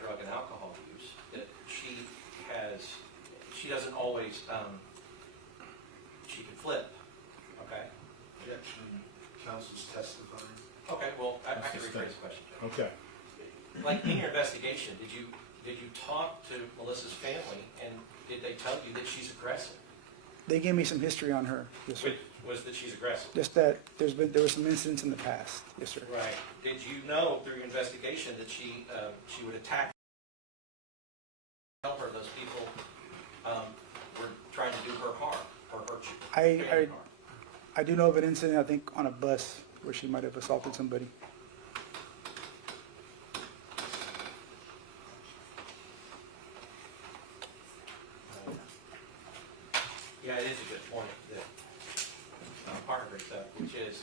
drug and alcohol use, that she doesn't always, she can flip, okay? Objection. Counsel's testifying. Okay, well, I can rephrase the question. Okay. Like, in your investigation, did you talk to Melissa's family, and did they tell you that she's aggressive? They gave me some history on her, yes, sir. Which was that she's aggressive? Just that there were some incidents in the past, yes, sir. Right. Did you know through your investigation that she would attack, tell her those people were trying to do her harm or hurt you? family harm? I do know of an incident, I think, on a bus where she might have assaulted somebody. Yeah, it is a good point that partner brings up, which is,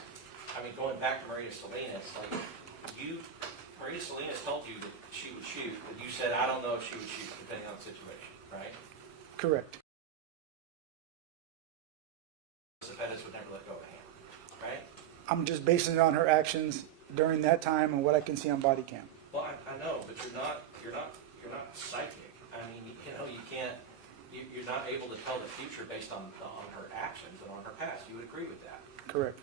I mean, going back to Maria Salinas, like Maria Salinas told you that she would shoot, but you said, I don't know if she would shoot, depending on the situation, right? Correct. Melissa Perez would never let go of a hammer, right? I'm just basing it on her actions during that time and what I can see on body cam. Well, I know, but you're not psychic. I mean, you can't. You're not able to tell the future based on her actions and on her past. You would agree with that? Correct.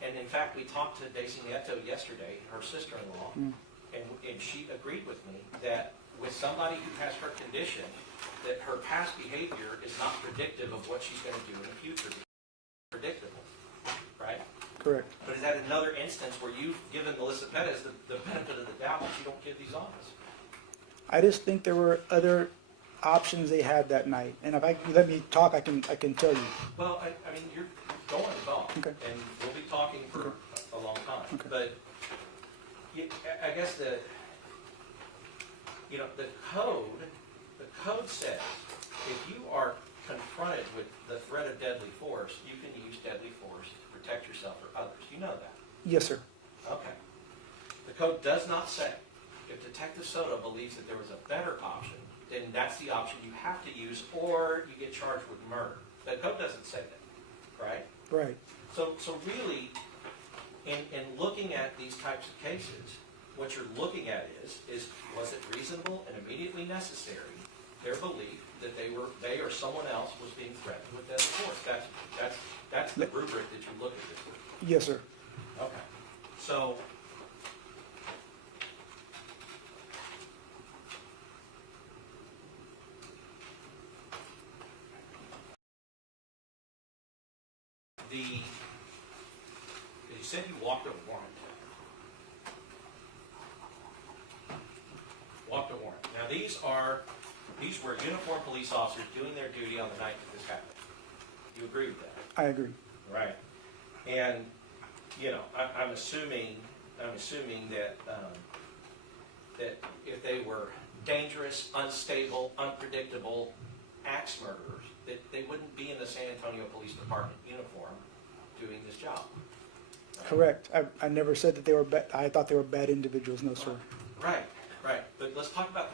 And in fact, we talked to Daisy Nieto yesterday, her sister-in-law, and she agreed with me that with somebody who has her condition, that her past behavior is not predictive of what she's going to do in the future. It's predictable, right? Correct. But is that another instance where you've given Melissa Perez the benefit of the doubt that you don't give these offers? I just think there were other options they had that night. And if you let me talk, I can tell you. Well, I mean, you're going to talk, Okay. and we'll be talking for a long time. Okay. But I guess the code says if you are confronted with the threat of deadly force, you can use deadly force to protect yourself or others. You know that. Yes, sir. Okay. The code does not say if Detective Soto believes that there was a better option, then that's the option you have to use, or you get charged with murder. The code doesn't say that, right? Right. So really, in looking at these types of cases, what you're looking at is was it reasonable and immediately necessary, their belief that they or someone else was being threatened with deadly force? That's the rubric that you look at this with. Yes, sir. Okay. So you said you walked a warrant. Walked a warrant. Now these were uniformed police officers doing their duty on the night that this happened. You agree with that? I agree. Right. And I'm assuming that that if they were dangerous, unstable, unpredictable axe murderers, that they wouldn't be in the San Antonio Police Department uniform doing this job. Correct. I never said that they were bad. I thought they were bad individuals. No, sir. Right. But let's talk about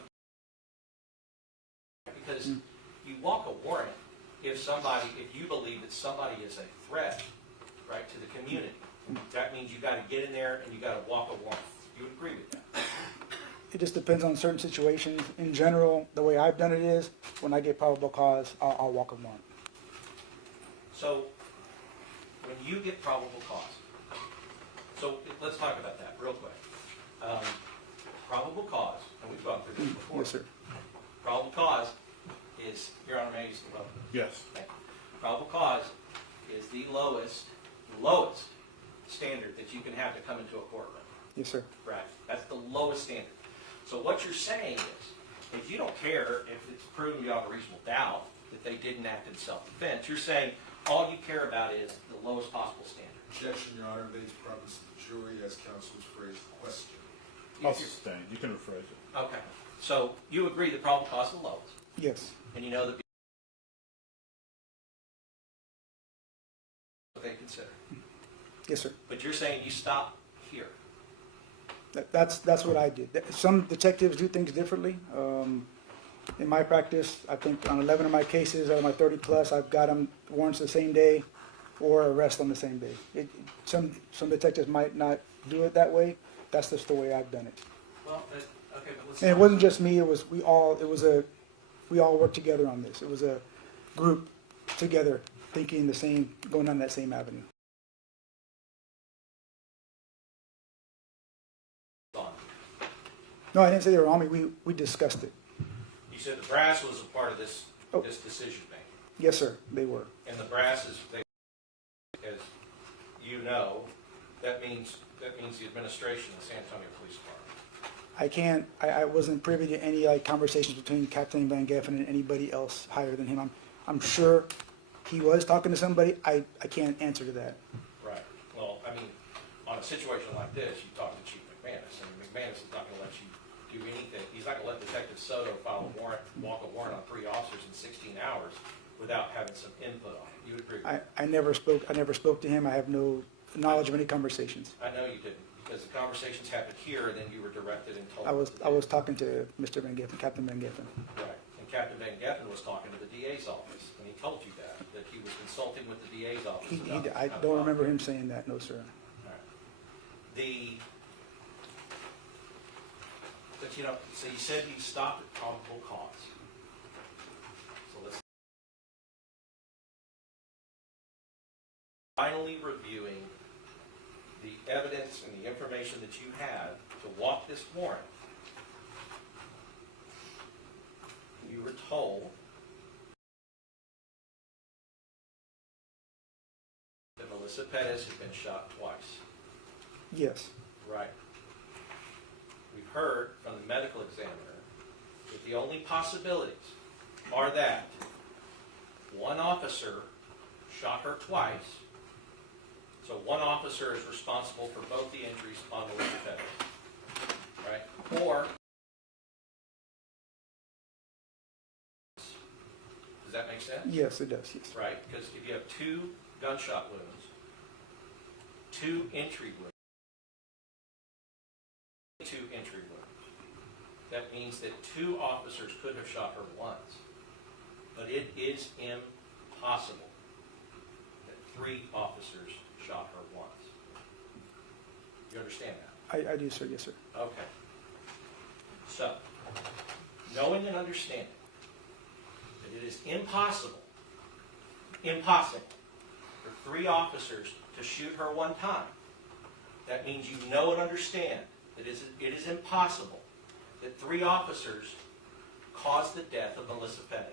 because you walk a warrant if you believe that somebody is a threat, right, to the community. That means you got to get in there and you got to walk a warrant. You would agree with that? It just depends on certain situations. In general, the way I've done it is when I get probable cause, I'll walk a warrant. So when you get probable cause, so let's talk about that real quick. Probable cause, and we've gone through this before. Yes, sir. Probable cause is, Your Honor, may I use the vote? Yes. Thank you. Probable cause is the lowest standard that you can have to come into a courtroom. Yes, sir. Right. That's the lowest standard. So what you're saying is, if you don't care if it's proven beyond a reasonable doubt that they didn't act in self-defense, you're saying all you care about is the lowest possible standard. Objection, Your Honor. Based promise of the jury as counsel's phrased the question. I'll sustain. You can rephrase it. Okay. So you agree that probable cause is the lowest, Yes. and you know that what they consider. Yes, sir. But you're saying you stop here. That's what I did. Some detectives do things differently. In my practice, I think on 11 of my cases, out of my 30 plus, I've got them warrants the same day or arrest on the same day. Some detectives might not do it that way. That's just the way I've done it. Well, okay. Okay, but let's. And it wasn't just me, we all worked together on this. It was a group together, thinking the same, going down that same avenue. No, I didn't say they were on me, we discussed it. You said the brass was a part of this, Oh. this decision making. Yes, sir, they were. And the brass is, as you know, that means the administration of the San Antonio Police Department. I wasn't privy to any like conversations between Captain Van Geffen and anybody else higher than him. I'm sure he was talking to somebody. I can't answer to that. Right. Well, I mean, on a situation like this, you talk to Chief McManus, and McManus is not going to let you do anything. He's not going to let Detective Soto file a warrant, walk a warrant on 3 officers in 16 hours without having some input on it. You would agree with that? I never spoke to him. I have no knowledge of any conversations. I know you didn't, because the conversations happened here, and then you were directed and told. I was talking to Mr. Van Geffen, Captain Van Geffen. Right. And Captain Van Geffen was talking to the DA's office, and he told you that he was consulting with the DA's office. I don't remember him saying that, no, sir. All right. But so you said you stopped at probable cause. So let's finally reviewing the evidence and the information that you had to walk this warrant. You were told that Melissa Perez had been shot twice. Yes, Right. We've heard from the medical examiner that the only possibilities are that one officer shot her twice, so one officer is responsible for both the injuries on Melissa Perez, right? Or, does that make sense? yes, it does, yes. Right, because if you have 2 gunshot wounds, 2 entry wounds, 2 entry wounds, that means that 2 officers could have shot her once. But it is impossible that 3 officers shot her once. You understand that? I do, sir, yes, sir. Okay. So, knowing and understanding that it is impossible for 3 officers to shoot her one time, that means you know and understand that it is impossible that 3 officers caused the death of Melissa Perez.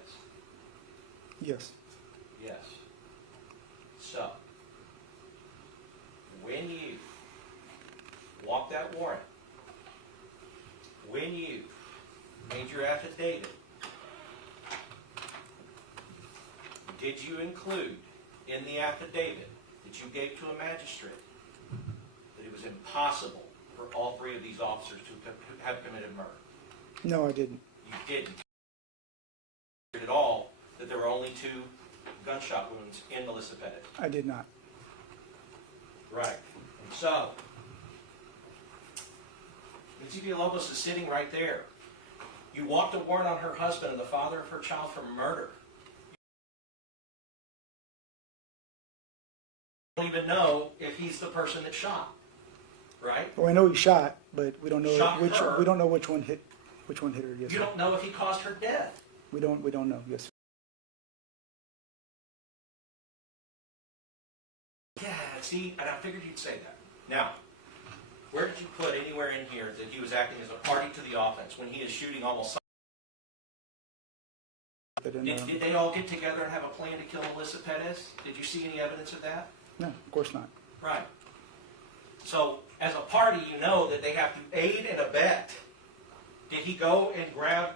Yes, Yes. So, when you walked that warrant, when you made your affidavit, did you include in the affidavit that you gave to a magistrate that it was impossible for all 3 of these officers to have committed murder? no, I didn't. You didn't. At all that there were only 2 gunshot wounds in Melissa Perez. I did not. Right. And so, Ms. Villalobos is sitting right there. You walked a warrant on her husband and the father of her child for murder. You don't even know if he's the person that shot. Right? Well, I know he shot, but we don't know Shot which her. we don't know which one hit her. Yes, You sir. don't know if he caused her death. We don't know. Yes, sir. Yeah, see, and I figured you'd say that. Now, where did you put anywhere in here that he was acting as a party to the offense when he is shooting almost? But then, Did they all get together and have a plan to kill Melissa Perez? Did you see any evidence of that? no, of course not. Right. So, as a party, you know that they have to aid and abet. Did he go and grab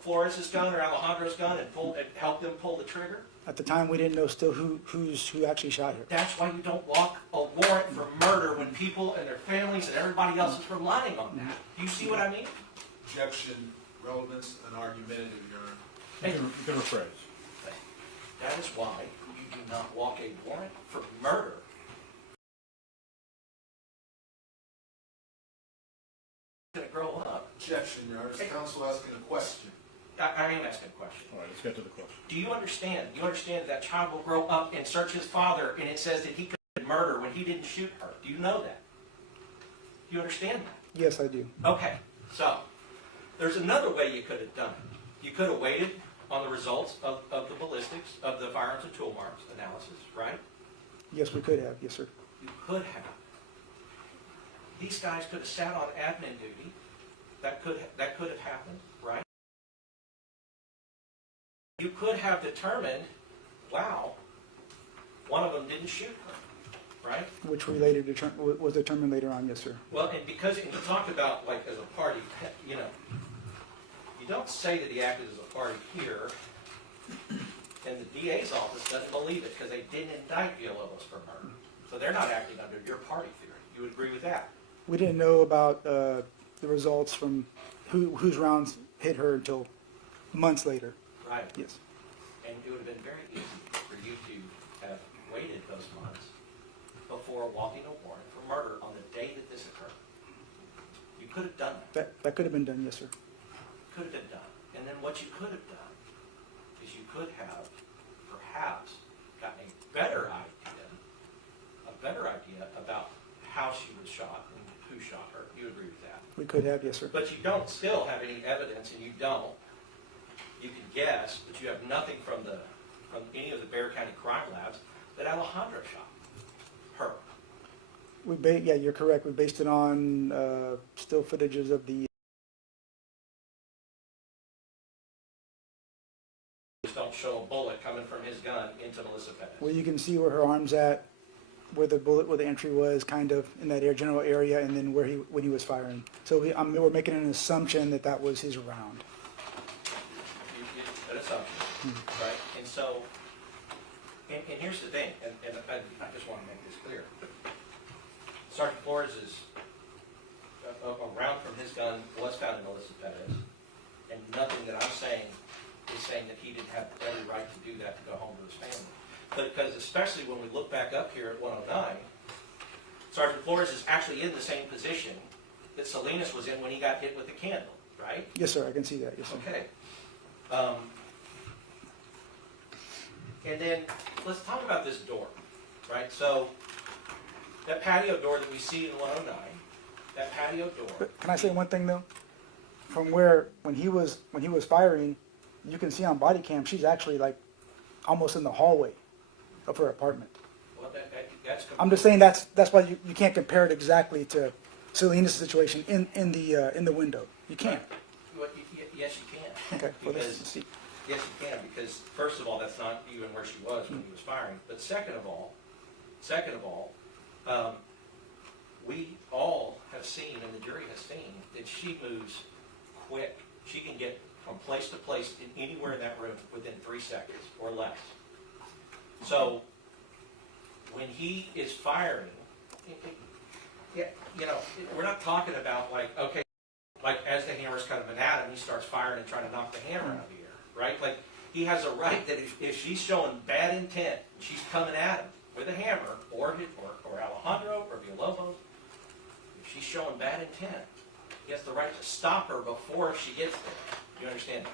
Flores' gun or Alejandro's gun and help them pull the trigger? At the time, we didn't know still who actually shot her. That's why you don't walk a warrant for murder when people and their families and everybody else is relying on that. Do you see what I mean? Objection, relevance, and argumentative, Your Honor. You can rephrase. That is why you do not walk a warrant for murder. Going to grow up. Objection, Your Honor. Is counsel asking a question? I am asking a question. All right, let's get to the question. Do you understand? Do you understand that child will grow up and search his father, and it says that he committed murder when he didn't shoot her? Do you know that? Do you understand that? Yes, I do. Okay, so There's another way you could have done it. You could have waited on the results of the ballistics, of the firearms and tool marks analysis, right? Yes, we could have. Yes, sir. You could have. These guys could have sat on admin duty. That could have happened, right? You could have determined, wow, one of them didn't shoot her, right? Which we later was determined later on. Yes, sir. Well, and because you talked about, like, as a party, you know, you don't say that he acted as a party here, and the DA's office doesn't believe it because they didn't indict Villalobos for murder. So they're not acting under your party theory. You would agree with that? We didn't know about the results from whose rounds hit her until months later. Right. Yes. And it would have been very easy for you to have waited those months before walking a warrant for murder on the day that this occurred. You could have done that. That could have been done. Yes, sir. Could have been done. And then what you could have done is you could have perhaps gotten a better idea about how she was shot and who shot her. You agree with that? We could have. Yes, sir. But you don't still have any evidence, and you don't. You can guess, but you have nothing from any of the Bexar County crime labs that Alejandro shot her. Yeah, you're correct. We based it on still footages of the. Just don't show a bullet coming from his gun into Melissa Perez. Well, you can see where her arm's at, where the entry was, kind of in that general area, and then when he was firing. So we're making an assumption that was his round. An assumption, right? And so, and here's the thing, and I just want to make this clear. Sergeant Flores' a round from his gun was found in Melissa Perez, and nothing that I'm saying is saying that he didn't have every right to do that to go home to his family. But because especially when we look back up here at 109, Sergeant Flores is actually in the same position that Salinas was in when he got hit with the candle, right? Yes, sir. I can see that. Yes, sir. Okay. And then let's talk about this door, right? So that patio door that we see in 109, that patio door. But can I say one thing though? From when he was firing, you can see on body cam she's actually like almost in the hallway of her apartment. Well, that's. I'm just saying that's why you can't compare it exactly to Salinas' situation in the window. You can't. Well, yes, you can. Okay. Well, let's Because see. yes, you can, because first of all, that's not even where she was when he was firing. But second of all, we all have seen, and the jury has seen, that she moves quick. She can get from place to place in anywhere in that room within 3 seconds or less. So when he is firing, we're not talking about like, okay, like as the hammer's kind of an atom, he starts firing and trying to knock the hammer out of the air, right? Like he has a right that if she's showing bad intent, and she's coming at him with a hammer, or Alejandro, or Villalobos, if she's showing bad intent, he has the right to stop her before she gets there. You understand?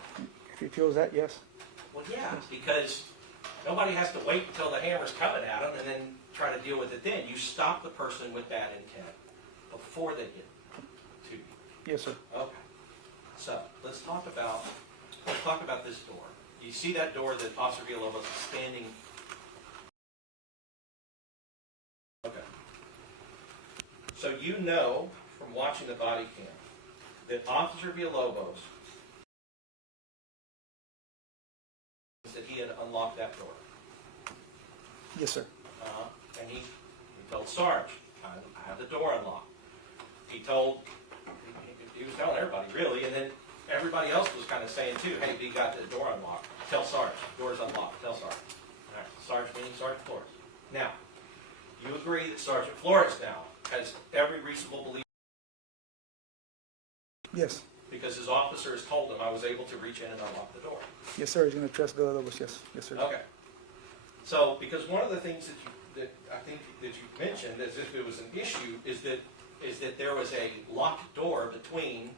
If he feels that, yes. Well, yeah, because nobody has to wait until the hammer's coming at them and then try to deal with it then. You stop the person with bad intent before they get to you. Yes, sir. Okay. So let's talk about this door. You see that door that Officer Villalobos is standing. Okay. So you know from watching the body cam that Officer Villalobos that he had unlocked that door. Yes, sir. And he told Sarge, I have the door unlocked. He was telling everybody, really, and then everybody else was kind of saying, too, hey, we got the door unlocked. Tell Sarge, door's unlocked. Tell Sarge. All right, Sarge meaning Sergeant Flores. Now, you agree that Sergeant Flores now has every reasonable belief Yes. because his officers told him I was able to reach in and unlock the door. Yes, sir. He's going to trust Villalobos. Yes. Yes, sir. Okay. So, because one of the things that I think that you mentioned as if it was an issue is that there was a locked door between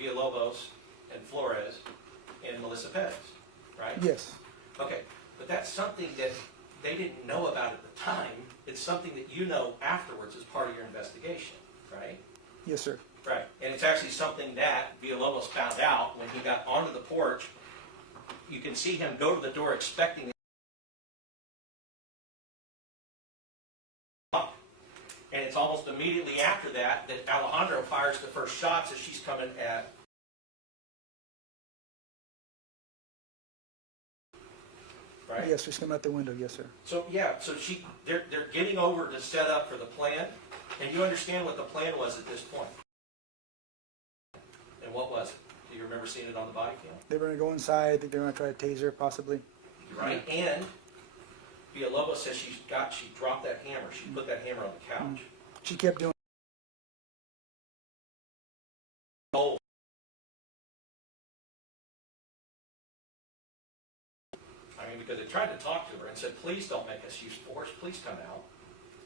Villalobos and Flores and Melissa Perez, right? Yes. Okay, but that's something that they didn't know about at the time. It's something that you know afterwards as part of your investigation, right? Yes, sir. Right, and it's actually something that Villalobos found out when he got onto the porch. You can see him go to the door expecting and it's almost immediately after that that Alejandro fires the first shots as she's coming at. Right? Yes, just come out the window, yes, sir. So yeah, so they're getting over to set up for the plan, and you understand what the plan was at this point. And what was it? Do you remember seeing it on the body cam? They were going to go inside. I think they were going to try to tase her, possibly. Right, and Villalobos says she dropped that hammer. She put that hammer on the couch. She kept doing. Oh. I mean, because they tried to talk to her and said, please don't make us use force. Please come out.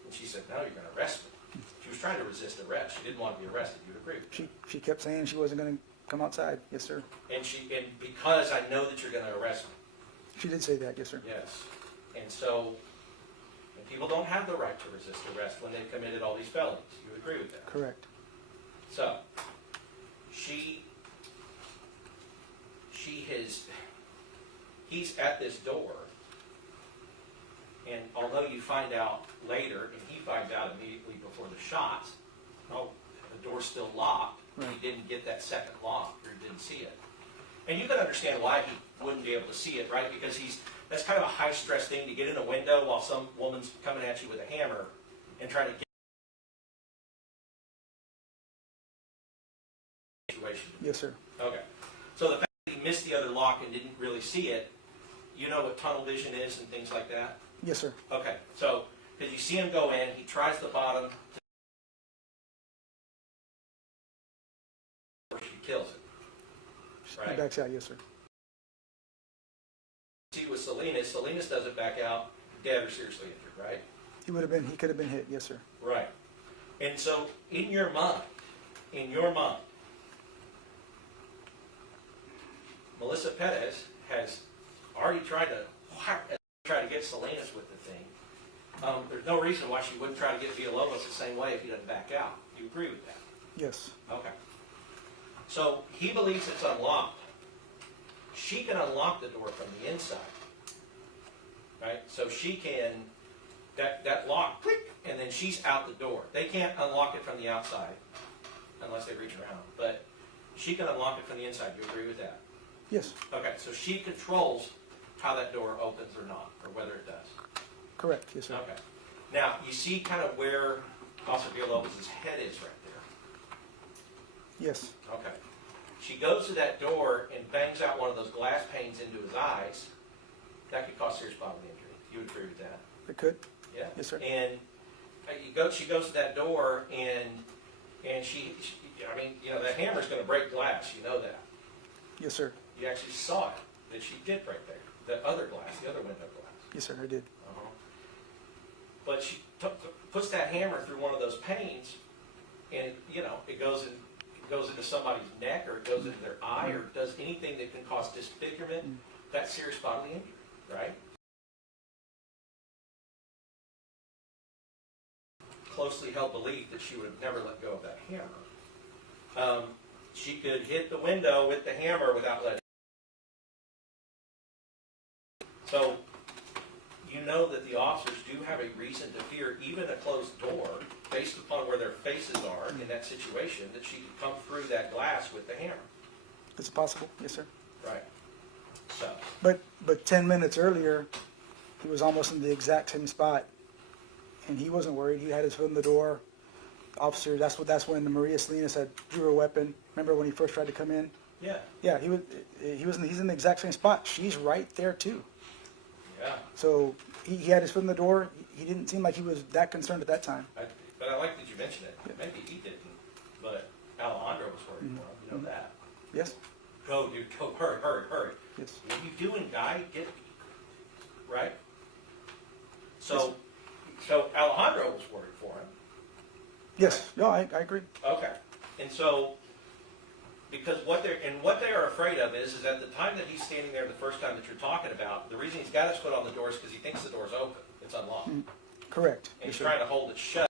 And she said, no, you're going to arrest me. She was trying to resist arrest. She didn't want to be arrested. You would agree with me? She kept saying she wasn't going to come outside. Yes, sir. And because I know that you're going to arrest me. She did say that. Yes, sir. Yes. And so, and people don't have the right to resist arrest when they've committed all these felonies. You would agree with that? Correct. So, he's at this door, and although you find out later, and he finds out immediately before the shots, oh, the door's still locked. Right. He didn't get that second lock, or he didn't see it. And you can understand why he wouldn't be able to see it, right? Because that's kind of a high-stress thing to get in a window while some woman's coming at you with a hammer and trying to get situation. Yes, sir. Okay. So the fact that he missed the other lock and didn't really see it, you know what tunnel vision is and things like that? Yes, sir. Okay. So, because you see him go in, he tries the bottom, she kills it. He Right? backs out. Yes, sir. See with Salinas doesn't back out, dead or seriously injured, right? He could have been hit. Yes, sir. Right. And so, in your mind, Melissa Perez has already tried to get Salinas with the thing. There's no reason why she wouldn't try to get Villalobos the same way if he doesn't back out. You agree with that? Yes. Okay. So he believes it's unlocked. She can unlock the door from the inside. Right? So she can, that lock, click, and then she's out the door. They can't unlock it from the outside unless they reach around. But she can unlock it from the inside. You agree with that? Yes. Okay, so she controls how that door opens or not, or whether it does. Correct. Yes, sir. Okay. Now, you see kind of where Officer Villalobos' head is right there. Yes. Okay. She goes to that door and bangs out one of those glass panes into his eyes. That could cause serious bodily injury. You would agree with that? It could. Yeah. Yes, sir. And she goes to that door and she I mean, you know, the hammer's going to break glass. You know that. Yes, sir. You actually saw it, that she did break there. The other glass, the other window glass. Yes, sir. I did. Uh-huh. But she puts that hammer through one of those panes, and it goes into somebody's neck, or it goes into their eye, or does anything that can cause disfigurement. That's serious bodily injury, right? Closely held belief that she would have never let go of that hammer. She could hit the window with the hammer without letting. So, you know that the officers do have a reason to fear even a closed door, based upon where their faces are in that situation, that she could come through that glass with the hammer. It's possible. Yes, sir. Right. So, But 10 minutes earlier, he was almost in the exact same spot, and he wasn't worried. He had his foot in the door. Officer, that's when Maria Salinas had drew her weapon. Remember when he first tried to come in? yeah. Yeah, he's in the exact same spot. She's right there too. Yeah. So he had his foot in the door. He didn't seem like he was that concerned at that time. But I like that you mentioned it. Maybe he didn't, but Alejandro was worried for him. You know that. Yes. Go, dude. Go. Hurry. Yes. What are you doing, guy? Get right. So Alejandro was worried for him. Yes. No, I agree. Okay. And so, because what they are afraid of is at the time that he's standing there the first time that you're talking about, the reason he's got his foot on the door is because he thinks the door's open. It's unlocked. Correct. And he's Yes, sir. trying to hold it shut.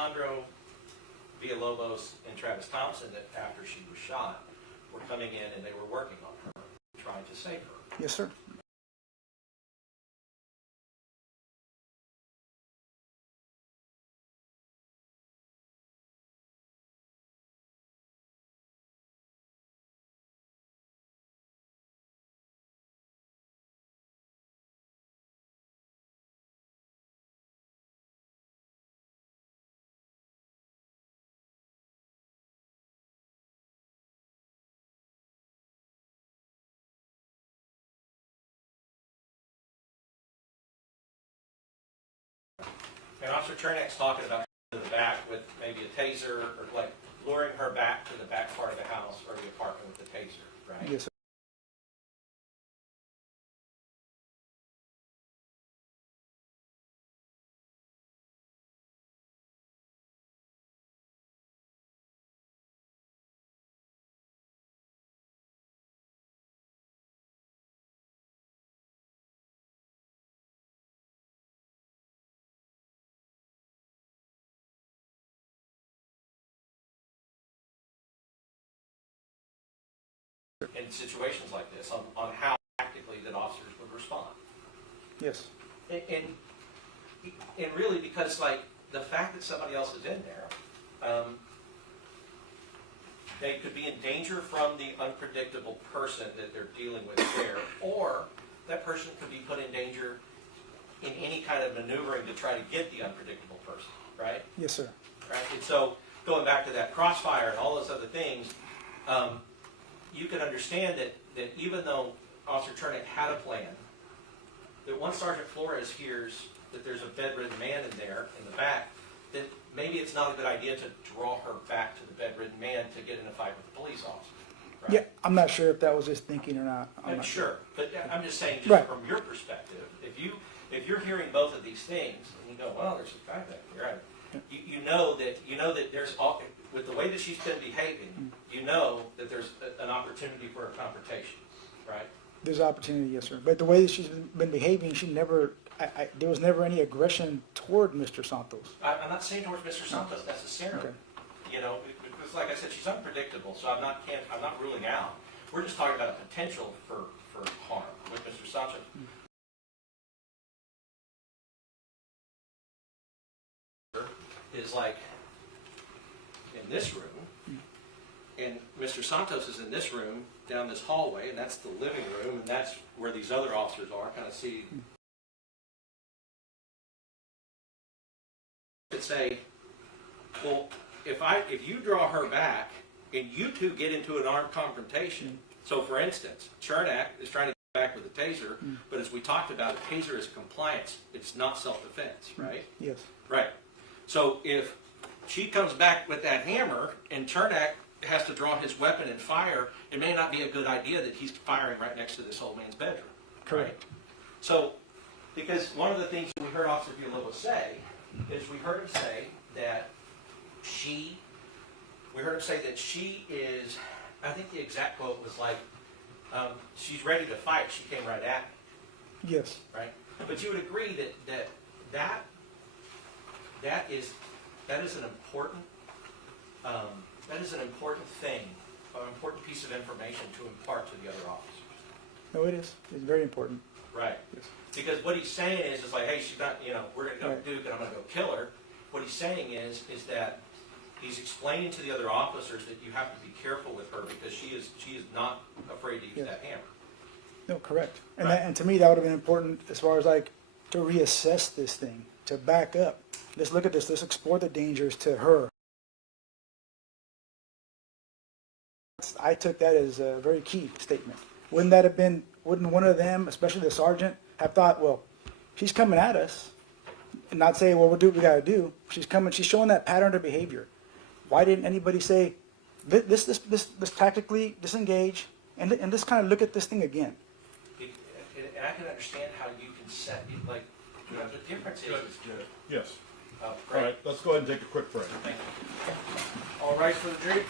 Alejandro Villalobos and Travis Thompson, that after she was shot, were coming in and they were working on her, trying to save her. Yes, sir. And Officer Chernak's talking about to the back with maybe a taser, or like luring her back to the back part of the house or the apartment with the taser, right? Yes, sir. In situations like this, on how tactically that officers would respond. Yes. And really, because like the fact that somebody else is in there, they could be in danger from the unpredictable person that they're dealing with there, or that person could be put in danger in any kind of maneuvering to try to get the unpredictable person, right? Yes, sir. Right? And so going back to that crossfire and all those other things, you can understand that even though Officer Chernak had a plan, that once Sergeant Flores hears that there's a bedridden man in there in the back, then maybe it's not a good idea to draw her back to the bedridden man to get in a fight with the police officer. Right? Yeah, I'm not sure if that was his thinking or not. I'm I'm not sure, but I'm just saying, just Right. from your perspective, if you're hearing both of these things and you go, well, there's a guy back here, you know that there's all, with the way that she's been behaving, you know that there's an opportunity for a confrontation, right? There's opportunity, yes, sir. But the way that she's been behaving, she never, there was never any aggression toward Mr. Santos. I'm not saying towards Mr. Santos necessarily. Okay. You know, because like I said, she's unpredictable, so I'm not ruling out. We're just talking about a potential for harm with Mr. Santos. Is like in this room, and Mr. Santos is in this room down this hallway, and that's the living room, and that's where these other officers are. Kind of see. Could say, well, if you draw her back and you two get into an armed confrontation. So, for instance, Chernak is trying to get back with a taser, but as we talked about, a taser is compliance; it's not self-defense, right? Yes. Right. So if she comes back with that hammer and Chernak has to draw his weapon and fire, it may not be a good idea that he's firing right next to this old man's bedroom. Correct. Right? So, because one of the things we heard Officer Villalobos say is we heard him say that she is, I think the exact quote was like, she's ready to fight, she came right at me. Yes. Right? But you would agree that is an important thing, an important piece of information to impart to the other officers. No, it is. It's very important. Right. Yes. Because what he's saying is like, hey, she's not, we're going to go Right. to Duke and I'm going to go kill her. What he's saying is that he's explaining to the other officers that you have to be careful with her because she is not afraid to use Yes. that hammer. No, correct. And Right. and to me, that would have been important as far as like to reassess this thing, to back up. Let's look at this. Let's explore the dangers to her. I took that as a very key statement. Wouldn't one of them, especially the sergeant, have thought, well, she's coming at us, and not say, well, we'll do what we got to do. She's showing that pattern of behavior. Why didn't anybody say, let's tactically disengage and let's kind of look at this thing again? And I can understand how you can set, like, the difference is, Yes. All great. right, let's go ahead and take a quick break. Thank you. All right for the jury?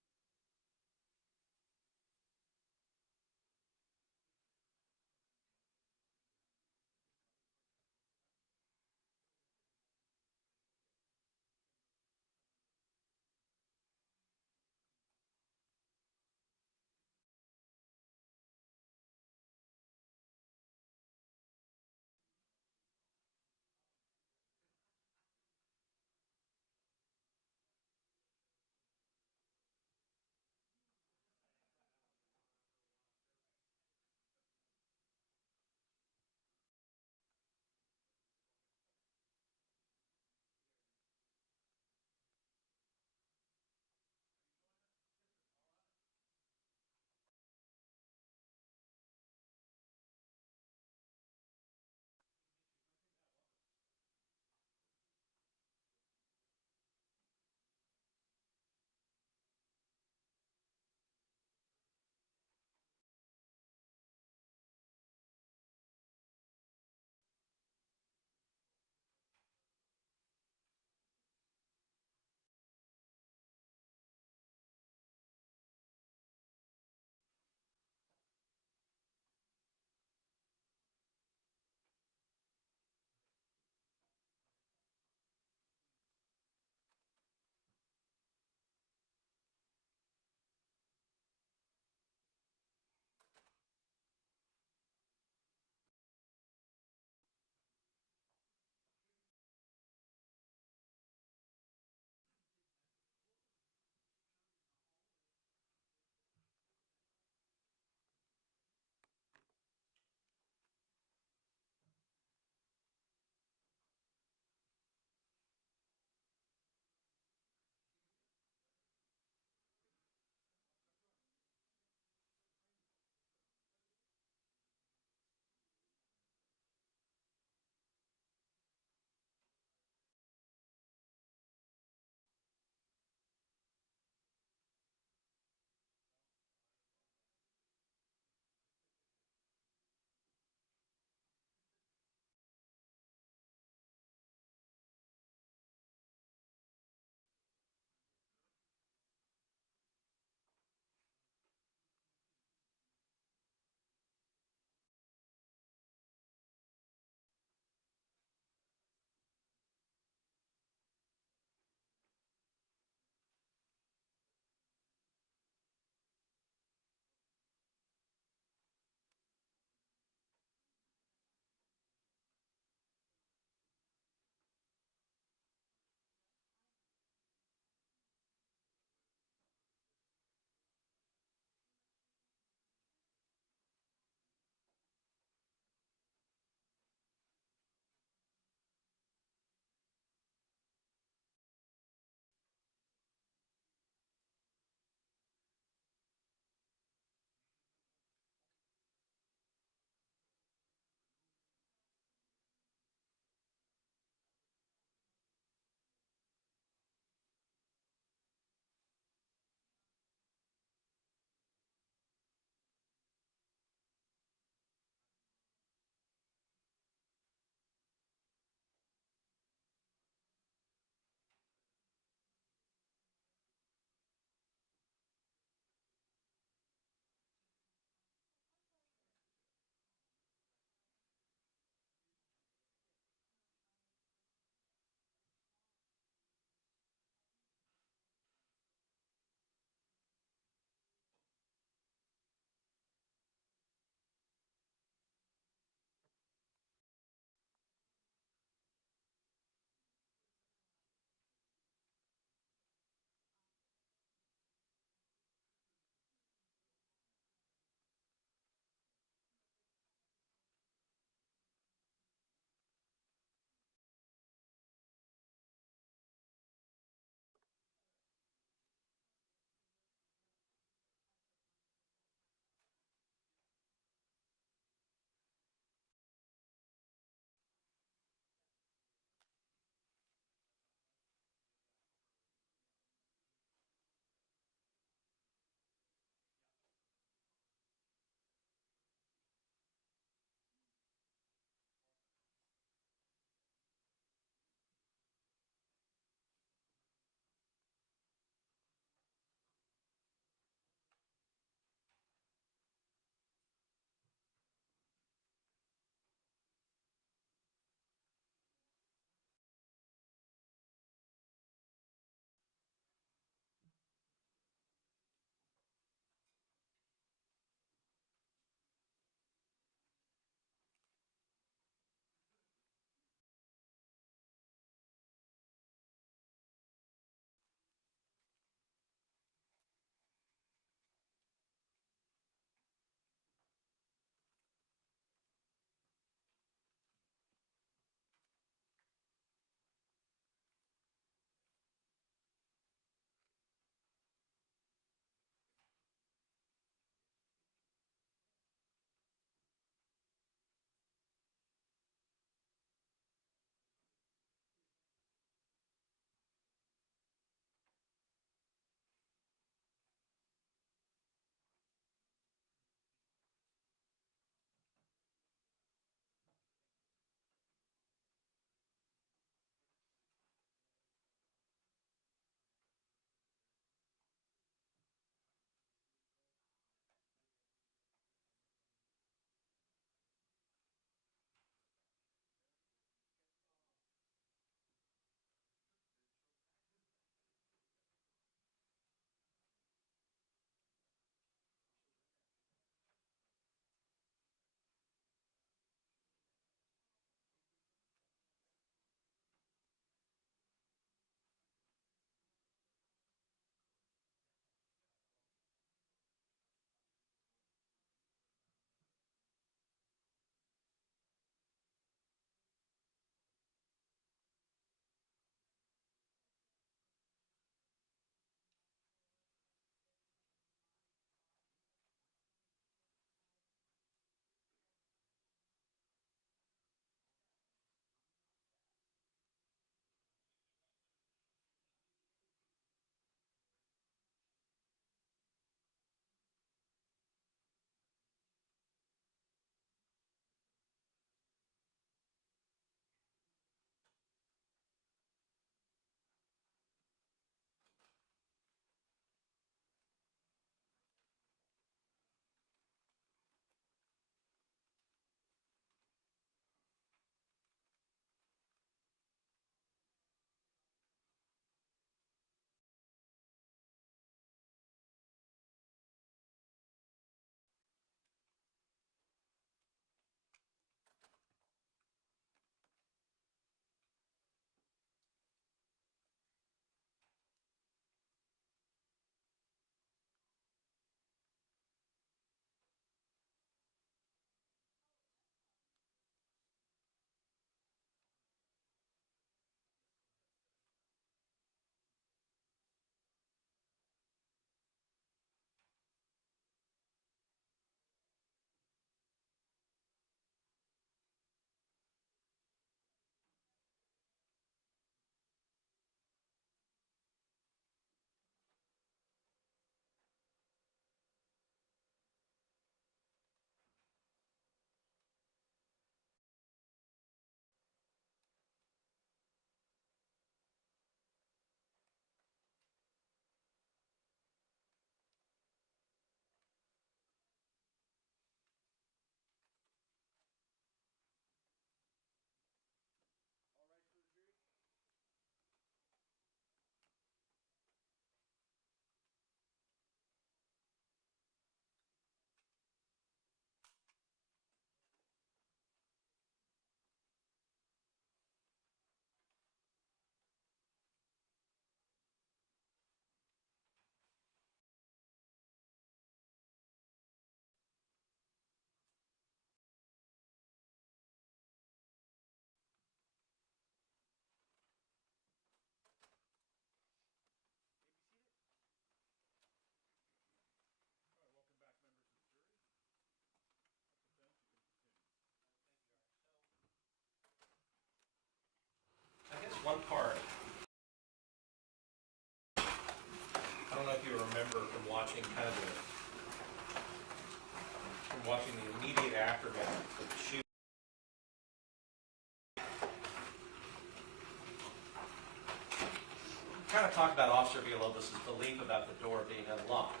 trying to talk about Officer Villalobos' belief about the door being unlocked.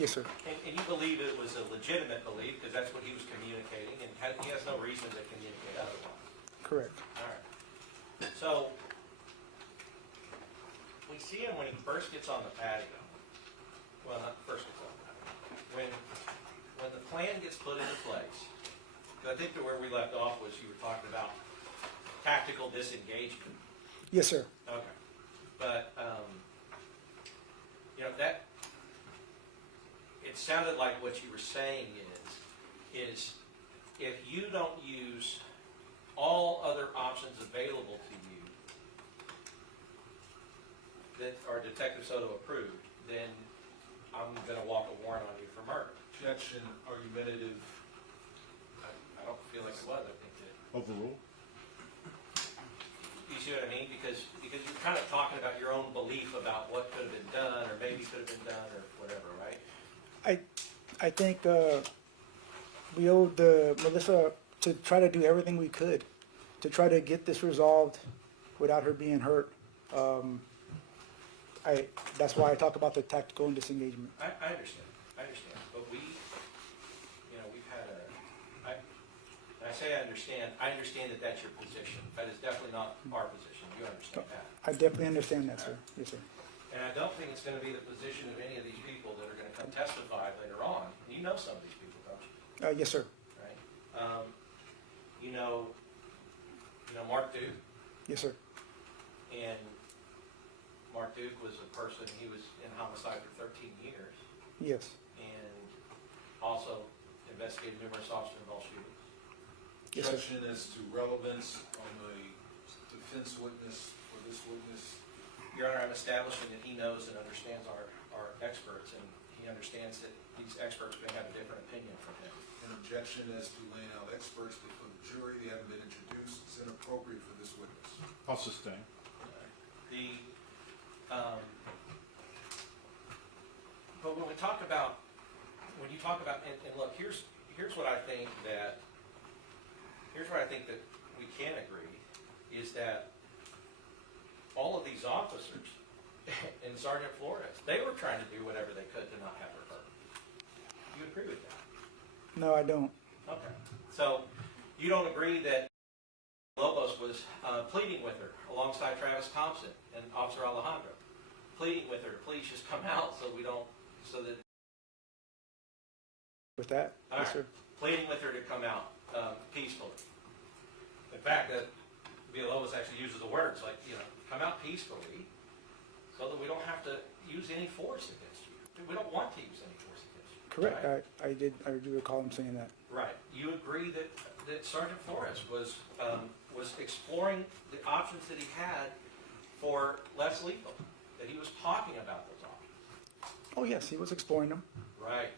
Yes, sir. And you believe it was a legitimate belief because that's what he was communicating, and he has no reason to communicate otherwise. Correct. All right. So we see him when he first gets on the patio. Well, not first gets on the patio. When the plan gets put into place, because I think that where we left off was you were talking about tactical disengagement. Yes, sir. Okay. But, that, it sounded like what you were saying is if you don't use all other options available to you that are Detective Soto approved, then I'm going to walk a warrant on you for murder. Objection, argumentative. I don't feel like it was. I think that, Overrule? you see what I mean? Because you're kind of talking about your own belief about what could have been done or maybe could have been done or whatever, right? I think we owed Melissa to try to do everything we could to try to get this resolved without her being hurt. That's why I talk about the tactical and disengagement. I understand. But we've had when I say I understand that that's your position. That is definitely not our position. You understand that. I definitely understand that, sir. Yes, sir. And I don't think it's going to be the position of any of these people that are going to come testify later on. You know some of these people, don't you? Yes, sir. Right? You know Mark Duke, Yes, sir. and Mark Duke was a person, he was in homicide for 13 years, Yes. and also investigated numerous officer-involved shootings. Yes, sir. Objection as to relevance on the defense witness for this witness. Your Honor, I'm establishing that he knows and understands our experts, and he understands that these experts may have a different opinion from him. An objection as to laying out experts before the jury, they haven't been introduced, is inappropriate for this witness. I'll sustain. But when you talk about, and look, here's what I think that we can agree is that all of these officers and Sergeant Flores, they were trying to do whatever they could to not have her hurt. You agree with that? No, I don't. Okay. So you don't agree that Lobos was pleading with her alongside Travis Thompson and Officer Alejandro, pleading with her to please just come out so that With that, All yes, right. sir. Pleading with her to come out peacefully. In fact, that Villalobos actually uses the words like, come out peacefully so that we don't have to use any force against you. We don't want to use any force against you. Correct. Right? I do recall him saying that. Right. You agree that Sergeant Flores was exploring the options that he had for less lethal, that he was talking about those options. Oh, yes, he was exploring them. Right.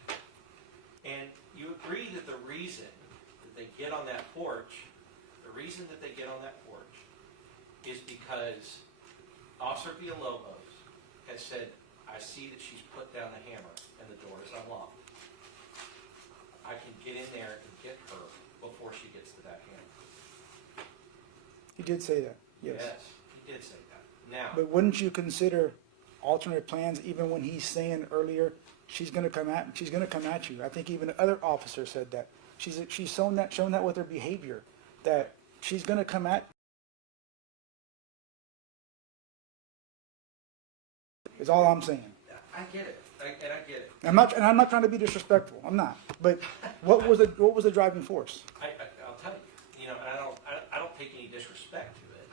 And you agree that the reason that they get on that porch is because Officer Villalobos has said, I see that she's put down the hammer and the door is unlocked. I can get in there and get her before she gets to that hammer. He did say that. Yes. He did say that. Now, But wouldn't you consider alternate plans even when he's saying earlier she's going to come at you? I think even other officers said that. She's shown that with her behavior that she's going to come at. Is all I'm saying. I get it. I get it. I'm not trying to be disrespectful. I'm not. But what was the driving force? I'll tell you. And I don't take any disrespect to it.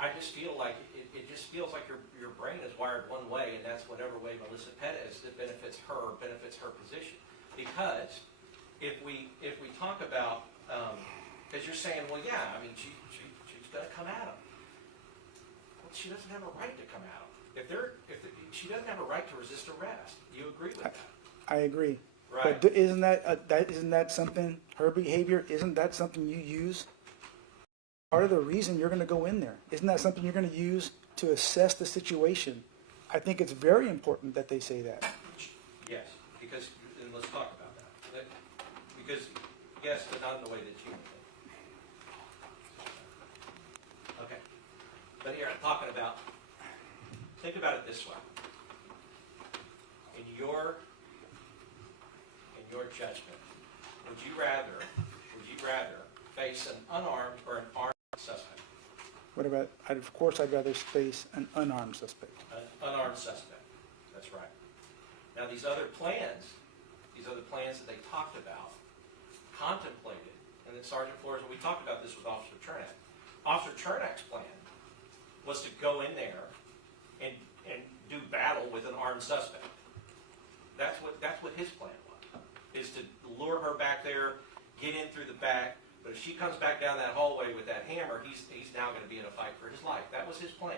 I just feel like it just feels like your brain is wired one way, and that's whatever way Melissa Perez that benefits her position. Because if we talk about, because you're saying, well, yeah, I mean, she's going to come at him. Well, she doesn't have a right to come at him. She doesn't have a right to resist arrest. You agree with that? I agree. Right. But isn't that something, her behavior, isn't that something you use? Part of the reason you're going to go in there. Isn't that something you're going to use to assess the situation? I think it's very important that they say that. Yes, because, and let's talk about that. Because, yes, but not in the way that you think. Okay. But here, I'm talking about think about it this way. In your judgment, would you rather face an unarmed or an armed suspect? Of course, I'd rather face an unarmed suspect. An unarmed suspect. That's right. Now, these other plans that they talked about, contemplated, and that Sergeant Flores, and we talked about this with Officer Chernak. Officer Chernak's plan was to go in there and do battle with an armed suspect. That's what his plan was, is to lure her back there, get in through the back. But if she comes back down that hallway with that hammer, he's now going to be in a fight for his life. That was his plan.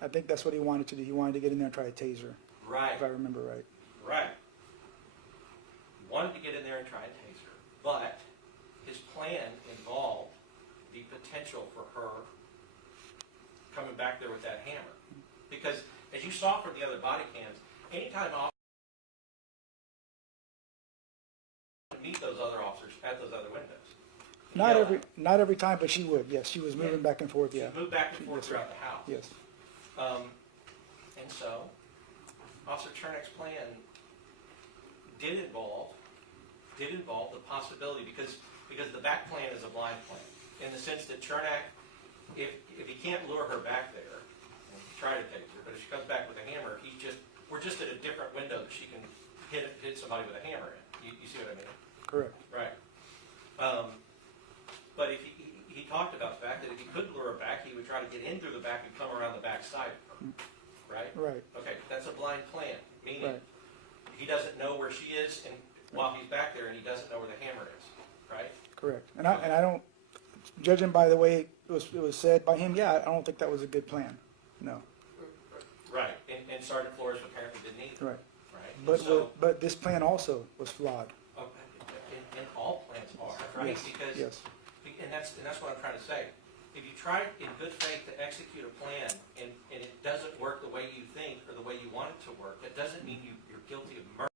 I think that's what he wanted to do. He wanted to get in there and try to tase her, Right. if I remember right. Right. He wanted to get in there and try and tase her. But his plan involved the potential for her coming back there with that hammer. Because as you saw from the other body cams, anytime officers meet those other officers at those other windows. Not every time, but she would. Yes, she was moving back and forth. Yeah. She moved back and forth Yes, throughout the house. Yes. And so, Officer Chernak's plan did involve the possibility, because the back plan is a blind plan, in the sense that Chernak, if he can't lure her back there, and try to take her, but if she comes back with a hammer, we're just at a different window that she can hit somebody with a hammer in. You see what I mean? Correct. Right. But if he talked about the fact that if he could lure her back, he would try to get in through the back and come around the back side of her. Right? Right. Okay, that's a blind plan, meaning Right. he doesn't know where she is, and while he's back there, and he doesn't know where the hammer is. Right? Correct. And I don't, judging by the way it was said by him, yeah, I don't think that was a good plan. No. Right. And Sergeant Flores apparently didn't either. Right. Right? But this plan also was flawed. And all plans are, right? Yes. Because Yes. and that's what I'm trying to say. If you try in good faith to execute a plan and it doesn't work the way you think or the way you want it to work, that doesn't mean you're guilty of murder.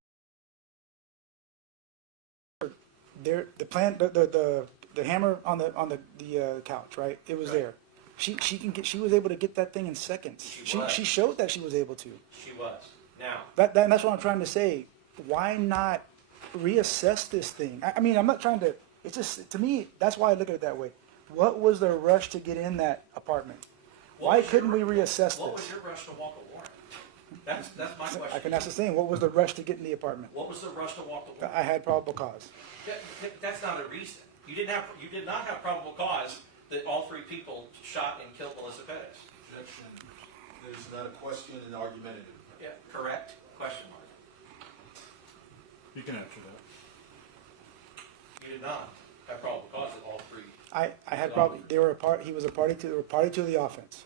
The plan, the hammer on the couch, right? It was Right. there. She was able to get that thing in seconds. She showed that she was able to. She was. Now, That's what I'm trying to say. Why not reassess this thing? I mean, I'm not trying to. It's just, to me, that's why I look at it that way. What was the rush to get in that apartment? Why couldn't we reassess what was this? your rush to walk a warrant? That's my question. I can ask the same. What was the rush to get in the apartment? What was the rush to walk the warrant? I had probable cause. That's not a reason. You did not have probable cause that all three people shot and killed Melissa Perez. Objection. There's not a question and argumentative. Yeah, correct? Question mark. You can answer that. You did not have probable cause that all three. I had probably they were a part. He was a party to. They were a party to the offense.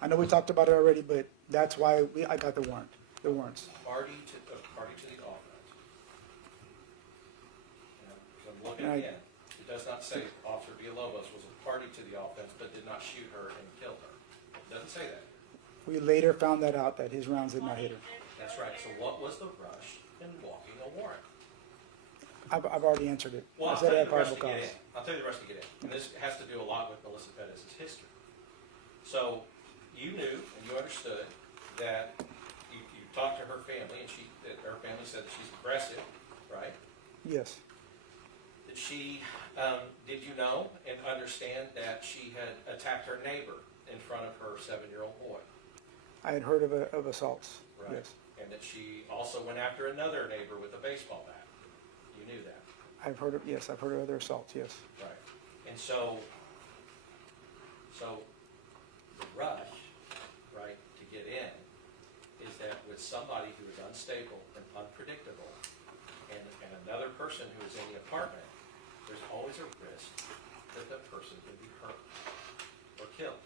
I know we talked about it already, but that's why I got the warrant. The warrants. Party to the offense. I'm looking Right. again. It does not say Officer Villalobos was a party to the offense, but did not shoot her and kill her. It doesn't say that. We later found that out that his rounds did not hit her. That's right. So what was the rush in walking a warrant? I've already answered it. Well, I I'll said tell I you had the rest probable to get cause. in. I'll tell you the rest to get in. And this has to do a lot with Melissa Perez's history. So you knew and you understood that you talked to her family, and her family said that she's aggressive, right? Yes. That she, did you know and understand that she had attacked her neighbor in front of her 7-year-old boy? I had heard of assaults. Right. Yes. And that she also went after another neighbor with a baseball bat. You knew that. I've heard of other assaults. Yes. Right. And so the rush, right, to get in is that with somebody who is unstable and unpredictable and another person who is in the apartment, there's always a risk that that person can be hurt or killed.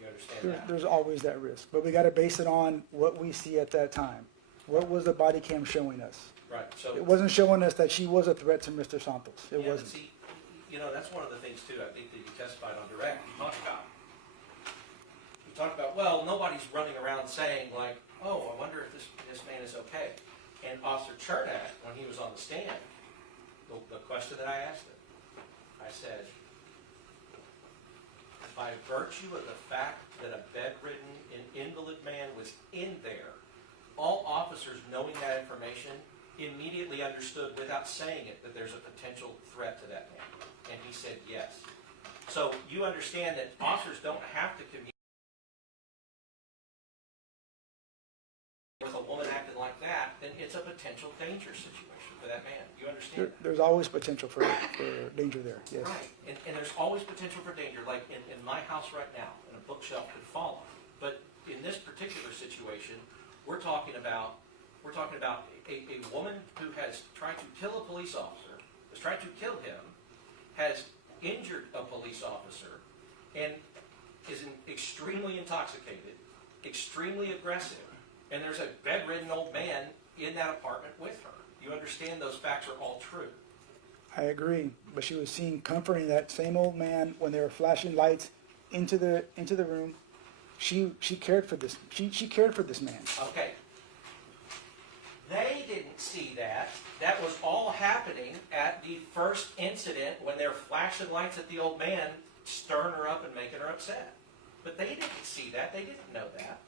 You understand that? There's always that risk, but we got to base it on what we see at that time. What was the body cam showing us? Right. So It wasn't showing us that she was a threat to Mr. Santos. It yeah, wasn't. See, that's one of the things too. I think that you testified on direct. You talked about, well, nobody's running around saying like, oh, I wonder if this man is okay. And Officer Chernak, when he was on the stand, the question that I asked him, I said, by virtue of the fact that a bedridden and invalid man was in there, all officers knowing that information immediately understood without saying it that there's a potential threat to that man. And he said yes. So you understand that officers don't have to communicate with a woman acting like that, then it's a potential danger situation for that man. You understand that? There's always potential for danger there, yes. Right, and there's always potential for danger, like in my house right now, and a bookshelf could fall on it. But in this particular situation, we're talking about a woman who has tried to kill a police officer, has tried to kill him, has injured a police officer, and is extremely intoxicated, extremely aggressive, and there's a bedridden old man in that apartment with her. You understand those facts are all true. I agree, but she was seen comforting that same old man when they were flashing lights into the room. She cared for this. She cared for this man. Okay. They didn't see that. That was all happening at the first incident when they're flashing lights at the old man, stirring her up and making her upset. But they didn't see that. They didn't know that.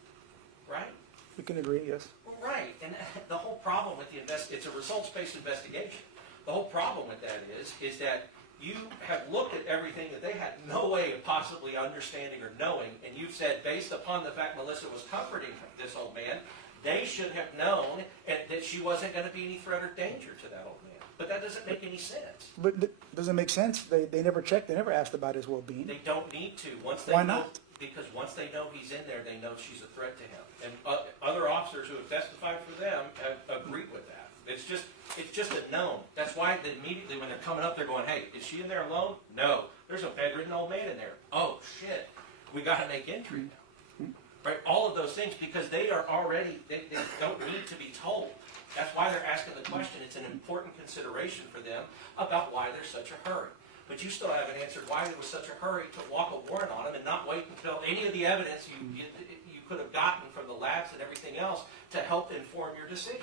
Right? We can agree, yes. Right. And the whole problem with it's a results-based investigation. The whole problem with that is that you have looked at everything that they had no way of possibly understanding or knowing, and you've said, based upon the fact Melissa was comforting this old man, they should have known that she wasn't going to be any threat or danger to that old man. But that doesn't make any sense. But doesn't make sense. They never checked. They never asked about his well-being. They don't need to. Why not? Because once they know he's in there, they know she's a threat to him. And other officers who have testified for them have agreed with that. It's just a known. That's why immediately when they're coming up, they're going, hey, is she in there alone? No. There's a bedridden old man in there. Oh, shit. We got to make entry now. Right? All of those things, because they are already, they don't need to be told. That's why they're asking the question. It's an important consideration for them about why there's such a hurry. But you still haven't answered why there was such a hurry to walk a warrant on him and not wait until any of the evidence you could have gotten from the labs and everything else to help inform your decision.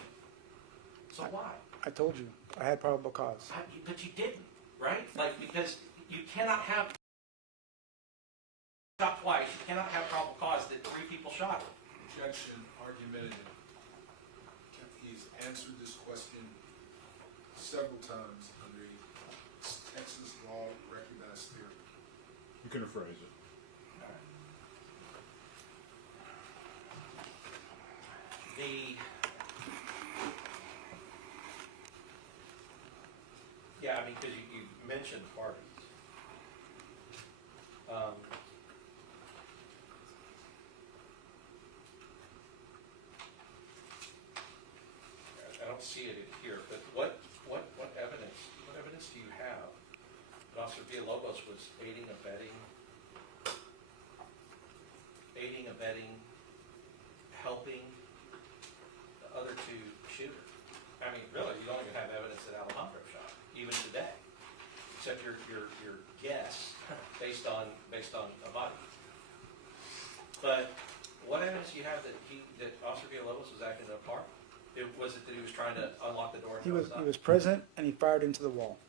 So why? I told you. I had probable cause. But you didn't, right? Like, because you cannot have shot twice. You cannot have probable cause that 3 people shot him. Objection, argumentative. He's answered this question several times under a Texas law recognized theory. You can rephrase it. Yeah, I mean, because you mentioned parties. I don't see it in here, but what evidence do you have that Officer Villalobos was aiding, abetting, helping the other 2 shooters? I mean, really, you don't even have evidence that Alejandro shot, even today, except your guess based on a body. But what evidence do you have that Officer Villalobos was acting in a park? Was it that he was trying to unlock the door? And He was present, and he fired into the wall.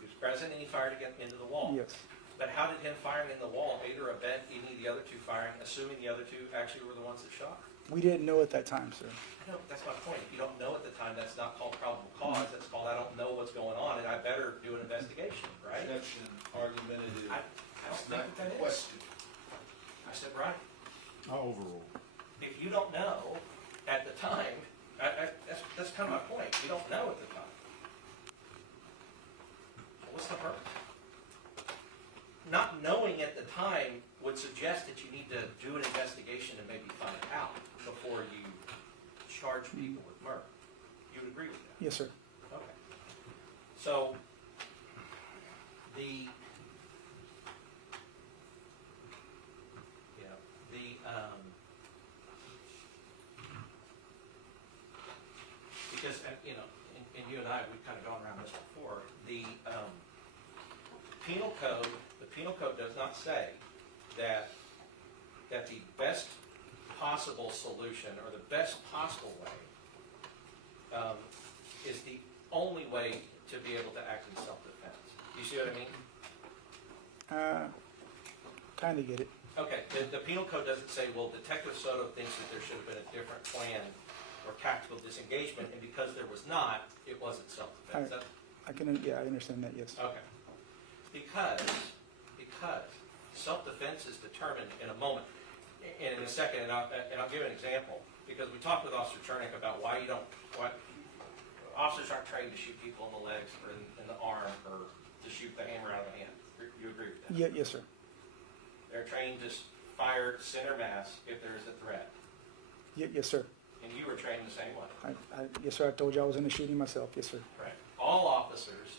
He was present, and he fired again into the wall. Yes. But how did him firing in the wall aid or abet any of the other 2 firing, assuming the other 2 actually were the ones that shot? We didn't know at that time, sir. I know, that's my point. If you don't know at the time, that's not called probable cause. That's called I don't know what's going on, and I better do an investigation, right? Objection, argumentative. I don't It's think not that the is. question. I said, right. I'll overrule. If you don't know at the time, that's kind of my point. You don't know at the time. What's the purpose? Not knowing at the time would suggest that you need to do an investigation and maybe find out before you charge people with murder. You would agree with that? Yes, sir. Okay. So, the because, you know, and you and I, we've kind of gone around this before, the penal code does not say that the best possible solution or the best possible way is the only way to be able to act in self-defense. Do you see what I mean? kind of get it. Okay, the penal code doesn't say, well, Detective Soto thinks that there should have been a different plan or tactical disengagement, and because there was not, it wasn't self-defense. All right. I understand that, yes. Okay. Because self-defense is determined in a moment, and in a second, and I'll give an example, because we talked with Officer Chernick about why officers aren't trained to shoot people in the legs or in the arm or to shoot the hammer out of the hand. You agree with that? Yeah, yes, sir. They're trained to fire center mass if there is a threat, Yes, sir. and you were trained the same way. Yes, sir. I told you I was in the shooting myself. Yes, sir. Right. All officers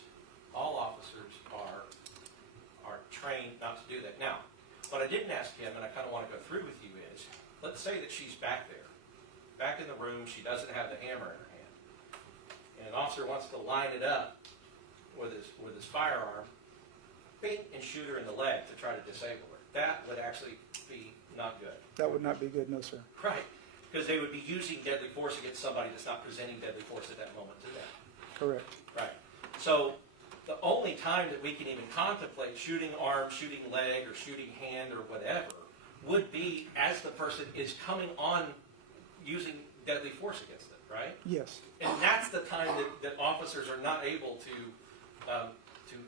are trained not to do that. Now, what I didn't ask him, and I kind of want to go through with you is, let's say that she's back there, back in the room, she doesn't have the hammer in her hand, and an officer wants to line it up with his firearm, bing, and shoot her in the leg to try to disable her. That would actually be not good. That would not be good, no, sir. Right. Because they would be using deadly force against somebody that's not presenting deadly force at that moment to them. Correct. Right. So the only time that we can even contemplate shooting arm, shooting leg, or shooting hand, or whatever, would be as the person is coming on using deadly force against them, right? Yes. And that's the time that officers are not able to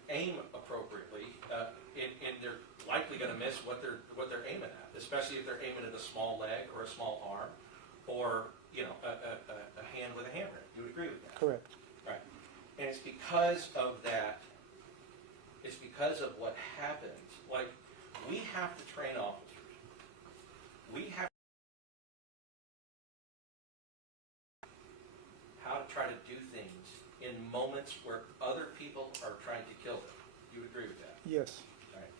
aim appropriately, and they're likely going to miss what they're aiming at, especially if they're aiming at a small leg or a small arm, or a hand with a hammer. You would agree with that? Correct. Right. And it's because of that, it's because of what happens. Like, we have to train officers. We have how to try to do things in moments where other people are trying to kill them. You would agree with that? Yes. Right.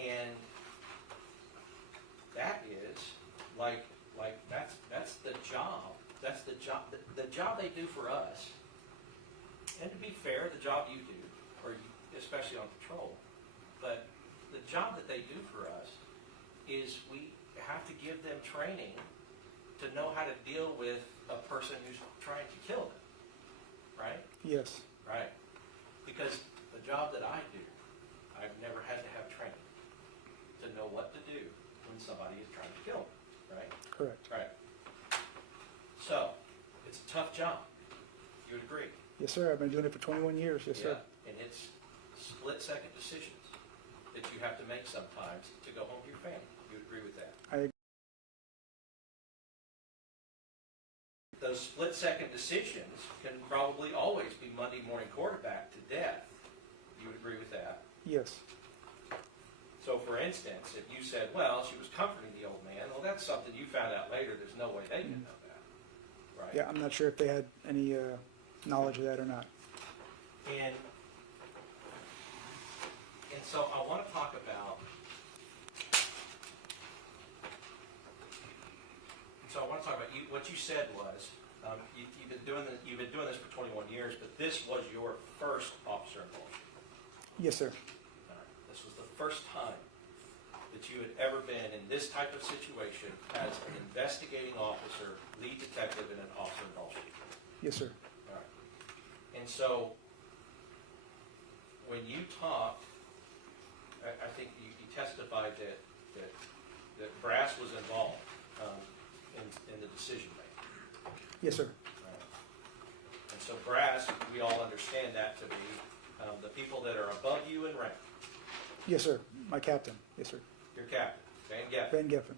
And that is like that's the job. That's the job. The job they do for us. And to be fair, the job you do, or especially on patrol, but the job that they do for us is we have to give them training to know how to deal with a person who's trying to kill them. Right? Yes. Right. Because the job that I do, I've never had to have training to know what to do when somebody is trying to kill me. Right? Correct. Right. So, it's a tough job. You would agree? Yes, sir. I've been doing it for 21 years. Yes, sir. Yeah. And it's split-second decisions that you have to make sometimes to go home to your family. You would agree with that? I agree. Those split-second decisions can probably always be Monday morning quarterback to death. You would agree with that? Yes. So, for instance, if you said, well, she was comforting the old man, well, that's something you found out later. There's no way they didn't know that, right? Yeah, I'm not sure if they had any knowledge of that or not. And so I want to talk about. So I want to talk about what you said was you've been doing this for 21 years, but this was your first officer involvement. Yes, sir. All right. This was the first time that you had ever been in this type of situation as an investigating officer, lead detective in an officer involvement. Yes, sir. All right. And so when you talked, I think you testified that brass was involved in the decision making. Yes, sir. Right. And so brass, we all understand that to be the people that are above you in rank. Yes, sir. My captain. Yes, sir. Your captain, Van Geffen, Van Geffen.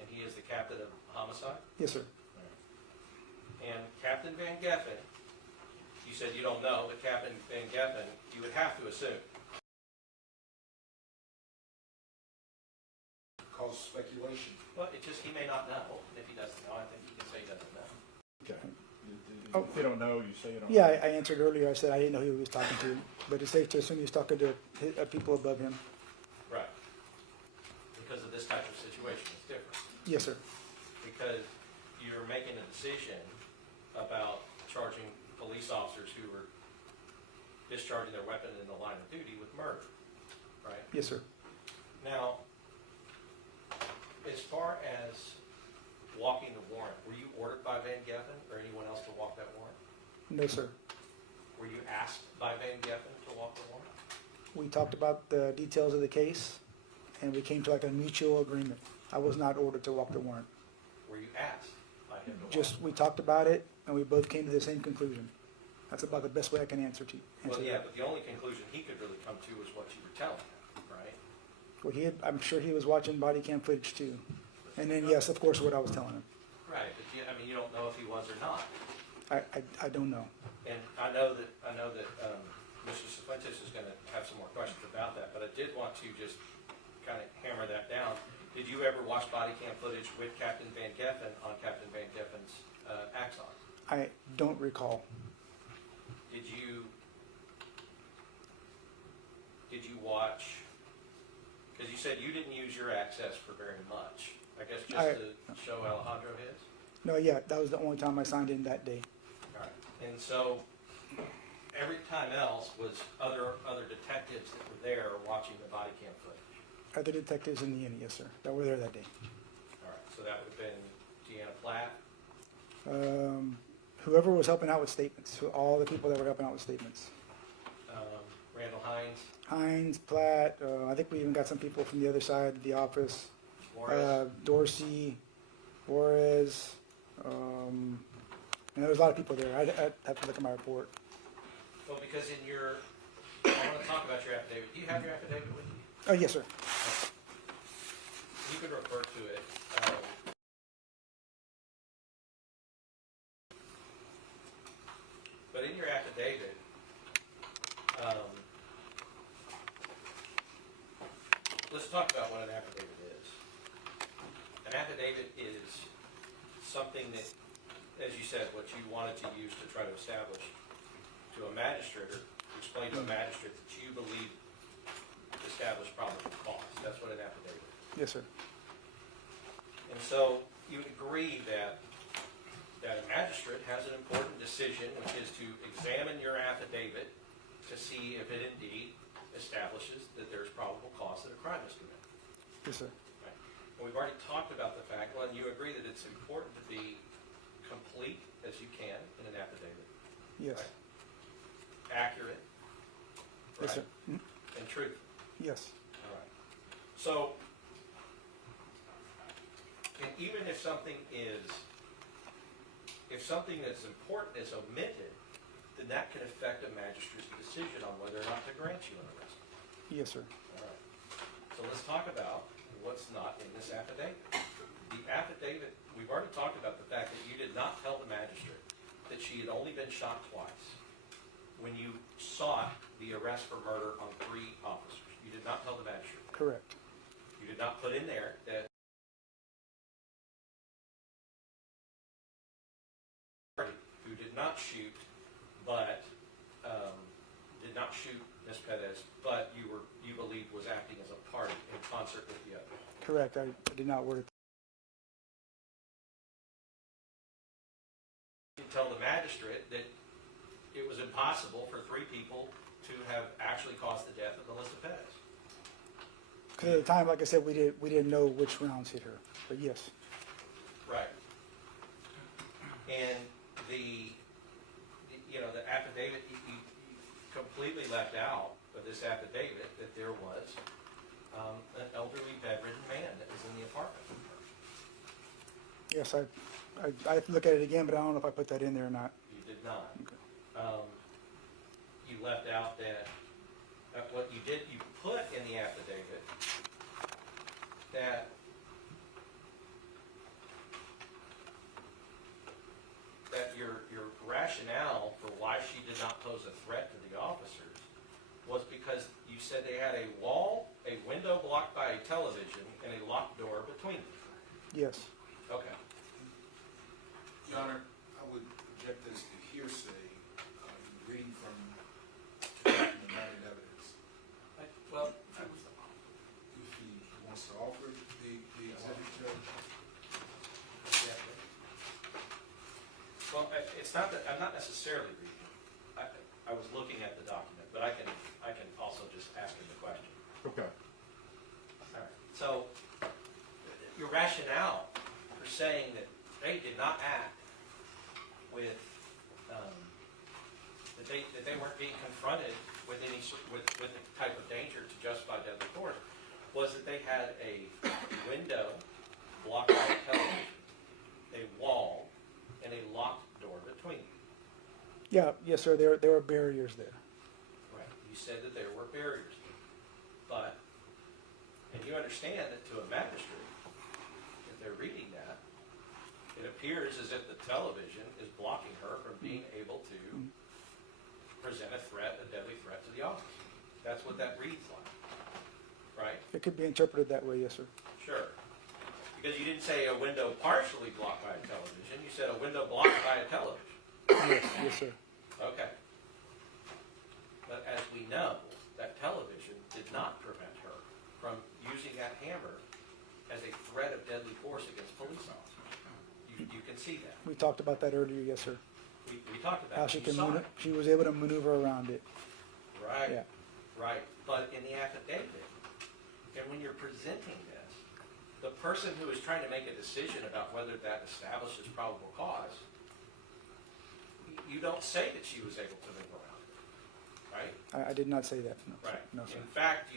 and he is the captain of homicide. Yes, sir. And Captain Van Geffen, you said you don't know, but Captain Van Geffen, you would have to assume. Cause speculation. Well, he may not know. And if he doesn't know, I think he can say he doesn't know. Okay. Oh. If you don't know, you say you don't know. Yeah, I answered earlier. I said I didn't know who he was talking to, but it's safe to assume he's talking to people above him. Right. Because of this type of situation, it's different. Yes, sir. Because you're making a decision about charging police officers who were discharging their weapon in the line of duty with murder, right? Yes, sir. Now, as far as walking the warrant, were you ordered by Van Geffen or anyone else to walk that warrant? No, sir. Were you asked by Van Geffen to walk the warrant? We talked about the details of the case, and we came to like a mutual agreement. I was not ordered to walk the warrant. Were you asked by him to walk? Just, we talked about it, and we both came to the same conclusion. That's about the best way I can answer Well, that. yeah, but the only conclusion he could really come to was what you were telling him, right? Well, I'm sure he was watching body cam footage too. And then, yes, of course, what I was telling him. Right, but I mean, you don't know if he was or not. I don't know. And I know that Mr. Cifuentes is gonna have some more questions about that, but I did want to just kind of hammer that down. Did you ever watch body cam footage with Captain Van Geffen on Captain Van Geffen's Axon? I don't recall. Did you watch, because you said you didn't use your access for very much, I guess just to show Alejandro his? No, yeah, that was the only time I signed in that day. All right, and so every time else was other detectives that were there watching the body cam footage? Other detectives in the unit, yes, sir, that were there that day. All right, so that would have been Deanna Platt, Whoever was helping out with statements, all the people that were helping out with statements. Randall Hines, Hines, Platt, I think we even got some people from the other side of the office. Morris. Dorsey, Juarez, and there was a lot of people there. I'd have to look at my report. Well, because I want to talk about your affidavit. Do you have your affidavit with you? Oh, yes, sir. You could refer to it. But in your affidavit, let's talk about what an affidavit is. An affidavit is something that, as you said, what you wanted to use to try to establish to a magistrate, or explain to a magistrate that you believe established probable cause. That's what an affidavit is. Yes, sir. And so you agree that a magistrate has an important decision, which is to examine your affidavit to see if it indeed establishes that there's probable cause that a crime was committed. Yes, sir. Right. And we've already talked about the fact, well, and you agree that it's important to be complete as you can in an affidavit. Yes. Right. Accurate. Yes, sir. Right. And truthful. Yes. All right. So, and even if something that's important is omitted, then that can affect a magistrate's decision on whether or not to grant you an arrest. Yes, sir. All right. So let's talk about what's not in this affidavit. The affidavit, we've already talked about the fact that you did not tell the magistrate that she had only been shot twice when you sought the arrest for murder on 3 officers. You did not tell the magistrate. Correct. You did not put in there that who did not shoot, but did not shoot Ms. Perez, but you believed was acting as a party in concert with the others. Correct. I did not word it. You tell the magistrate that it was impossible for 3 people to have actually caused the death of Melissa Perez. Because at the time, like I said, we didn't know which rounds hit her. But yes. Right. And the affidavit, you completely left out of this affidavit that there was an elderly bedridden man that was in the apartment with her. Yes, I have to look at it again, but I don't know if I put that in there or not. You did not. Okay. You left out that, what you did, you put in the affidavit that your rationale for why she did not pose a threat to the officers was because you said they had a wall, a window blocked by a television, and a locked door between them. Yes. Okay. Your Honor, I would object this to hearsay, reading from documented evidence. Well, If he wants to offer the exhibit, Judge. yeah. Well, it's not that, I'm not necessarily reading. I was looking at the document, but I can also just ask him the question. Okay. All right. So, your rationale for saying that they did not act with, that they weren't being confronted with any with the type of danger to justify deadly force, was that they had a window blocked by a television, a wall, and a locked door between them. Yeah, yes, sir, there were barriers there. Right. You said that there were barriers there. But, and you understand that to a magistrate, if they're reading that, it appears as if the television is blocking her from being able to present a threat, a deadly threat to the officer. That's what that reads like, right? It could be interpreted that way, yes, sir. Sure. Because you didn't say a window partially blocked by a television, you said a window blocked by a television. Yes, yes, sir. Okay. But as we know, that television did not prevent her from using that hammer as a threat of deadly force against police officers. You can see that. We talked about that earlier, yes, sir. We talked about How it. she You saw it. she was able to maneuver around it. Right, Yeah. right. But in the affidavit, and when you're presenting this, the person who is trying to make a decision about whether that establishes probable cause, you don't say that she was able to move around, right? I did not say that, no. Right. No, sir. In fact,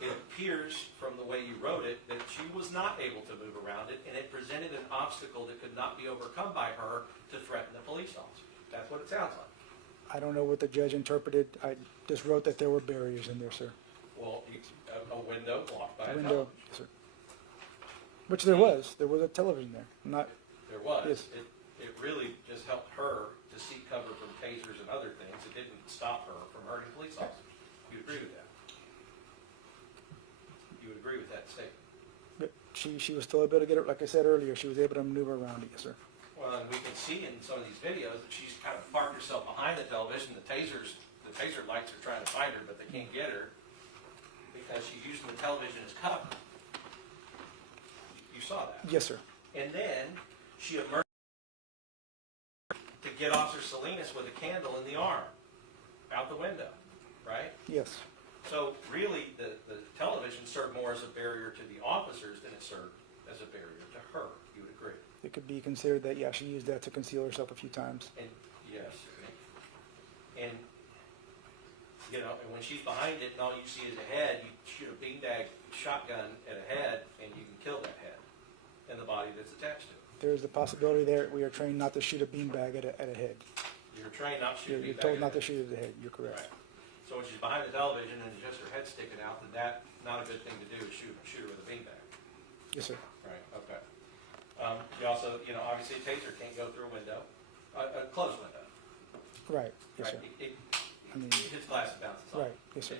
it appears from the way you wrote it that she was not able to move around it, and it presented an obstacle that could not be overcome by her to threaten the police officer. That's what it sounds like. I don't know what the judge interpreted. I just wrote that there were barriers in there, sir. Well, a window blocked by a Window, television. yes, sir. Which there was. There was a television there. Not, There was. Yes. It really just helped her to seek cover from tasers and other things. It didn't stop her from hurting police officers. You agree with that? You would agree with that statement? but she was still able to get it, like I said earlier, she was able to maneuver around it, yes, sir. Well, and we can see in some of these videos that she's kind of parked herself behind the television. The taser lights are trying to find her, but they can't get her because she's using the television as cover. You saw that. Yes, sir. And then she emerged to get Officer Salinas with a candle in the arm out the window, right? Yes. So really, the television served more as a barrier to the officers than it served as a barrier to her. You would agree? It could be considered that, yeah, she used that to conceal herself a few times. And yes, and you know, and when she's behind it and all you see is a head, you shoot a beanbag shotgun at a head and you can kill that head and the body that's attached to it. There's the possibility there, we are trained not to shoot a beanbag at a head. You're trained not to shoot a You're beanbag told at not a to head. shoot at the head, you're correct. Right. So when she's behind the television and just her head sticking out, then that's not a good thing to do is shoot her with a beanbag. Yes, sir. Right, okay. You also, you know, obviously a taser can't go through a window, a closed window. Right, yes, Right? sir. It I mean, hits glass and bounces off. right, yes, sir.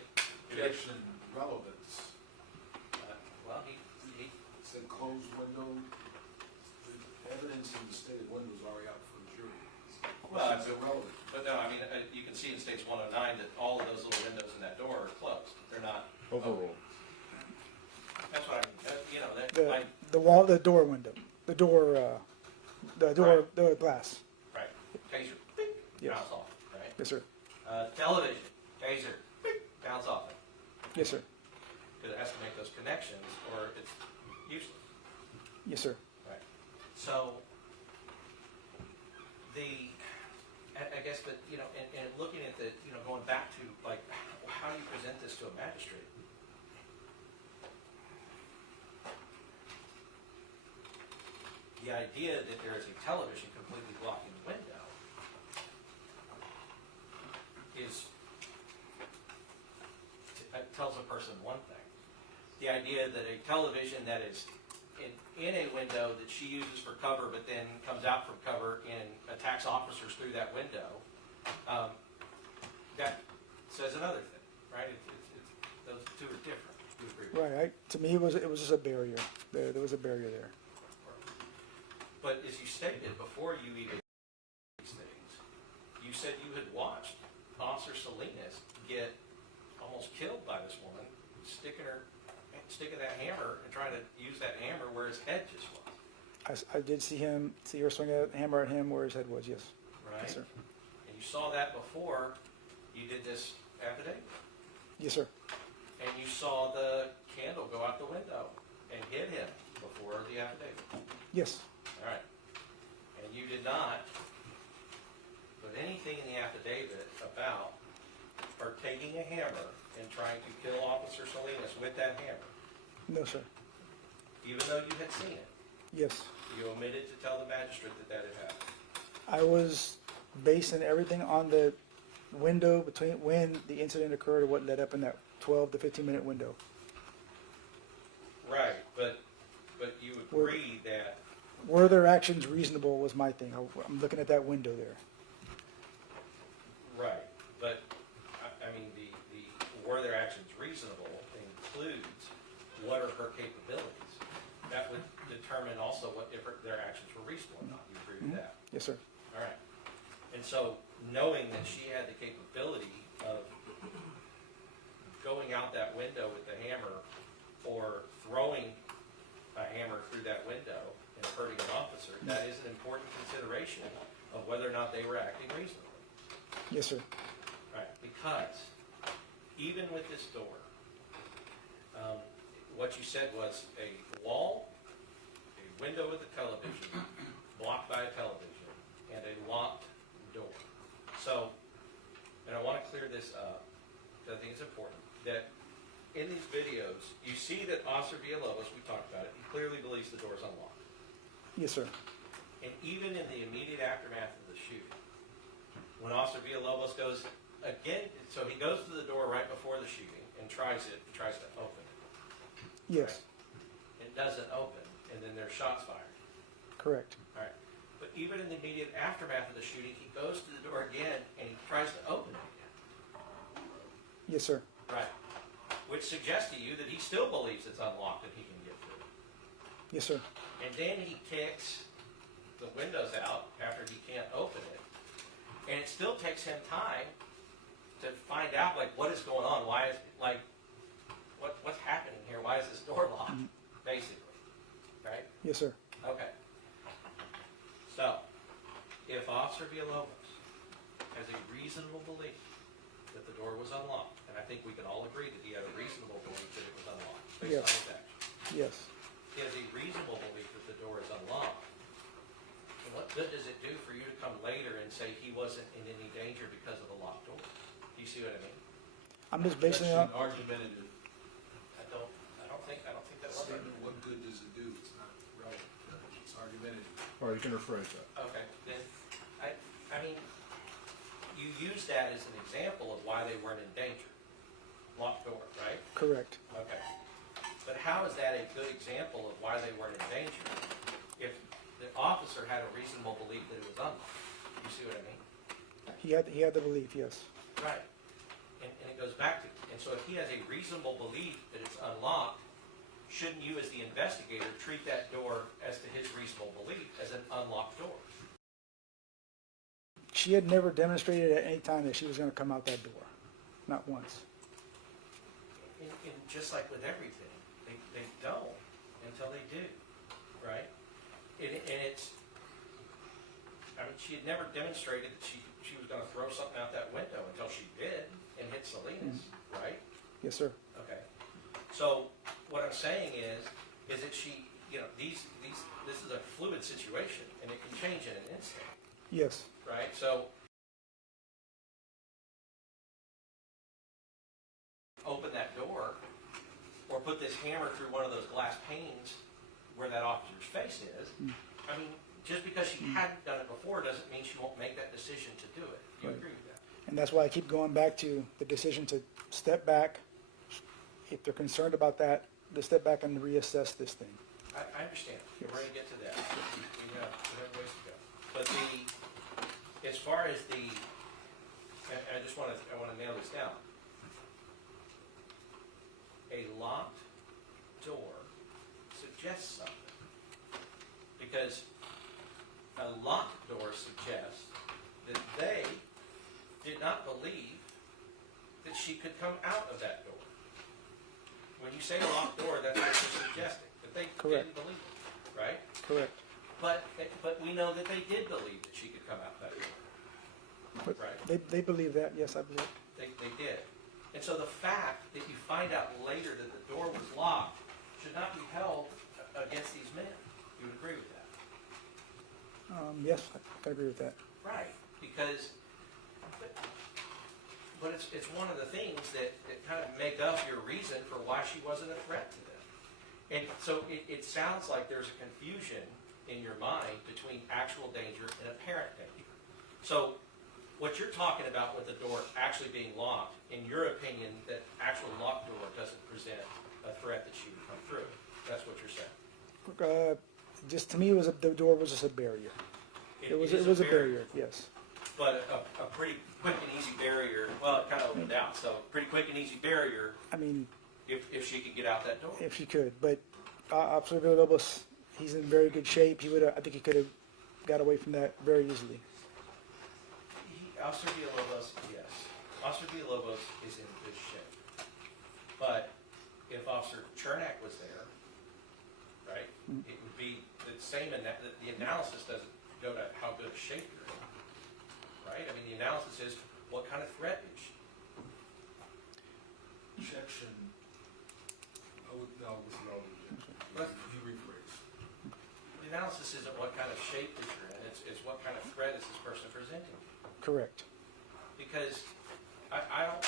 Connection relevance, Well, he, said closed window, the evidence in the stated window is already out for the jury. Well, It's irrelevant. but no, I mean, you can see in States 109 that all of those little windows in that door are closed. They're not. Overruled. That's what I mean, you know, that, The wall, the door window, the door, the glass. right, taser, bing, Yes. bounce off, right? Yes, sir. Television, taser, bing, bounce off it. Yes, sir. Because it has to make those connections or it's useless. Yes, sir. Right. So, I guess, but, you know, and looking at the, you know, going back to, like, how do you present this to a magistrate? The idea that there is a television completely blocking the window tells a person one thing. The idea that a television that is in a window that she uses for cover, but then comes out from cover and attacks officers through that window, that says another thing, right? Those two are different. You agree with that? Right. To me, it was just a barrier. There was a barrier there. But as you stated before you even these things, you said you had watched Officer Salinas get almost killed by this woman, sticking that hammer and trying to use that hammer where his head just was. I did see her swing a hammer at him where his head was, yes. Right? Yes, sir. And you saw that before you did this affidavit. Yes, sir. And you saw the candle go out the window and hit him before the affidavit. Yes. All right. And you did not put anything in the affidavit about her taking a hammer in trying to kill Officer Salinas with that hammer, No, sir. even though you had seen it? Yes. You omitted to tell the magistrate that that had happened. I was basing everything on the window between when the incident occurred or what led up in that 12 to 15-minute window. Right, but you agree that, Were their actions reasonable was my thing. I'm looking at that window there. right, but, I mean, the were their actions reasonable includes what are her capabilities. That would determine also what if their actions were reasonable or not. You agree with that? Yes, sir. All right. And so, knowing that she had the capability of going out that window with the hammer or throwing a hammer through that window and hurting an officer, that is an important consideration of whether or not they were acting reasonably. Yes, sir. Right, because even with this door, what you said was a wall, a window with a television, blocked by a television, and a locked door. So, and I want to clear this up, because I think it's important, that in these videos, you see that Officer Villalobos, we talked about it, he clearly believes the door is unlocked. Yes, sir. And even in the immediate aftermath of the shooting, when Officer Villalobos goes again, so he goes to the door right before the shooting and tries to open it. Yes. It doesn't open, and then there's shots fired. Correct. All right. But even in the immediate aftermath of the shooting, he goes to the door again and he tries to open it again. Yes, sir. Right. Which suggests to you that he still believes it's unlocked and he can get through. Yes, sir. And then he kicks the windows out after he can't open it. And it still takes him time to find out, like, what is going on? Why is, like, what's happening here? Why is this door locked? Basically. Right? Yes, sir. Okay. So, if Officer Villalobos has a reasonable belief that the door was unlocked, and I think we can all agree that he had a reasonable belief that it was unlocked, based Yes. on his actions. Yes. He has a reasonable belief that the door is unlocked. And what good does it do for you to come later and say he wasn't in any danger because of the locked door? Do you see what I mean? I'm just basing it That's on. an argumentative I don't think that's right. statement. What good does it do? It's not relevant. It's argumentative. Or you can rephrase that. Okay, then, I mean, you use that as an example of why they weren't in danger. Locked door, right? Correct. Okay. But how is that a good example of why they weren't in danger if the officer had a reasonable belief that it was unlocked? You see what I mean? He had the belief. Yes. Right. And it goes back to, and so if he has a reasonable belief that it's unlocked, shouldn't you as the investigator treat that door as to his reasonable belief as an unlocked door? She had never demonstrated at any time that she was going to come out that door. Not once. And just like with everything, they don't until they do, right? And it's, I mean, she had never demonstrated that she was going to throw something out that window until she did and hit Salinas, right? Yes, sir. Okay. So what I'm saying is that she, you know, this is a fluid situation and it can change in an instant, Yes. right? So open that door or put this hammer through one of those glass panes where that officer's face is. I mean, just because she hadn't done it before doesn't mean she won't make that decision to do it. You Right. agree with that? And that's why I keep going back to the decision to step back. If they're concerned about that, to step back and reassess this thing. I understand. We're going to get to that. We have ways to go. But as far as I want to nail this down. A locked door suggests something. Because a locked door suggests that they did not believe that she could come out of that door. When you say a locked door, that's what you're suggesting, that they Correct. didn't believe it, right? Correct. But we know that they did believe that she could come out that door. But Right. they believe that. Yes, I believe. They did. And so the fact that you find out later that the door was locked should not be held against these men. You would agree with that? Yes, I can agree with that. Right. Because But it's one of the things that kind of make up your reason for why she wasn't a threat to them. And so it sounds like there's a confusion in your mind between actual danger and apparent danger. So what you're talking about with the door actually being locked, in your opinion, that actual locked door doesn't present a threat that she would come through. That's what you're saying. Just to me, the door was just a barrier. It was a barrier, yes. But a pretty quick and easy barrier, well, it kind of opened out, so pretty quick and easy barrier I mean, if she could get out that door. if she could, but Officer Villalobos, he's in very good shape. I think he could have got away from that very easily. Officer Villalobos, yes. Officer Villalobos is in good shape. But if Officer Chernak was there, right, it would be the same, the analysis doesn't go to how good a shape you're in, right? I mean, the analysis is what kind of threat is she? Objection. No, this is all objection. What? You rephrase. The analysis isn't what kind of shape that you're in, it's what kind of threat is this person presenting. Correct. Because I don't,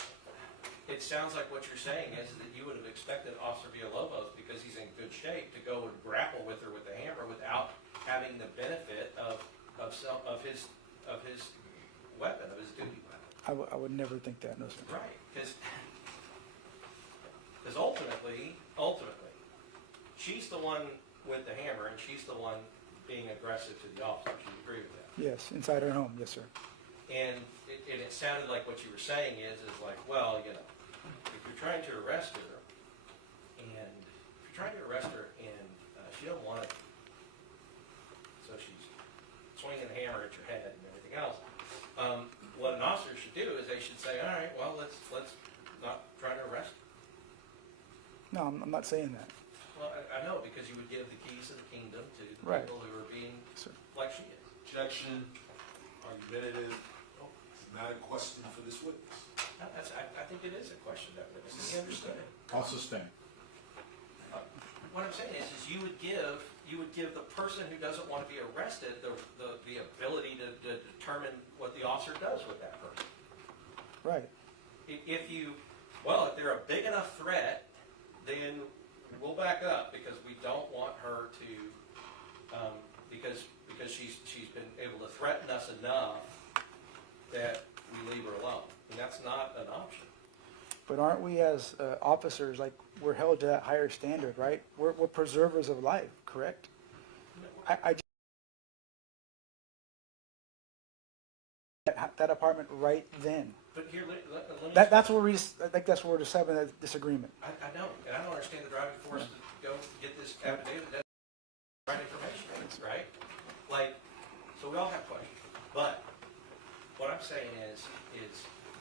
it sounds like what you're saying is that you would have expected Officer Villalobos, because he's in good shape, to go and grapple with her with the hammer without having the benefit of his weapon, of his duty weapon. I would never think that, no, sir. Right, because ultimately, she's the one with the hammer, and she's the one being aggressive to the officers. You agree with that? Yes, inside her home, yes, sir. And it sounded like what you were saying is like, well, you know, if you're trying to arrest her, and she don't want it, so she's swinging the hammer at your head and everything else. What an officer should do is they should say, all right, well, let's not try to arrest her. No, I'm not saying that. Well, I know, because you would give the keys of the kingdom to the Right. people who are being Sir. like she is. Objection. Argumentative. It's not a question for this witness. I think it is a question that witness, and he understood it. I'll sustain. What I'm saying is you would give the person who doesn't want to be arrested the ability to determine what the officer does with that person. Right. If they're a big enough threat, then we'll back up, because we don't want her to, because she's been able to threaten us enough that we leave her alone. And that's not an option. But aren't we as officers, like, we're held to that higher standard, right? We're preservers of life, correct? That apartment right then. But here, let me... That's where I think that's where we're just having a disagreement. I don't, and I don't understand the driving force to go get this affidavit. That's right information, right? Like, so we all have questions. But what I'm saying is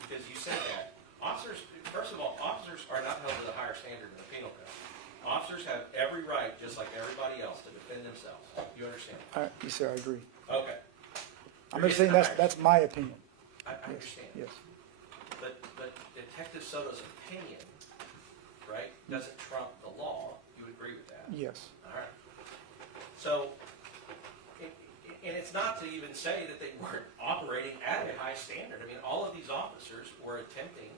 because you said that, officers, first of all, officers are not held to the higher standard in the penal code. Officers have every right, just like everybody else, to defend themselves. You understand? Yes, sir, I agree. Okay. I'm There just is saying a higher that's my opinion. I Yes, understand. yes. But Detective Soto's opinion, right, doesn't trump the law. You would agree with that? Yes. All right. So, and it's not to even say that they weren't operating at a high standard. I mean, all of these officers were attempting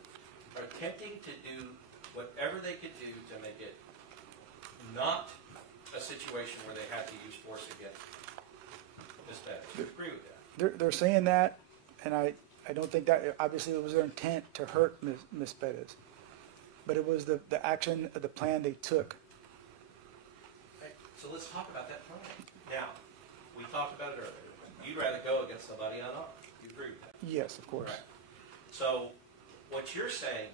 to do whatever they could do to make it not a situation where they had to use force against Ms. Bettis. You agree with that? They're saying that, and I don't think that, obviously it was their intent to hurt Ms. Bettis. But it was the action, the plan they took. Right. So let's talk about that plan. Now, we talked about it earlier. You'd rather go against somebody unarmed. You agree with that? Yes, of course. Right. So what you're saying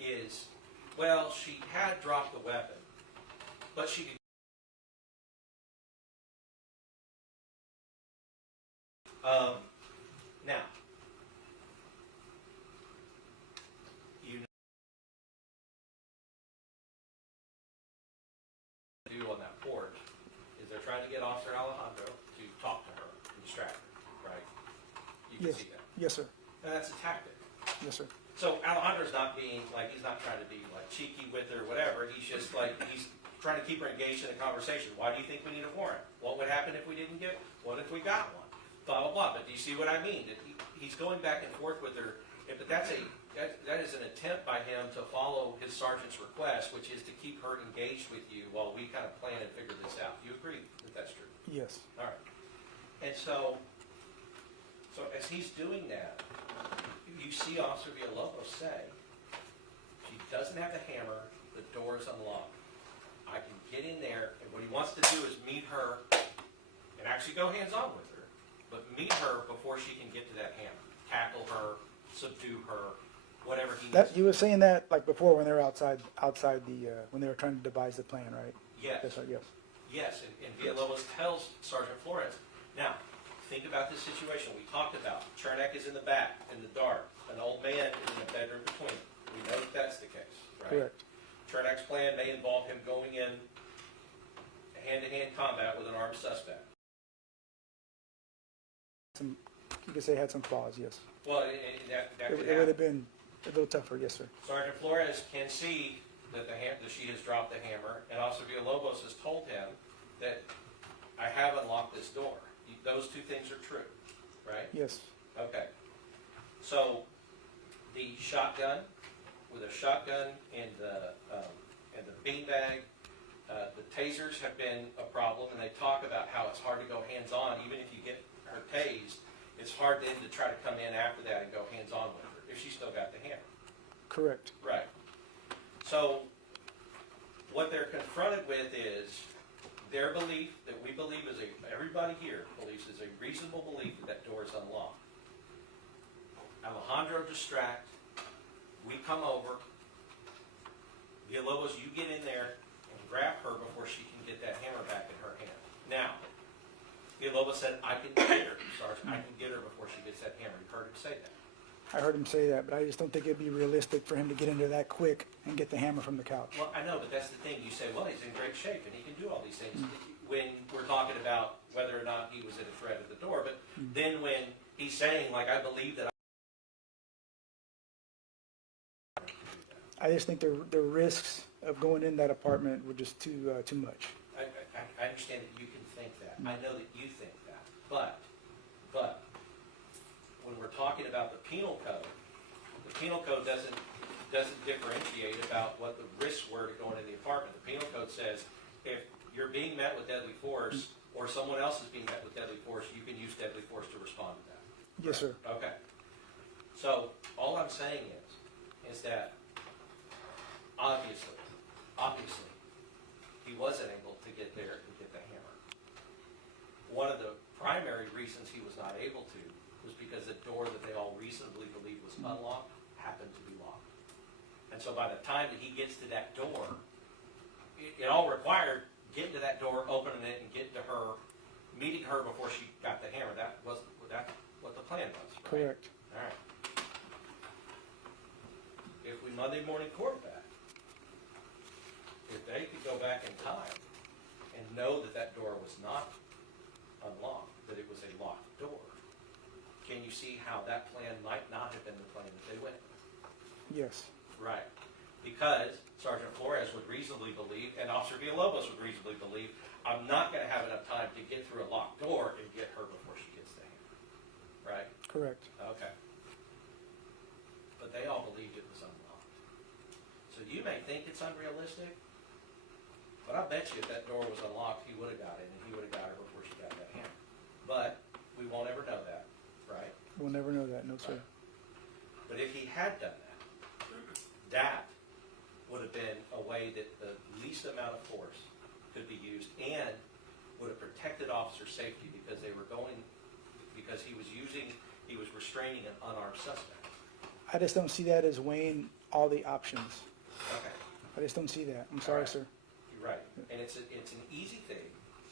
is, well, she had dropped the weapon, but she could. Now, you know what do on that porch is they're trying to get Officer Alejandro to talk to her, to distract her, right? You can Yes. see that. Yes, sir. And that's a tactic. Yes, sir. So Alejandro's not being, like, he's not trying to be, like, cheeky with her or whatever. He's just, like, he's trying to keep her engaged in a conversation. Why do you think we need a warrant? What would happen if we didn't get, what if we got one? Blah, blah, blah. But do you see what I mean? That he's going back and forth with her, but that is an attempt by him to follow his sergeant's request, which is to keep her engaged with you while we kind of plan and figure this out. You agree that that's true? Yes. All right. And so as he's doing that, you see Officer Villalobos say, she doesn't have the hammer, the door is unlocked. I can get in there, and what he wants to do is meet her and actually go hands-on with her, but meet her before she can get to that hammer. Tackle her, subdue her, whatever he needs. That you were saying that like before when they were outside the when they were trying to devise the plan, right? Yes. Yes, sir, yes. Yes, and Villalobos tells Sergeant Flores, now, think about this situation we talked about. Chernak is in the back, in the dark. An old man is in the bedroom between them. We know that that's the case, right? Correct. Chernak's plan may involve him going in hand-to-hand combat with an armed suspect. You could say had some flaws, yes. Well, that It could would happen. have been a little tougher, yes, sir. Sergeant Flores can see that that she has dropped the hammer, and Officer Villalobos has told him that I have unlocked this door. Those two things are true, right? Yes. Okay. So the shotgun, with a shotgun and the beanbag, the tasers have been a problem, and they talk about how it's hard to go hands-on. Even if you get her tased, it's hard then to try to come in after that and go hands-on with her if she's still got the hammer. Correct. Right. So what they're confronted with is their belief that we believe everybody here believes is a reasonable belief that door is unlocked. Alejandro distract. We come over. Villalobos, you get in there and grab her before she can get that hammer back in her hand. Now, Villalobos said, I can get her, Sergeant. I can get her before she gets that hammer. You heard him say that. I heard him say that, but I just don't think it'd be realistic for him to get in there that quick and get the hammer from the couch. Well, I know, but that's the thing. You say, well, he's in great shape and he can do all these things. When we're talking about whether or not he was at a threat at the door, but then when he's saying, like, I believe that I just think the risks of going in that apartment were just too much. I understand that you can think that. I know that you think that. But when we're talking about the penal code doesn't differentiate about what the risks were to go into the apartment. The penal code says if you're being met with deadly force or someone else is being met with deadly force, you can use deadly force to respond to that. Yes, sir. Okay. So all I'm saying is that obviously, he wasn't able to get there and get the hammer. One of the primary reasons he was not able to was because the door that they all reasonably believed was unlocked happened to be locked. And so by the time that he gets to that door, it all required getting to that door, opening it, and getting to her, meeting her before she got the hammer. That was what the plan was, right? Correct. All right. If we Monday morning court that, if they could go back in time and know that that door was not unlocked, that it was a locked door, can you see how that plan might not have been the plan that they went with? Yes. Right. Because Sergeant Flores would reasonably believe, and Officer Villalobos would reasonably believe, I'm not going to have enough time to get through a locked door and get her before she gets the hammer. Right? Correct. Okay. But they all believed it was unlocked. So you may think it's unrealistic, but I bet you if that door was unlocked, he would have got in and he would have got her before she got that hammer. But we won't ever know that, right? We'll never know that, no, sir. Right. But if he had done that, that would have been a way that the least amount of force could be used and would have protected officer safety because he was restraining an unarmed suspect. I just don't see that as weighing all the options. Okay. I just don't see that. I'm sorry, All right. sir. You're right. And it's an easy thing,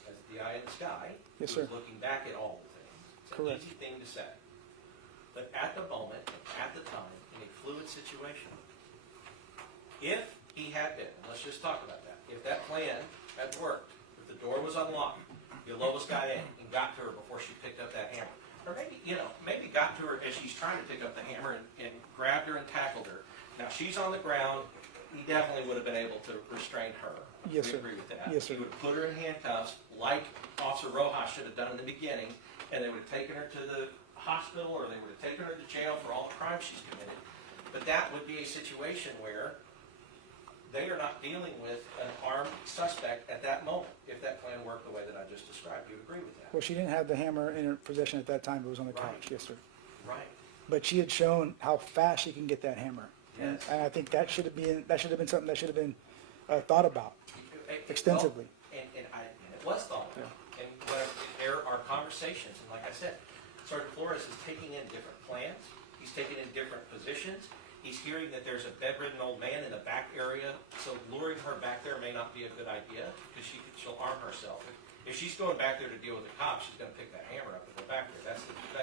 as the eye in the sky, Yes, who's sir. looking back at all the things. It's Correct. an easy thing to say. But at the moment, at the time, in a fluid situation, if he had been, let's just talk about that, if that plan had worked, if the door was unlocked, Villalobos got in and got to her before she picked up that hammer, or maybe got to her as she's trying to pick up the hammer and grabbed her and tackled her. Now she's on the ground. He definitely would have been able to restrain her. Yes, We sir. agree with that. Yes, sir. He would have put her in handcuffs, like Officer Rojas should have done in the beginning, and they would have taken her to the hospital, or they would have taken her to jail for all the crimes she's committed. But that would be a situation where they are not dealing with an armed suspect at that moment, if that plan worked the way that I just described. You agree with that? Well, she didn't have the hammer in her possession at that time. It was on the couch. Right. Yes, sir. Right. But she had shown how fast she can get that hammer. Yes. And I think that should have been something that should have been thought about extensively. Well, and it was thought about. And there are conversations, and like I said, Sergeant Flores is taking in different plans. He's taking in different positions. He's hearing that there's a bedridden old man in the back area, so luring her back there may not be a good idea, because she'll arm herself. If she's going back there to deal with the cops, she's going to pick that hammer up and go back there. That's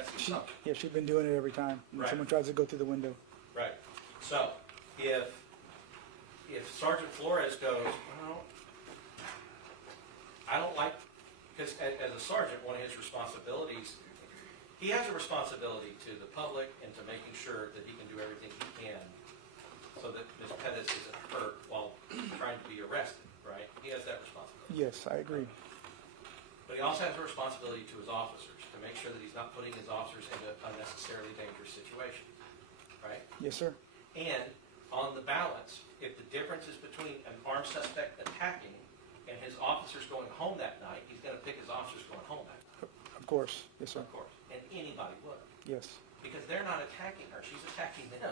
the assumption. Yeah, she's been doing it every time when Right. someone tries to go through the window. Right. So, if Sergeant Flores goes, well, I don't like, because as a sergeant, one of his responsibilities, he has a responsibility to the public and to making sure that he can do everything he can so that Ms. Pettis isn't hurt while trying to be arrested, right? He has that responsibility. Yes, I agree. But he also has a responsibility to his officers to make sure that he's not putting his officers into unnecessarily dangerous situations, right? Yes, sir. And on the balance, if the difference is between an armed suspect attacking and his officers going home that night, he's going to pick his officers going home that night, Of course. Yes, sir. of course. And anybody would, Yes. because they're not attacking her, she's attacking them.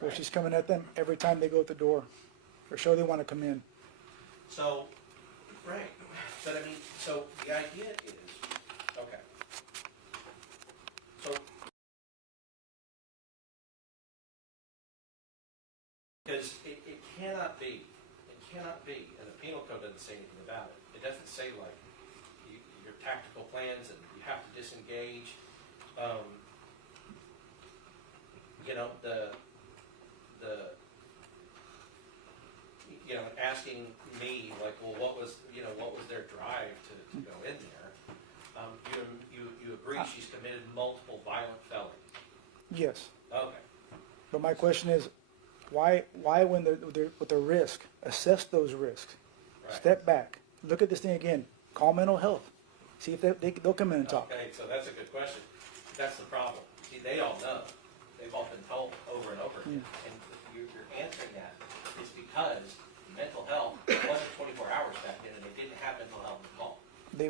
Well, right? she's coming at them every time they go at the door. Or show they want to come in. So, right, but I mean, so the idea is, okay. So, because it cannot be, and the penal code doesn't say anything about it. It doesn't say like your tactical plans and you have to disengage. You know, asking me like, well, what was their drive to go in there? You agree she's committed multiple violent felonies? Yes. Okay. But my question is, why when they're with the risk, assess those risks. Right. Step back. Look at this thing again. Call mental health. See if they'll come in and talk. Okay, so that's a good question. That's the problem. See, they all know. They've all been told over and over again. And you're answering that is because mental health wasn't 24 hours back then, and they didn't have mental health involved. They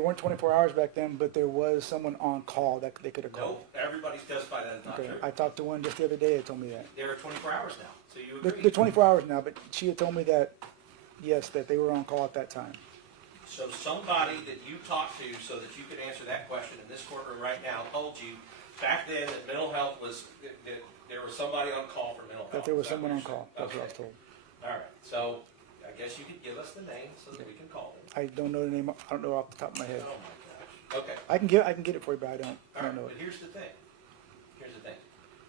weren't 24 hours back then, but there was someone on call that they could have called. No, everybody's testified that is not Okay. true. I talked to one just the other day that told me that. There are 24 hours now, so you agree. They're 24 hours now, but she had told me that, yes, that they were on call at that time. So somebody that you talked to so that you could answer that question in this courtroom right now told you back then that mental health was, that there was somebody on call for mental health. That there was Is that someone what on you're call. saying? That's what I was Okay. told. All right, so I guess you could give us the name so that we can call them. I don't know the name. I don't know off the top of my head. Oh my gosh. Okay. I can get it for you, but I don't All right, know but it. here's the thing.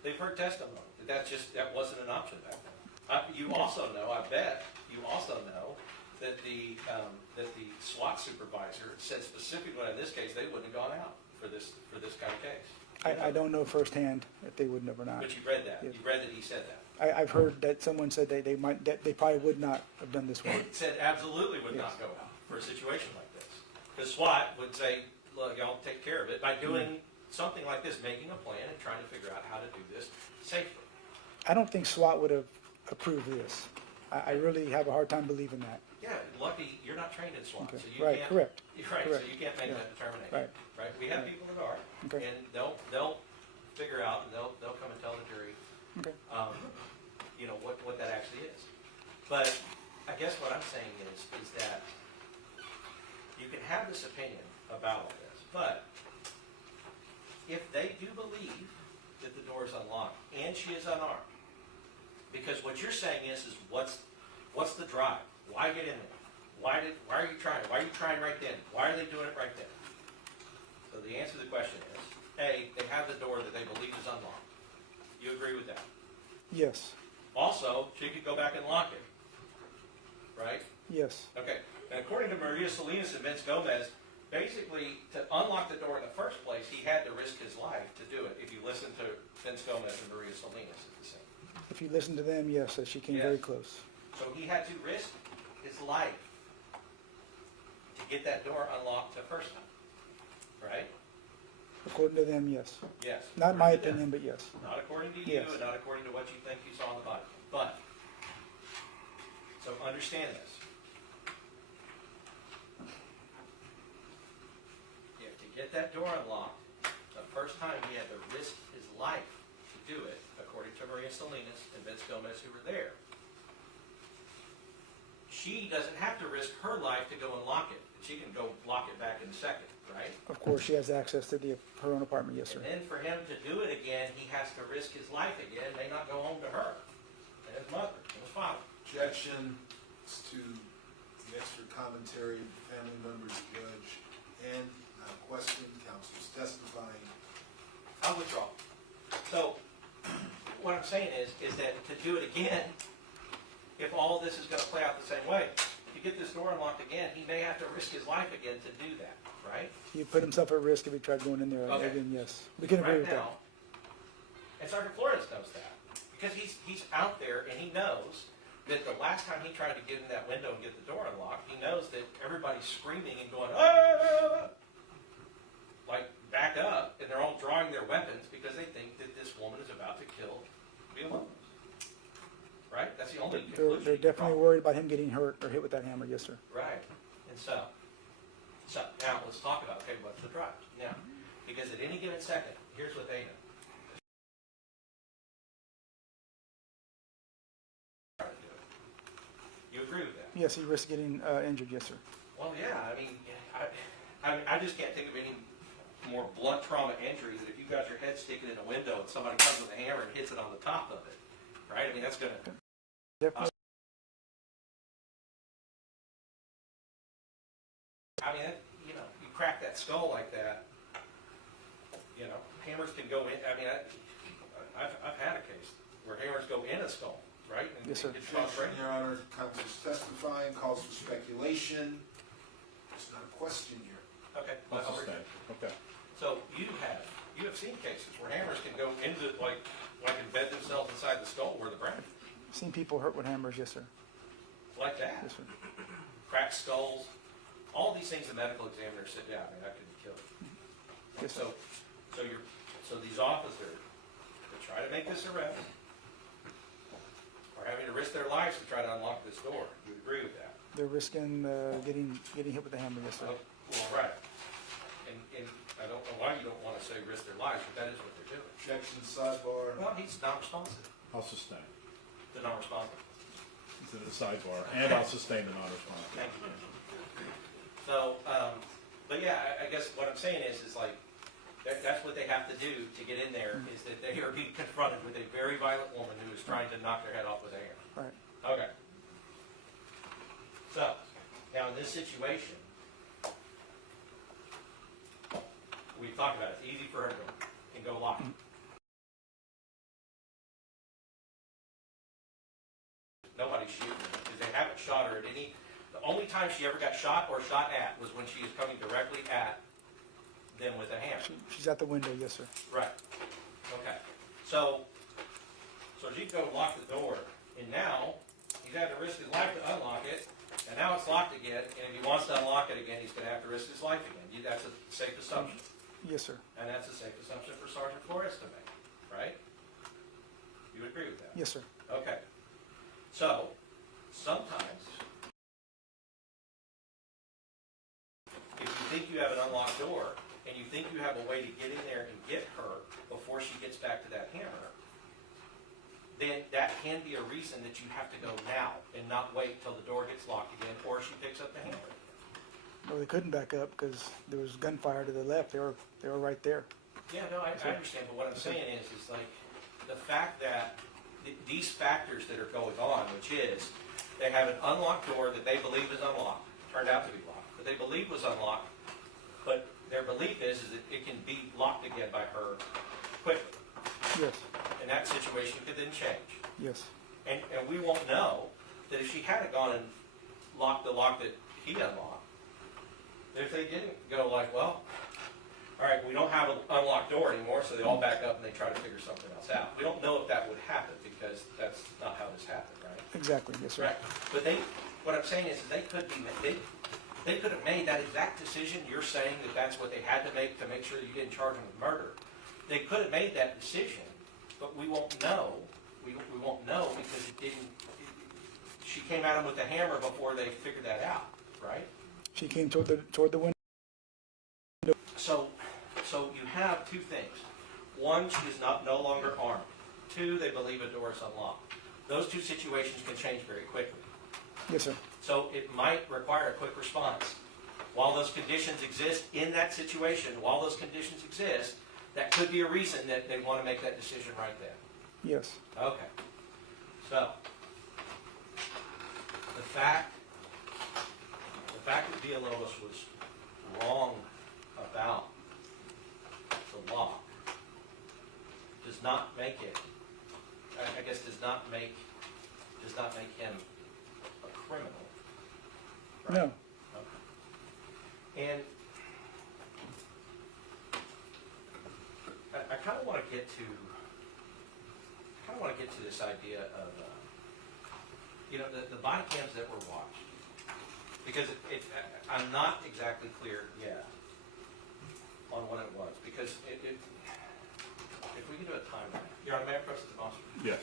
They've heard testimony that wasn't an option back then. You also know, I bet, you also know that the SWAT supervisor said specifically in this case they wouldn't have gone out for this kind of case. I don't know firsthand if they would have or not. But you read that. Yes. You read that he said that. I've heard that someone said they probably would not have done this one. It said absolutely would not go out for a situation like this. Because SWAT would say, look, y'all take care of it by doing something like this, making a plan and trying to figure out how to do this safely. I don't think SWAT would have approved this. I really have a hard time believing that. Yeah, lucky you're not trained in SWAT, Okay. so you Right, can't. correct. Right, Correct. so you can't make Yeah. that determination. Right. We have people that are, Okay. and they'll figure out and they'll come and tell the jury, Okay. what that actually is. But I guess what I'm saying is that you can have this opinion about all this, but if they do believe that the door is unlocked and she is unarmed, because what you're saying is what's the drive? Why get in there? Why are you trying? Why are you trying right then? Why are they doing it right then? So the answer to the question is, A, they have the door that they believe is unlocked. You agree with that? Yes. Also, she could go back and lock it, right? Yes. Okay, and according to Maria Salinas and Vince Gomez, basically, to unlock the door in the first place, he had to risk his life to do it, if you listen to Vince Gomez and Maria Salinas at the same. If you listen to them, yes, that she came Yes. very close. So he had to risk his life to get that door unlocked the first time, right? According to them, yes. Yes. Not my according to them. opinion, but yes. Not according to you, Yes. and not according to what you think you saw in the body. But, so understand this. If to get that door unlocked, the first time he had to risk his life to do it, according to Maria Salinas and Vince Gomez who were there, she doesn't have to risk her life to go and lock it. She can go lock it back in a second, right? Of course, she has access to her own apartment, yes, sir. And then for him to do it again, he has to risk his life again, may not go home to her, and his mother, and his father. Objection to the extra commentary, family members, judge, and question, counselors testifying. I'll withdraw. So, what I'm saying is that to do it again, if all this is going to play out the same way, to get this door unlocked again, he may have to risk his life again to do that, right? He put himself at risk if he tried going in there Okay. again, yes. We can agree Right with that. now, and Sergeant Flores knows that, because he's out there and he knows that the last time he tried to get in that window and get the door unlocked, he knows that everybody's screaming and going, ah! Like, back up, and they're all drawing their weapons because they think that this woman is about to kill Villalobos. Right? That's the only conclusion. They're you can definitely draw. worried about him getting hurt or hit with that hammer, yes, sir. Right. And so now let's talk about, okay, what's the drive? Now, because at any given second, here's what they know. You agree with that? Yes, he risked getting injured, yes, sir. Well, yeah, I mean, I just can't think of any more blunt trauma injury that if you've got your head sticking in a window and somebody comes with a hammer and hits it on the top of it, right? I mean, that's going to... Definitely. I mean, you know, you crack that skull like that, you know, hammers can go in. I mean, I've had a case where hammers go in a skull, right? And Yes, sir. It's gone straight. Your Honor, counselors testifying, calls for speculation. There's not a question here. Okay. I'll I'll sustain. Okay. So you have seen cases where hammers can go into like embed themselves inside the skull where the brain, I've seen people hurt with hammers, yes, sir. like that, Yes, sir. cracked skulls, all these things the medical examiner said, yeah, I mean, that could kill you. Yes, sir. So these officers that try to make this arrest are having to risk their lives to try to unlock this door. You would agree with that? They're risking getting hit with the hammer, yes, sir. Well, right. And I don't know why you don't want to say risk their lives, but that is what they're doing. Objection, sidebar. Well, he's not responsive. I'll sustain. They're not responsive. It's in the sidebar, and I'll sustain the non-response. Thank you. So, but yeah, I guess what I'm saying is like, that's what they have to do to get in there, is that they are being confronted with a very violent woman who is trying to knock their head off with a hammer. Right. Okay. So, now in this situation, we talked about it. It's easy for her to go and go lock it. Nobody's shooting her because they haven't shot her at any. The only time she ever got shot or shot at was when she was coming directly at them with a hammer. She's at the window, yes, sir. Right. Okay. So she go lock the door, and now he's had to risk his life to unlock it, and now it's locked again. And if he wants to unlock it again, he's going to have to risk his life again. That's a safe assumption, Yes, sir. and that's a safe assumption for Sergeant Flores to make, right? You would agree with that? Yes, sir. Okay. So sometimes, if you think you have an unlocked door, and you think you have a way to get in there and get her before she gets back to that hammer, then that can be a reason that you have to go now and not wait till the door gets locked again or she picks up the hammer. Well, they couldn't back up because there was gunfire to the left. They were right there. Yeah, no, I understand, but what I'm saying is like the fact that these factors that are going on, which is they have an unlocked door that they believe is unlocked, turned out to be locked, but they believe was unlocked, but their belief is that it can be locked again by her quickly. Yes, And that situation could then change. yes. And we won't know that if she hadn't gone and locked the lock that he unlocked, that if they didn't go like, well, all right, we don't have an unlocked door anymore, so they all back up and they try to figure something else out. We don't know if that would happen because that's not how this happened, right? Exactly, yes, sir. Right. But what I'm saying is they could be, They could have made that exact decision. You're saying that that's what they had to make sure you didn't charge them with murder. They could have made that decision, but we won't know. We won't know because it didn't. She came at them with a hammer before they figured that out, right? She came toward the window. So you have two things. One, she is no longer armed. Two, they believe a door is unlocked. Those two situations can change very quickly. Yes, sir. So it might require a quick response. While those conditions exist in that situation, while those conditions exist, that could be a reason that they want to make that decision right then. Yes. Okay. So, the fact that Villalobos was wrong about the lock does not make it, I guess does not make him a criminal. Right? No. Okay. And I kind of want to get to this idea of the body cams that were watched, because I'm not exactly clear yet on what it was, because if we can do a timeline. You're on Mayor President Boss? Yes.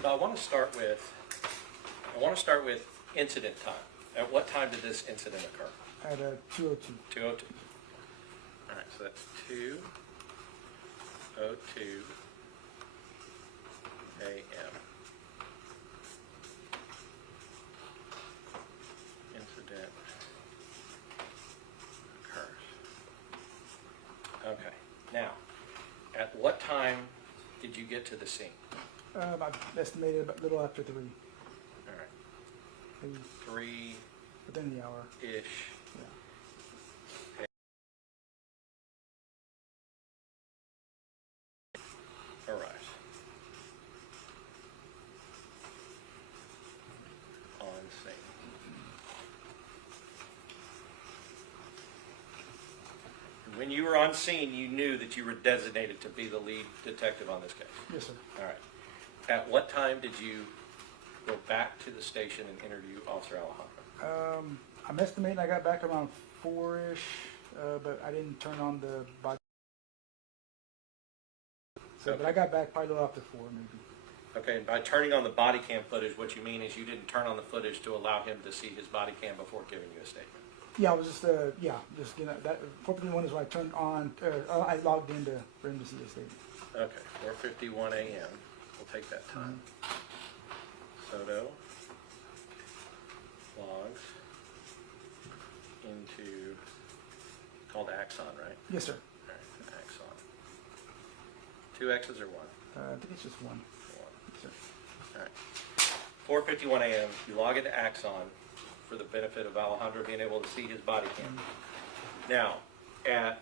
So I want to start with incident time. At what time did this incident occur? At 2:02. 2:02. All right, so that's 2:02 a.m. Incident occurs. Okay. Now, at what time did you get to the scene? I estimated a little after 3. All right. Maybe 3-ish. within the hour. Yeah. Arrives. On scene. When you were on scene, you knew that you were designated to be the lead detective on this case. Yes, sir. All right. At what time did you go back to the station and interview Officer Alejandro? I'm estimating I got back around 4-ish, but I didn't turn on the body. So, but I got back probably a little after 4, maybe. Okay, and by turning on the body cam footage, what you mean is you didn't turn on the footage to allow him to see his body cam before giving you a statement. Yeah, I was just that 4:51 is when I turned on. I logged in for him to see the statement. Okay, 4:51 a.m. We'll take that time. Soto logs into, called Axon, right? Yes, sir. All right, Axon. 2 X's or 1? I think it's just 1. 1. Yes, sir. All right. 4:51 a.m. You log into Axon for the benefit of Alejandro being able to see his body cam. Now, I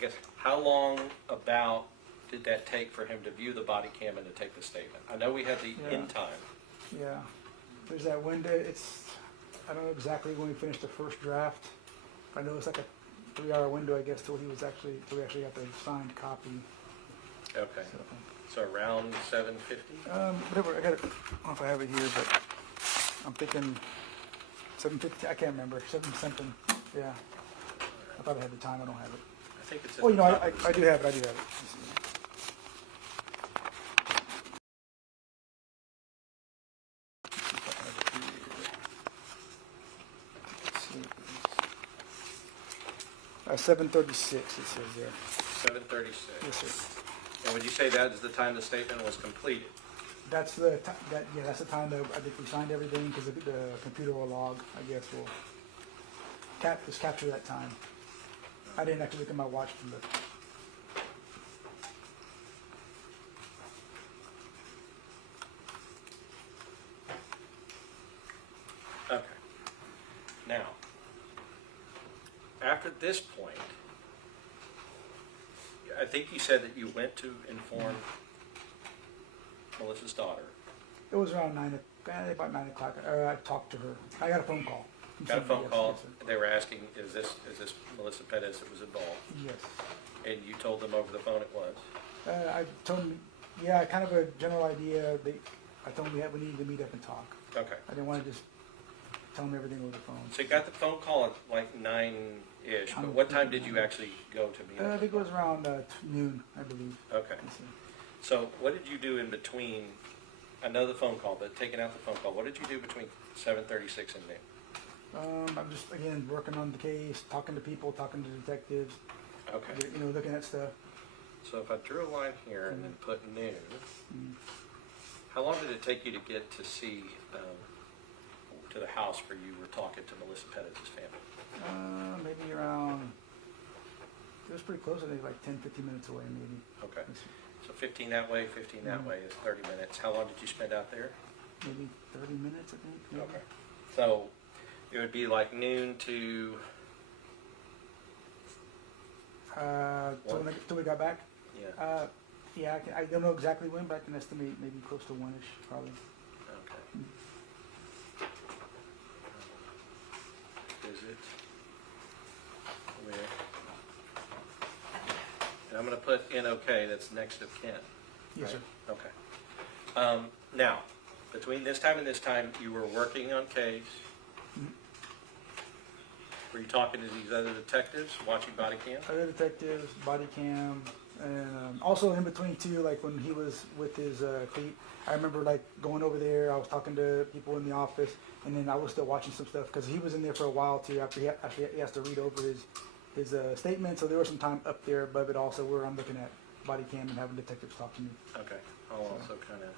guess, how long about did that take for him to view the body cam and to take the statement? I know we had the in time. Yeah, there's that window. I don't know exactly when we finished the first draft. I know it's like a 3-hour window, I guess, till we actually got the signed copy. Okay. So around 7:50? Whatever. I don't know if I have it here, but I'm thinking 7:50. I can't remember. 7 something. Yeah. I thought I had the time. I don't have it. I think it's. Oh, I do have it. Let's see. Let's see. 7:36. It says there. 7:36. Yes, sir. And would you say that is the time the statement was completed? That's the that's the time that I think we signed everything, because the computer will log. I guess will just capture that time. I didn't actually look at my watch to look. Okay. Now, after this point, I think you said that you went to inform Melissa's daughter. It was around about 9 o'clock. I talked to her. I got a phone call. got a phone Yes, call, yes, sir. they were asking, is this Melissa Perez that was involved? Yes. And you told them over the phone it was? I told them, yeah, kind of a general idea. I told them we needed to meet up and talk. Okay. I didn't want to just tell them everything over the phone. So you got the phone call at like 9-ish, but what time did you actually go to meet I up? think it was around noon, I believe. Okay. Yes, sir. So what did you do in between, I know the phone call, but taking out the phone call, what did you do between 7:36 and noon? I'm just, again, working on the case, talking to people, talking to detectives, Okay. you know, looking at stuff. So if I drew a line here and then put noon, how long did it take you to get to see, to the house where you were talking to Melissa Perez's family? Maybe around, it was pretty close, I think like 10, 15 minutes away maybe. Okay. Yes, sir. So 15 that way, 15 that way is 30 minutes. How long did you spend out there? Maybe 30 minutes, I think. Maybe. Okay. So it would be like noon to, Till we got back? yeah, Yeah, I don't know exactly when, but I can estimate maybe close to 1-ish, probably. okay. Visit with, and I'm gonna put NOK, that's next of kin. Yes, sir. Okay. Now, between this time and this time, you were working on case. Mhm. Were you talking to these other detectives, watching body cam? Other detectives, body cam, and also in between too, like when he was with his cleat, I remember like going over there, I was talking to people in the office, and then I was still watching some stuff because he was in there for a while too, after he has to read over his statement, so there was some time up there above it also where I'm looking at body cam and having detectives talk to me. Okay, I'll also kind of.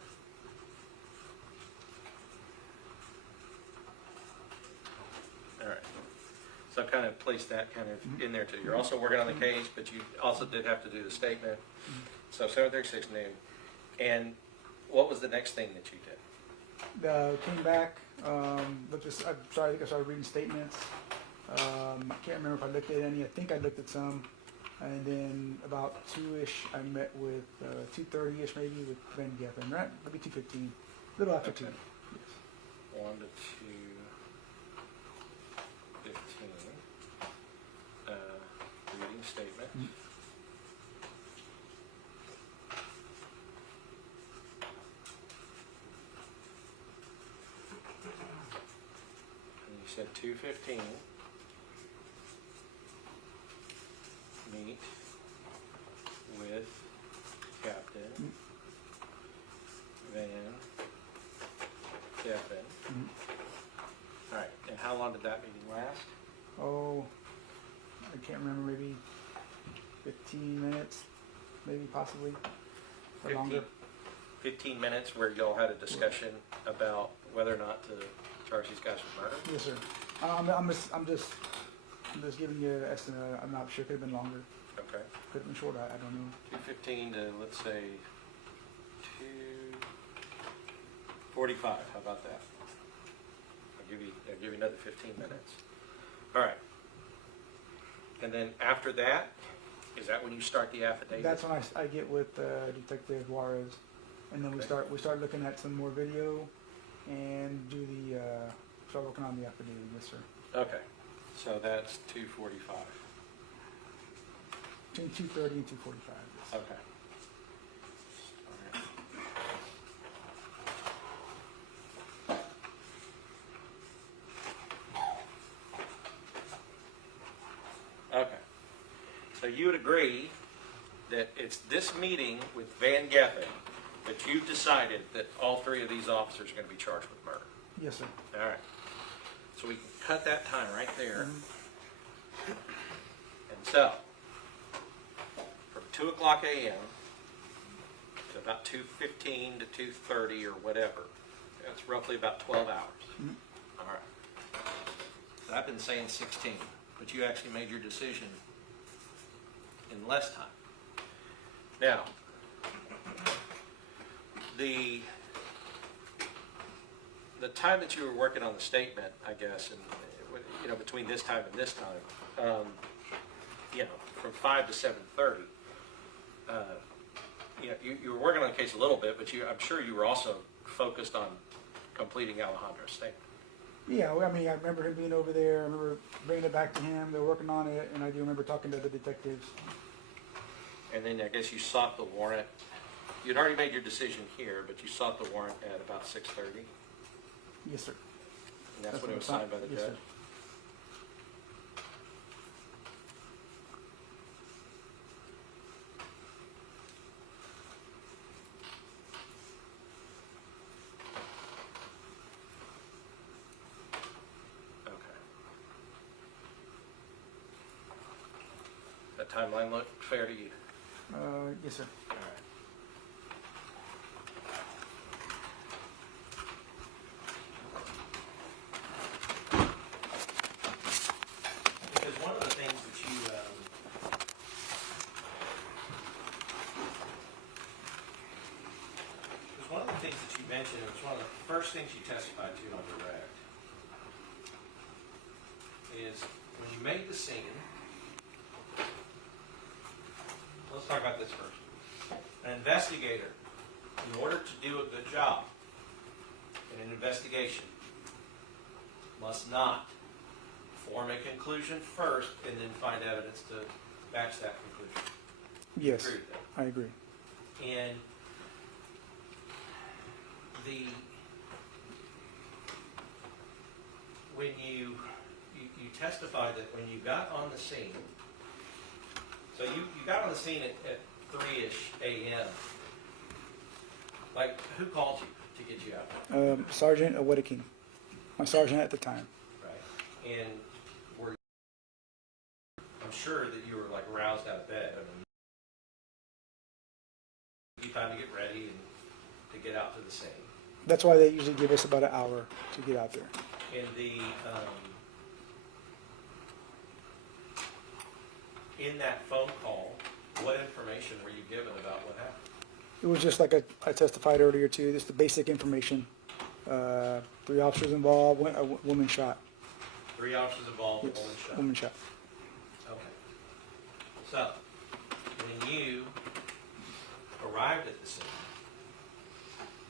All right. So kind of place that kind of in there too. You're also working on the case, but you also did have to do the statement. So 7:36 noon. And what was the next thing that you did? Came back, looked at, I think I started reading statements. I can't remember if I looked at any. I think I looked at some. And then about 2-ish, I met with 2:30-ish maybe with Van Geffen, right? Maybe 2:15, a little after Okay. 2. 1 to 2:15. Reading statement. Mhm. And you said 2:15. Meet with Captain Van Geffen. Mhm. All right, and how long did that meeting last? Oh, I can't remember, maybe 15 minutes, maybe possibly, or longer. 15 minutes where y'all had a discussion about whether or not to charge these guys with murder? Yes, sir. I'm just giving you an estimate. I'm not sure. Could have been longer. Okay. Could have been shorter. I don't know. 2:15 to, let's say, 2:45. How about that? I'll give you another 15 minutes. All right. And then after that, is that when you start the affidavit? That's when I get with Detective Juarez, and then we Okay. start looking at some more video, and do start working on the affidavit. Yes, sir. Okay. So that's 2:45. Between 2:30 and 2:45. Yes. Okay. Okay. So you would agree that it's this meeting with Van Geffen that you've decided that all three of these officers are going to be charged with murder? Yes, sir. All right. So we can cut that time right there. Mhm. And so, from 2 o'clock a.m. to about 2:15 to 2:30 or whatever, that's roughly about 12 hours. Mhm. All right. So I've been saying 16, but you actually made your decision in less time. Now, the time that you were working on the statement, I guess, and between this time and this time, from 5 to 7:30, you were working on the case a little bit, but I'm sure you were also focused on completing Alejandro's statement. Yeah, well, I mean, I remember him being over there. I remember bringing it back to him. They were working on it, and I do remember talking to the detectives. And then I guess you sought the warrant. You'd already made your decision here, but you sought the warrant at about 6:30, Yes, sir. and that's when it was signed by the Yes, sir. judge. Okay. That timeline look fair to you? Yes, sir. All right. Because one of the things that you, because one of the things that you mentioned, it was one of the first things you testified to on direct, is when you made the scene. Let's talk about this first. An investigator, in order to do a good job in an investigation, must not form a conclusion first and then find evidence to match that conclusion. Yes, Agree with that? I agree. And when you testified that when you got on the scene, so you got on the scene at 3-ish a.m. Like, who called you to get you out? Sergeant Awedikin, my sergeant at the time. Right. And I'm sure that you were like roused out of bed. I mean, you time to get ready and to get out to the scene. That's why they usually give us about an hour to get out there. In in that phone call, what information were you given about what happened? It was just like I testified earlier too, just the basic information. 3 officers involved, a woman shot. 3 officers involved, Yes, a woman shot. woman shot. Okay. So, when you arrived at the scene,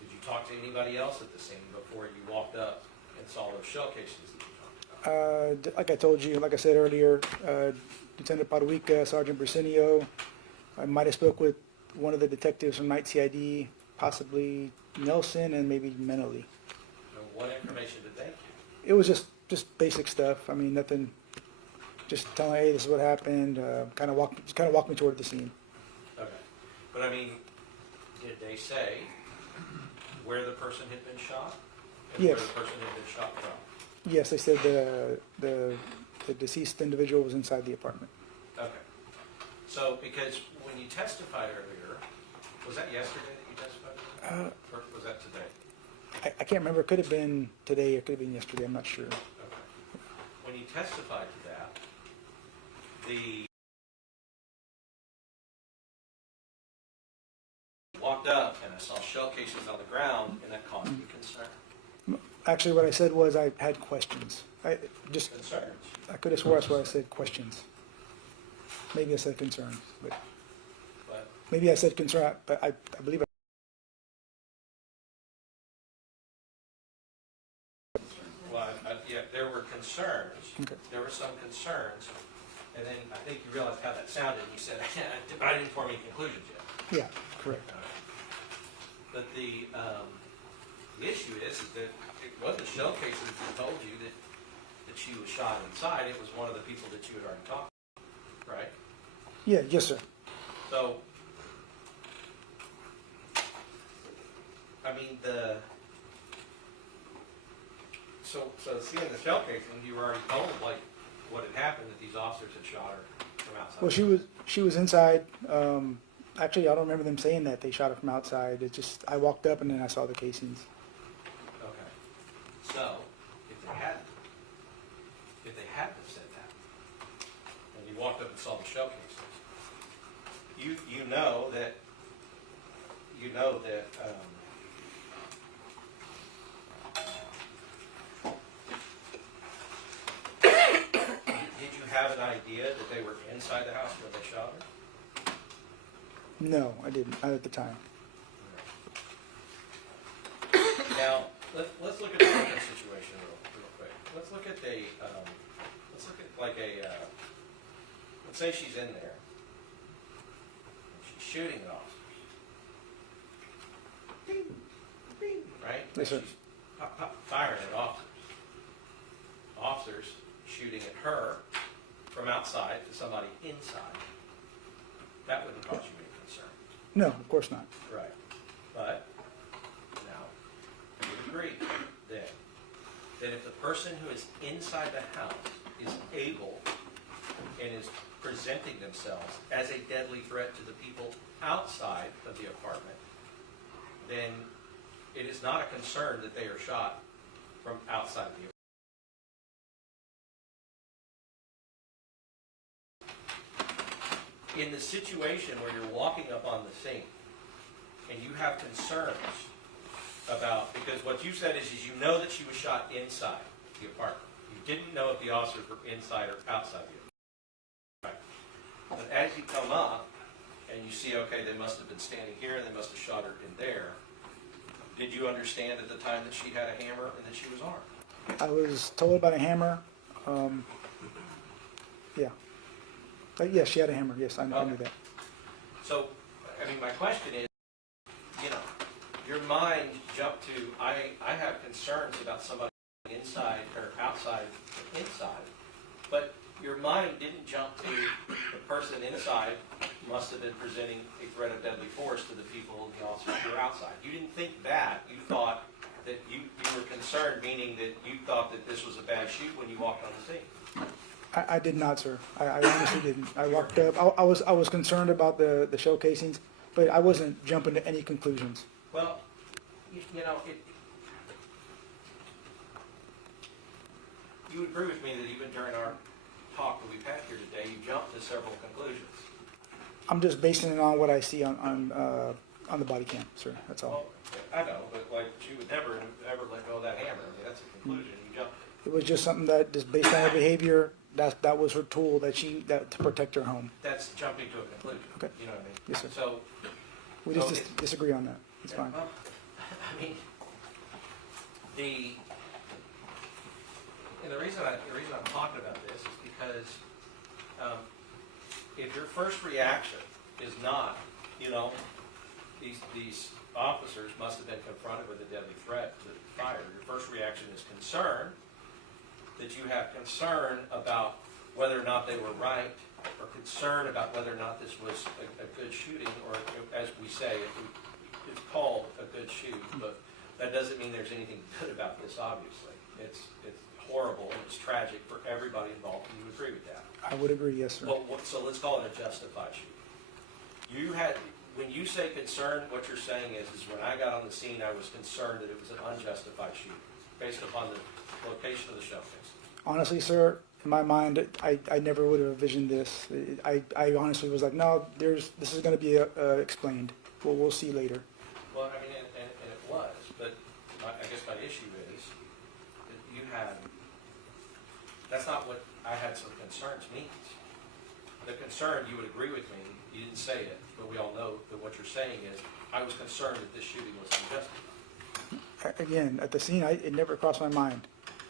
did you talk to anybody else at the scene before you walked up and saw those shell casings that you talked about? Like I told you, like I said earlier, Lieutenant Paduica, Sergeant Bersenio, I might have spoke with one of the detectives from Night CID, possibly Nelson and maybe Menely. And what information did they give? It was just basic stuff. I mean, nothing. Just telling, hey, this is what happened. Kind of walk me toward the scene. Okay. But I mean, did they say where the person had been shot? And Yes. where the person had been shot from? Yes, they said the deceased individual was inside the apartment. Okay. So, because when you testified earlier, was that yesterday that you testified? Or was that today? I can't remember. It could have been today. It could have been yesterday. I'm not sure. Okay. When you testified to that, the walked up and I saw shell casings on the ground, and that caused me concern. Actually, what I said was I had questions. I Concerns. could have swore that's what I said, questions. Maybe I said concerns, but But maybe I said concern, but I believe well, yeah, there were concerns. Okay. There were some concerns, and then I think you realized how that sounded. And you said, "I didn't form any conclusions yet." yeah, correct. But the issue is that it wasn't shell casings that told you that she was shot inside. It was one of the people that you had already talked to, right? Yeah, yes, sir. So, I mean, so seeing the shell casing, you were already told like what had happened, that these officers had shot her from outside. Well, she was inside. Actually, I don't remember them saying that they shot her from outside. It just I walked up and then I saw the casings. Okay. So, if they hadn't have said that, and you walked up and saw the shell casings, you know that did you have an idea that they were inside the house when they shot her? No, I didn't. Not at the time. Now, let's look at the second situation real quick. let's look at like let's say she's in there. She's shooting at officers. Ding, ding, right? Yes, sir. She's firing at officers. Officers shooting at her from outside to somebody inside. That wouldn't cause you any concern. No, of course not. Right. But now, you agree then that if the person who is inside the house is able and is presenting themselves as a deadly threat to the people outside of the apartment, then it is not a concern that they are shot from outside the apartment. In the situation where you're walking up on the scene and you have concerns about, because what you said is you know that she was shot inside the apartment. You didn't know if the officers were inside or outside the apartment. Right. But as you come up and you see, okay, they must have been standing here and they must have shot her in there, did you understand at the time that she had a hammer and that she was armed? I was told about a hammer. Yeah. Yes, she had a hammer. Yes, I knew that. So, I mean, my question is, you know, your mind jumped to, I have concerns about somebody inside or outside or inside, but your mind didn't jump to the person inside must have been presenting a threat of deadly force to the people, the officers who were outside. You didn't think that. You thought that you were concerned, meaning that you thought that this was a bad shoot when you walked on the scene. I did not, sir. I honestly didn't. I walked up. I was concerned about the show casings, but I wasn't jumping to any conclusions. Well, you know, you agree with me that even during our talk that we've had here today, you jumped to several conclusions. I'm just basing it on what I see on the body cam, sir. That's all. Well, I know, but like she would never ever let go of that hammer. I mean, that's a conclusion. You jumped. It was just something that, just based on her behavior, that was her tool to protect her home. That's jumping to a conclusion. Okay. You know what I mean? Yes, sir. So, We So just disagree on that. It's fine. well, I mean, the reason I'm talking about this is because if your first reaction is not, you know, these officers must have been confronted with a deadly threat to fire. Your first reaction is concern, that you have concern about whether or not they were right, or concern about whether or not this was a good shooting, or as we say, it's called a good shoot, but that doesn't mean there's anything good about this, obviously. It's horrible and it's tragic for everybody involved, and you agree with that? I would agree, yes, sir. Well, so let's call it a justified shooting. When you say concern, what you're saying is when I got on the scene, I was concerned that it was an unjustified shooting, based upon the location of the shell case. Honestly, sir, in my mind, I never would have envisioned this. I honestly was like, no, this is going to be explained. We'll see later. Well, I mean, and it was, but I guess my issue is that you had, that's not what I had some concerns means. The concern, you would agree with me, you didn't say it, but we all know that what you're saying is, I was concerned that this shooting was unjustified. Again, at the scene, it never crossed my mind.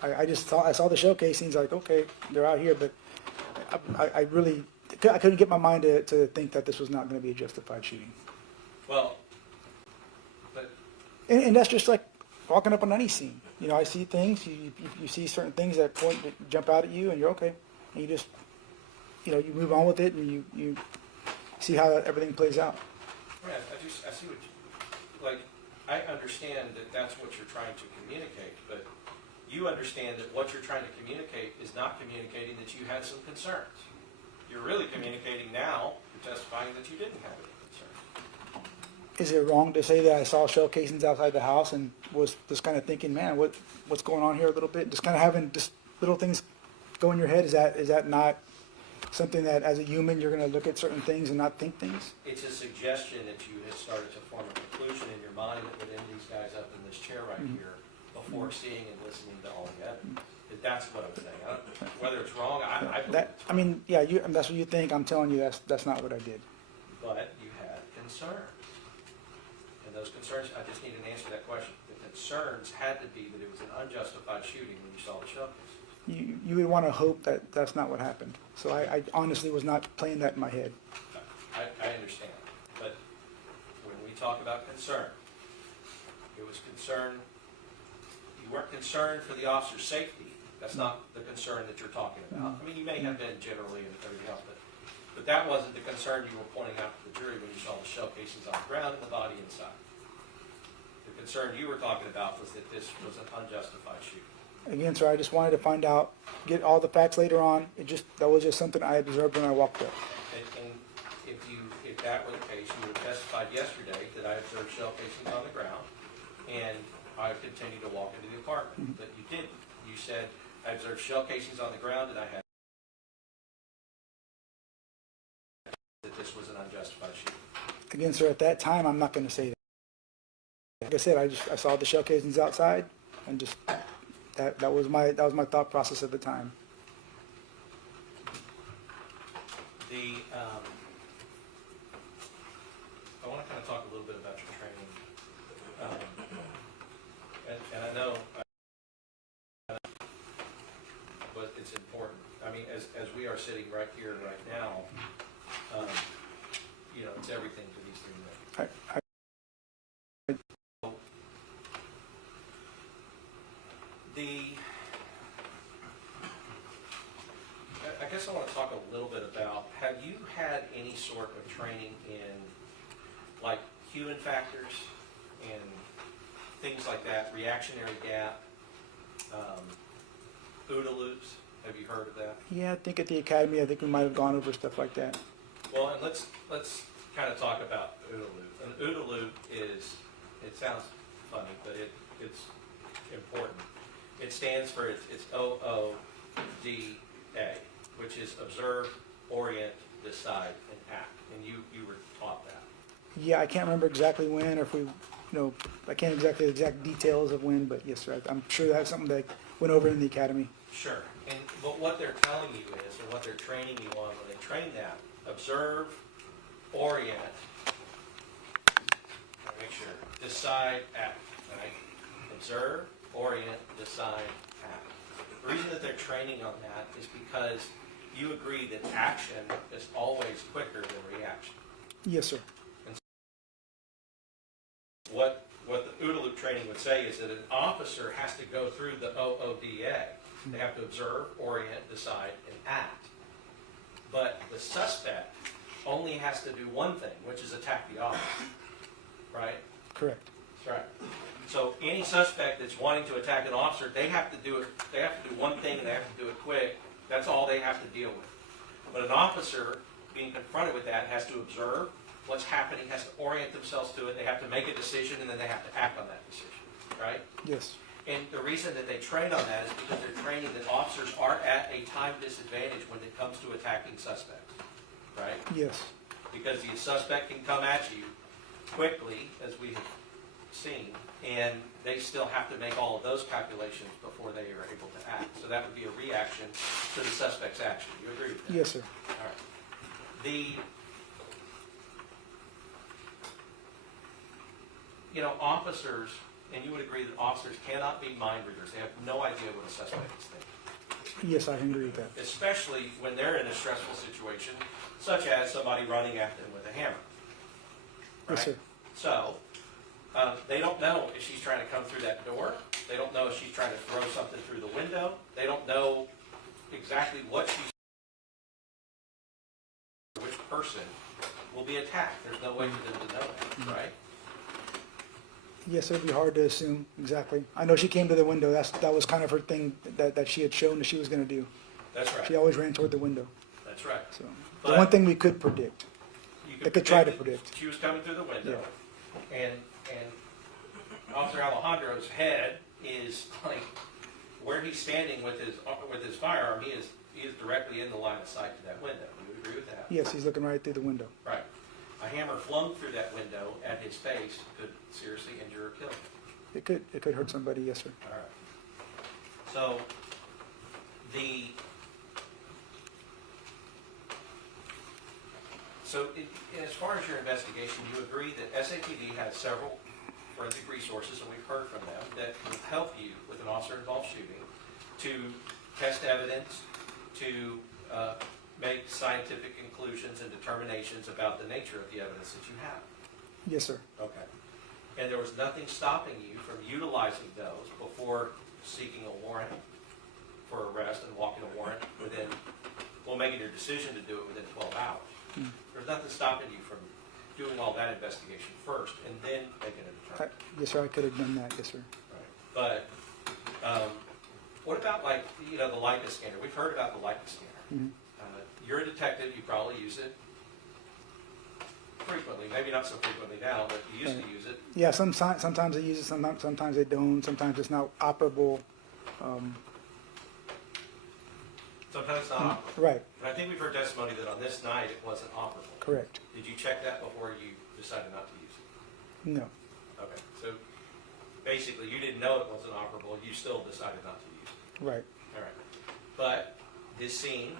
I saw the show casings, like, okay, they're out here, but I couldn't get my mind to think that this was not going to be a justified shooting. Well, but And that's just like walking up on any scene. You know, I see things, you see certain things that jump out at you, and you're okay. And you just, you know, you move on with it, and you see how everything plays out. yeah, I see what like, I understand that that's what you're trying to communicate, but you understand that what you're trying to communicate is not communicating that you had some concerns. You're really communicating now, you're testifying that you didn't have any concerns. Is it wrong to say that I saw shell casings outside the house and was just kind of thinking, man, what's going on here a little bit? Just kind of having just little things go in your head. Is that not something that as a human you're going to look at certain things and not think things? It's a suggestion that you had started to form a conclusion in your mind that would end these guys up in this chair right here before seeing and listening to all the evidence. That's what I'm saying. Whether it's wrong, I believe it's I mean, yeah, that's what you think. I'm telling you that's not what I did. but you had concerns. And those concerns, I just need an answer to that question. The concerns had to be that it was an unjustified shooting when you saw the shell case. you would want to hope that that's not what happened. So I honestly was not playing that in my head. I understand, but when we talk about concern, it was concern, you weren't concerned for the officer's safety. That's not the concern that you're talking about. I mean, you may have been generally and everything else, but that wasn't the concern you were pointing out to the jury when you saw the shell casings on the ground and the body inside. The concern you were talking about was that this was an unjustified shooting. Again, sir, I just wanted to find out, get all the facts later on. That was just something I observed when I walked up. And if that were the case, you would have testified yesterday that I observed shell casings on the ground, and I continued to walk into the apartment, but you didn't. You said, I observed shell casings on the ground, and I had that this was an unjustified shooting. Again, sir, at that time, I'm not going to say that. Like I said, I saw the shell casings outside, and just that was my thought process at the time. I want to kind of talk a little bit about your training, and I know, but it's important. I mean, as we are sitting right here, right now, you know, it's everything to these three men. I guess I want to talk a little bit about, have you had any sort of training in, like, human factors and things like that, reactionary gap, OODA loops? Have you heard of that? Yeah, I think at the academy, I think we might have gone over stuff like that. Well, and let's kind of talk about OODA loop. An OODA loop is, it sounds funny, but it's important. It stands for, it's OODA, which is observe, orient, decide, and act. And you were taught that. Yeah, I can't remember exactly when, or if we, I can't exactly the exact details of when, but yes, sir, I'm sure that's something that went over in the academy. Sure. But what they're telling you is, or what they're training you on when they train that, observe, orient, make sure, decide, act. Right? Observe, orient, decide, act. The reason that they're training on that is because you agree that action is always quicker than reaction. Yes, sir. And what the OODA loop training would say is that an officer has to go through the OODA. They have to observe, orient, decide, and act. But the suspect only has to do one thing, which is attack the officer. Right? Correct. That's right. So any suspect that's wanting to attack an officer, they have to do it. They have to do one thing, and they have to do it quick. That's all they have to deal with. But an officer being confronted with that has to observe what's happening, has to orient themselves to it. They have to make a decision, and then they have to act on that decision. Right? Yes. And the reason that they train on that is because they're training that officers are at a time disadvantage when it comes to attacking suspects. Right? Yes. Because the suspect can come at you quickly, as we have seen, and they still have to make all of those calculations before they are able to act. So that would be a reaction to the suspect's action. You agree with that? Yes, sir. All right. Officers, and you would agree that officers cannot be mind readers. They have no idea what a suspect is thinking. Yes, I can agree with that. Especially when they're in a stressful situation, such as somebody running at them with a hammer. Right? Yes, sir. So, they don't know if she's trying to come through that door. They don't know if she's trying to throw something through the window. They don't know exactly what which person will be attacked. There's no way for them to know that, right? Yes, it would be hard to assume exactly. I know she came to the window. That was kind of her thing that she had shown that she was going to do. That's right. She always ran toward the window. That's right. So But the one thing we could predict. They could try to predict. She was coming through the window, and Officer Alejandro's head is like where he's standing with his firearm. He is directly in the line of sight to that window. You would agree with that? Yes, he's looking right through the window. Right. A hammer flung through that window at his face could seriously injure or kill him. It could hurt somebody. Yes, sir. All right. So as far as your investigation, you agree that SAPD has several forensic resources, and we've heard from them, that will help you with an officer-involved shooting to test evidence to make scientific conclusions and determinations about the nature of the evidence that you have. Yes, sir. Okay. And there was nothing stopping you from utilizing those before seeking a warrant for arrest and walking a warrant within, well, making your decision to do it within 12 hours. There's nothing stopping you from doing all that investigation first and then making a determination. Yes, sir. I could have done that. Yes, sir. Right. But what about, like, the Leica scanner? We've heard about the Leica scanner. Mhm. You're a detective. You probably use it frequently. Maybe not so frequently now, but you used to use it. Yeah, sometimes they use it, sometimes they don't. Sometimes it's not operable. Sometimes it's not operable. Right, And I think we've heard testimony that on this night it wasn't operable. correct. Did you check that before you decided not to use it? No, Okay, so basically you didn't know it wasn't operable, you still decided not to use it. right. All right. But this scene,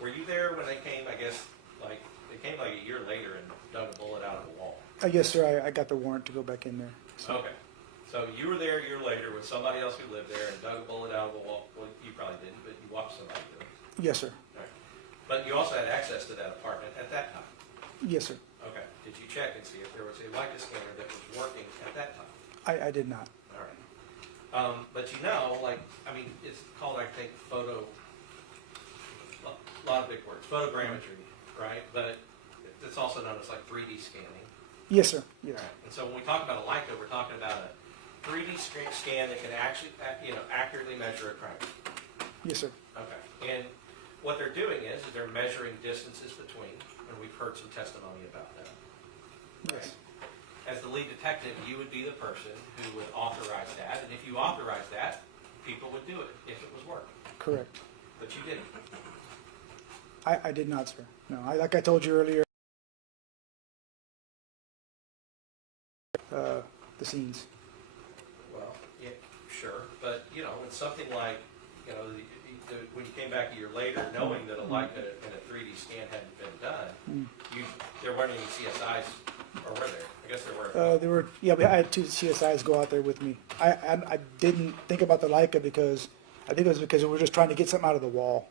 were you there when they came, I guess, like, they came like a year later and dug a bullet out of the wall? Yes, sir. I got the warrant to go back in there. So, Okay. So you were there a year later with somebody else who lived there and dug a bullet out of the wall. Well, you probably didn't, but you watched somebody do it. yes, sir. All right. But you also had access to that apartment at that time. Yes, sir. Okay. Did you check and see if there was a Leica scanner that was working at that time? I did not. All right. But like, I mean, it's called, I think, a lot of big words, photogrammetry, right? But it's also known as like 3D scanning. Yes, sir. All Yes. right. And so when we talk about a Leica, we're talking about a 3D scan that can actually, accurately measure a crime. Yes, sir. Okay. And what they're doing is they're measuring distances between, and we've heard some testimony about that. Yes. As the lead detective, you would be the person who would authorize that, and if you authorize that, people would do it if it was working. Correct. But you didn't. I did not, sir. No, like I told you earlier, the scenes. Well, yeah, sure, but, it's something like, when you came back a year later, knowing that a Leica and a 3D scan hadn't been done, there weren't any CSIs, or were there? I guess there were. I had two CSIs go out there with me. I didn't think about the Leica because I think it was because we were just trying to get something out of the wall.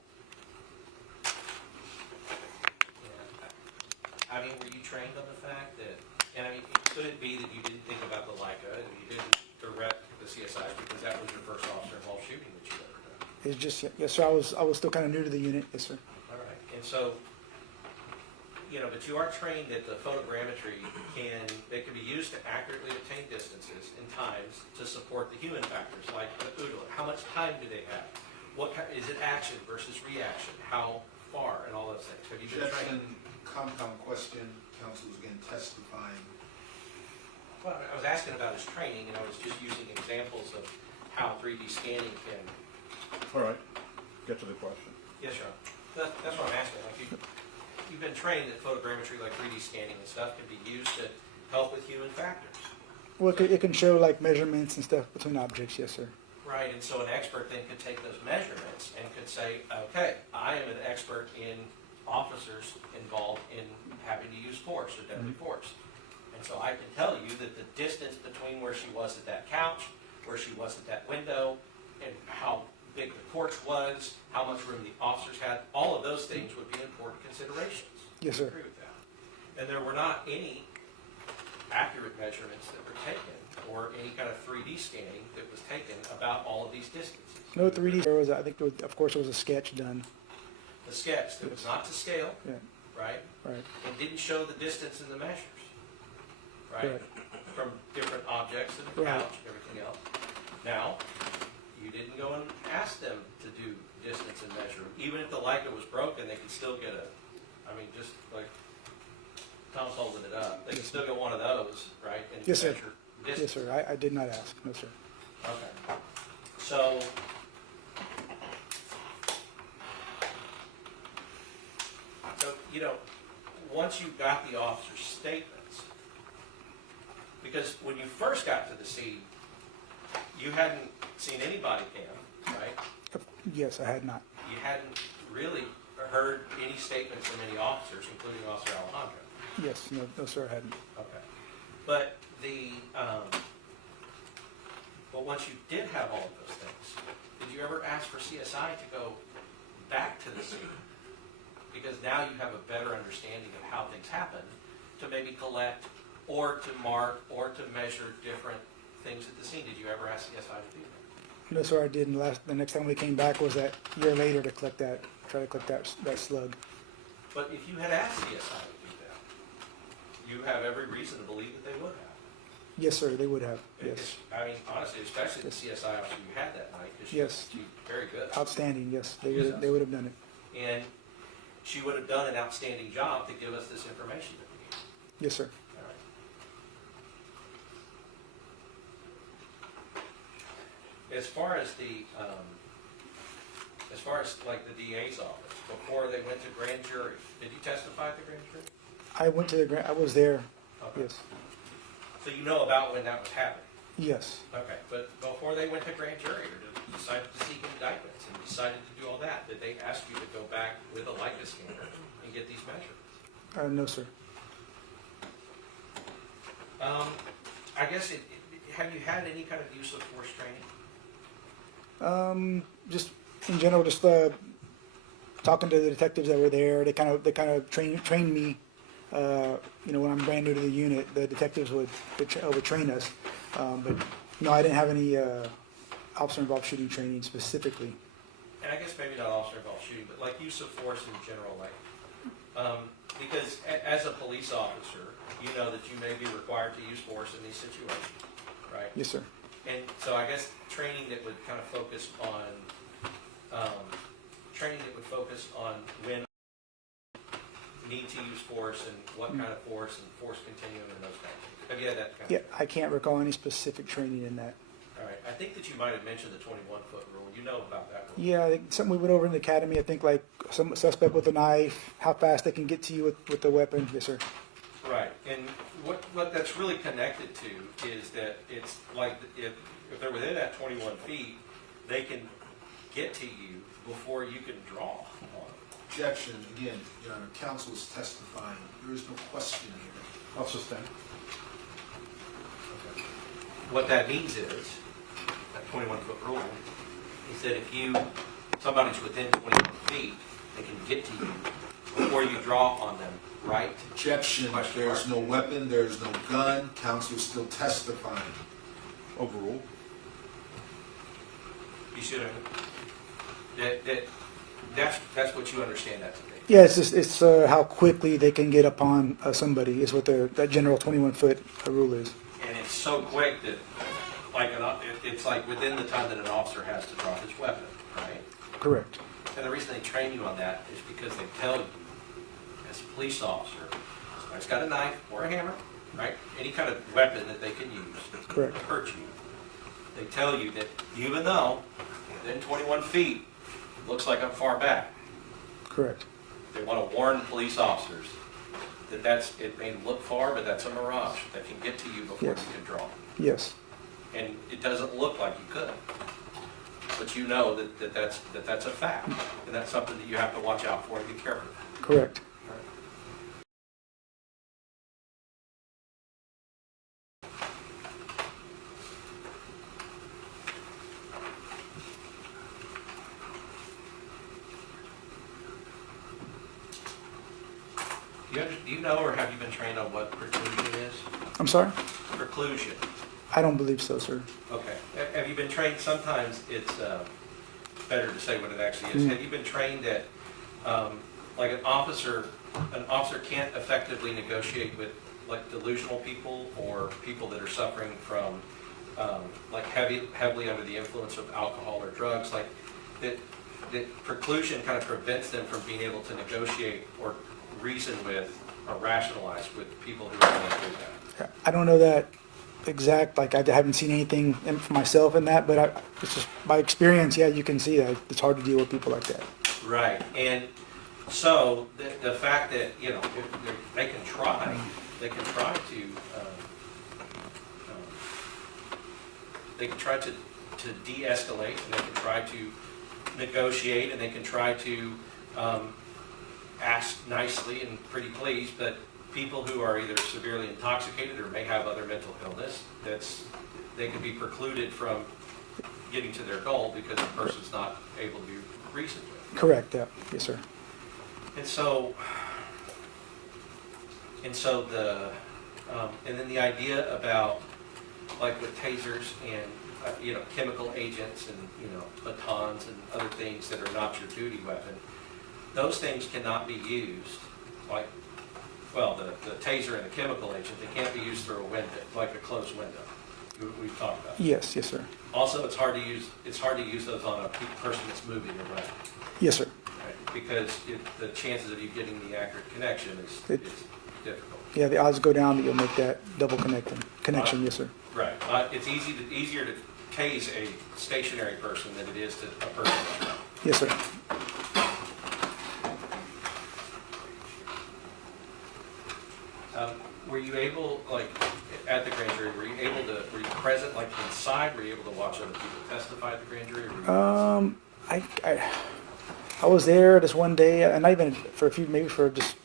Yeah. I mean, were you trained on the fact that, and I mean, could it be that you didn't think about the Leica and you didn't direct the CSIs because that was your first officer involved shooting that you ever done? It's just yes, sir. I was still kind of new to the unit. Yes, sir. All right, and so, but you are trained that the photogrammetry can be used to accurately obtain distances and times to support the human factors, like the OODA. How much time do they have? Is it action versus reaction? How far, and all those things. Have you been trained? Objection, compound question, counsel is again testifying. Well, I was asking about his training, and I was just using examples of how 3D scanning can. All right, get to the question. Yes, sir. That's what I'm asking. Like you've been trained that photogrammetry, like 3D scanning and stuff, can be used to help with human factors. Well, it can show like measurements and stuff between objects. Yes, sir. Right, and so an expert then could take those measurements and could say, okay, I am an expert in officers involved in having to use force or deadly force. And so I can tell you that the distance between where she was at that couch, where she was at that window, and how big the porch was, how much room the officers had, all of those things would be important considerations. Yes, I sir. agree with that. And there were not any accurate measurements that were taken or any kind of 3D scanning that was taken about all of these distances. No 3D. There was, I think, of course, there was a sketch done. The sketch that was not to scale, Yeah. right? Right. It didn't show the distance in the measures, right? Correct. From different objects and the Right. couch and everything else. Now, you didn't go and ask them to do distance and measure. Even if the Leica was broken, they could still get just like Tom's holding it up, they could still get one of those, right? And Yes, sir. measure Yes, distance. sir. I did not ask. No, sir. Okay. So, once you got the officer's statements, because when you first got to the scene, you hadn't seen any body cam, right? Yes, I had not. You hadn't really heard any statements from any officers, including Officer Alejandro. Yes, no, sir, I hadn't. Okay. But but once you did have all of those things, did you ever ask for CSI to go back to the scene? Because now you have a better understanding of how things happen, to maybe collect, or to mark, or to measure different things at the scene. Did you ever ask CSI to do that? No, sir, I didn't. The next time we came back was that year later to collect that, try to collect that slug. But if you had asked CSI to do that, you have every reason to believe that they would have. Yes, sir, they would have, yes. I mean, honestly, especially the CSI officer you had that night, because Yes. she's very good. Outstanding, yes, they would have done it. And she would have done an outstanding job to give us this information that we need. Yes, sir. All right. As far as like the DA's office, before they went to grand jury, did you testify at the grand jury? I went to I was there, Okay. yes, So you know about when that was happening? yes. Okay, but before they went to grand jury, or decided to seek indictments and decided to do all that, did they ask you to go back with a Leica scanner and get these measurements? No, sir. I guess, have you had any kind of use of force training? Just in general, just talking to the detectives that were there, they kind of trained me. When I'm brand new to the unit, the detectives would train us. But no, I didn't have any officer-involved shooting training specifically. And I guess maybe not officer-involved shooting, but like use of force in general, like, because as a police officer, you know that you may be required to use force in these situations, right? Yes, sir. And so I guess training that would kind of focus on, when need to use force and what kind of force and force continuum and those kinds of things. Have you had that kind Yeah, of? I can't recall any specific training in that. All right, I think that you might have mentioned the 21-foot rule. You know about that rule? Yeah, I think something we went over in the academy. I think like some suspect with a knife, how fast they can get to you with the weapon. Yes, sir. Right, and what that's really connected to is that it's like if they're within that 21 feet, they can get to you before you can draw on them. Objection, again, Your Honor, counsel is testifying, there is no question here. I'll sustain. What that means is, that 21-foot rule, is that if somebody's within 21 feet, they can get to you before you draw on them, right? Objection, Question there's mark. no weapon, there's no gun, counsel is still testifying. Overruled. You see what I mean? That's what you understand that to be. Yeah, it's how quickly they can get upon somebody is what that general 21-foot rule is. And it's so quick that, it's like within the time that an officer has to draw his weapon, right? Correct. And the reason they train you on that is because they tell you, as a police officer, somebody's got a knife or a hammer, right? Any kind of weapon that they can use Correct. to hurt you. They tell you that even though within 21 feet, looks like I'm far back, Correct. they want to warn police officers that it may look far, but that's a mirage that can get to you before Yes. you can draw. Yes. And it doesn't look like you could. But you know that's a fact, and that's something that you have to watch out for and be careful of. Correct. Do you know, or have you been trained on what preclusion is? I'm sorry? Preclusion. I don't believe so, sir. Okay. Have you been trained? Sometimes it's better to say what it actually is. Have you been trained that, like an officer can't effectively negotiate with like delusional people or people that are suffering from like heavily under the influence of alcohol or drugs, like that preclusion kind of prevents them from being able to negotiate or reason with or rationalize with people who are going through that. I don't know that exact, like I haven't seen anything for myself in that, but it's just by experience, yeah, you can see that it's hard to deal with people like that. Right, and so the fact that, they can try to de-escalate, and they can try to negotiate, and they can try to ask nicely and pretty please, but people who are either severely intoxicated or may have other mental illness, they could be precluded from getting to their goal because the person's not able to be reasoned with. Correct, yeah, yes, sir. And so and then the idea about, like with tasers and, chemical agents and, batons and other things that are not your duty weapon, those things cannot be used, like, well, the taser and the chemical agent, they can't be used through a window, like a closed window. We've talked about. Yes, yes, sir. Also, it's hard to use those on a person that's moving around. Yes, sir. Right, because the chances of you getting the accurate connection is difficult. Yeah, the odds go down that you'll make that double connection, yes, sir. Right. It's easier to tase a stationary person than it is to a person that's running. Yes, sir. Were you able, like, at the grand jury, were you present, like, inside? Were you able to watch other people testify at the grand jury? Or were you I was there this one day, and not even for a few, maybe for just,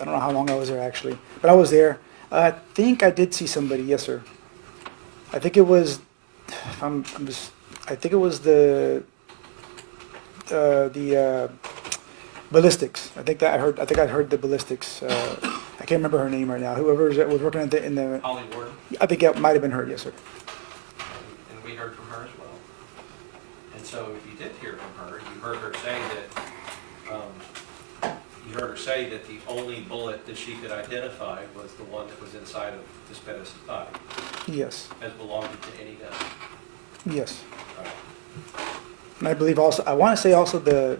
I don't know how long I was there actually, but I was there. I think I did see somebody, yes, sir. I think it was, I think it was the ballistics. I think I heard the ballistics. I can't remember her name right now. Whoever was working in the, Holly Warden? I think it might have been her, yes, sir. And we heard from her as well. And so if you did hear from her, you heard her say that the only bullet that she could identify was the one that was inside of Ms. Pettis' body, Yes, as belonging to any gun. yes. Right. And I believe also, I want to say also the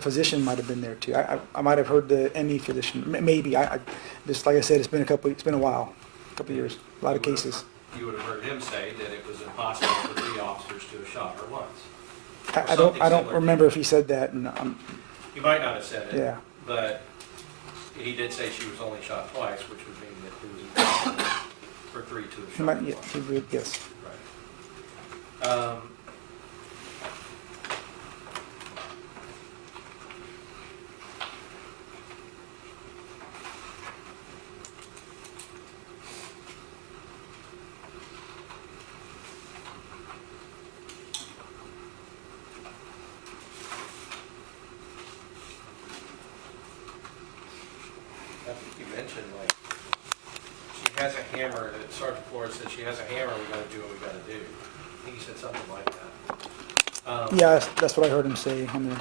physician might have been there too. I might have heard the ME physician, maybe. I just, like I said, it's been a while, a couple years, a lot of cases. You would have heard him say that it was impossible for 3 officers to have shot her once. I don't remember if he said that, and He might not have said it. yeah, But he did say she was only shot twice, which would mean that it was impossible for 3 to have he shot might, her yeah, once. yes. Right. I think you mentioned, like, she has a hammer, that Sergeant Flores said she has a hammer, we gotta do what we gotta do. I think he said something like that. Yeah, that's what I heard him say on there.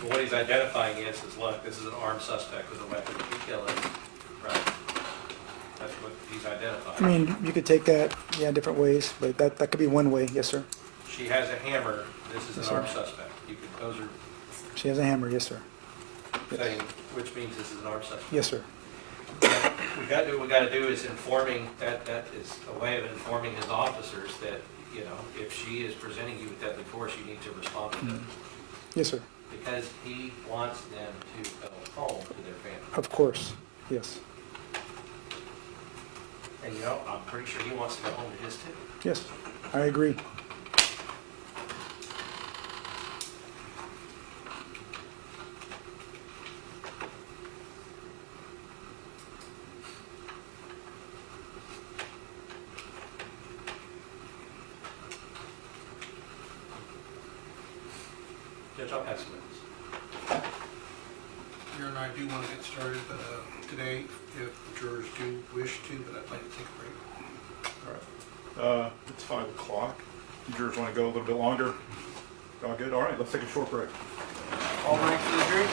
But what he's identifying is look, this is an armed suspect with a weapon, if you kill him, right? That's what he's I identifying. mean, you could take that, yeah, different ways, but that could be one way, yes, sir. She has a hammer, this is Yes, an sir. armed suspect. You could, those are She has a hammer, yes, sir. saying, which means this is an armed suspect. Yes, sir. We gotta do what we gotta do is informing, that is a way of informing his officers that, if she is presenting you with deadly force, you need to respond to them. Yes, sir. Because he wants them to go home to their family. Of course, yes. And I'm pretty sure he wants to go home to his too. Yes, I agree. Judge, I'll have some minutes. Mayor and I do want to get started today if the jurors do wish to, but I'd like to take a break. All right. It's 5 o'clock. You jurors want to go a little bit longer? All good? All right, let's take a short break. All right for the jury?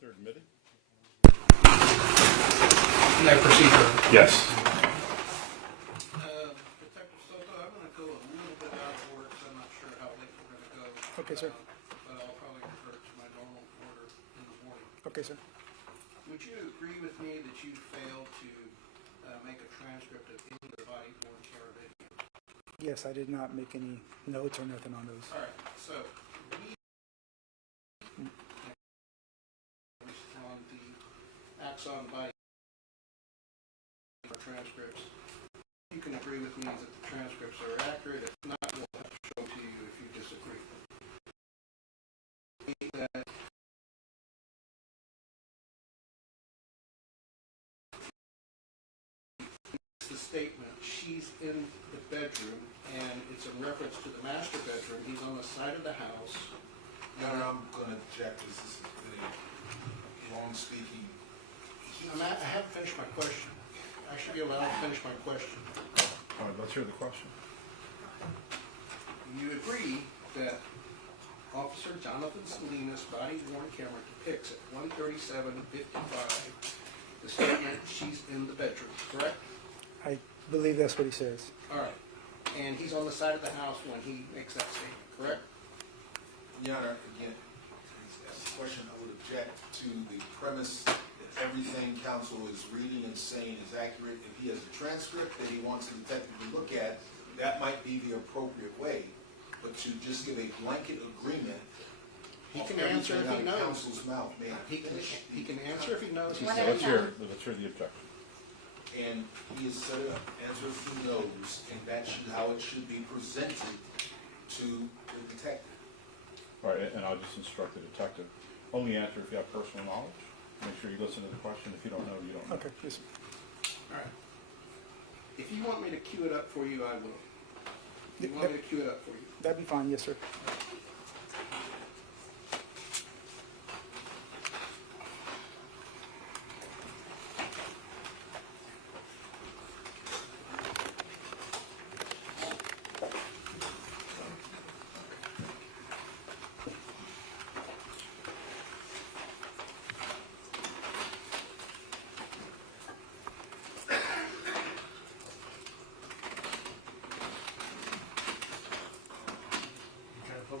they're admitted? May I proceed, Your Honor? Yes. Detective Soto, I'm gonna go a little bit out of order, because I'm not sure how late we're gonna go. Okay, sir. But I'll probably revert to my normal order in the morning. Okay, sir. Would you agree with me that you failed to make a transcript of any of the body worn camera video? Yes, I did not make any notes or nothing on those. All right, so we, on the Axon body transcripts, you can agree with me that the transcripts are accurate. If not, we'll have to show to you if you disagree. That the statement, she's in the bedroom, and it's in reference to the master bedroom. He's on the side of the house. Your Honor, I'm gonna object, because this has been a long speaking. I haven't finished my question. I should be allowed to finish my question. All right, let's hear the question. You agree that Officer Jonathan Salinas' body-worn camera depicts at 1:37:55 the statement, she's in the bedroom, correct? I believe that's what he says. All right. And he's on the side of the house when he makes that statement, correct? Your Honor, again, as a question, I would object to the premise that everything counsel is reading and saying is accurate. If he has a transcript that he wants the detective to look at, that might be the appropriate way. But to just give a blanket agreement He of can answer everything if out he of knows. counsel's mouth, may I He can finish? answer if he knows. He So says. let's hear the objection. And he has set it up, answer if he knows, and that's how it should be presented to the detective. All right, and I'll just instruct the detective. Only answer if you have personal knowledge. Make sure you listen to the question. If you don't know, you don't know. Okay, yes, sir. All right. If you want me to cue it up for you, I will. If you want me to cue it up for you? That'd be fine, yes, sir. Hold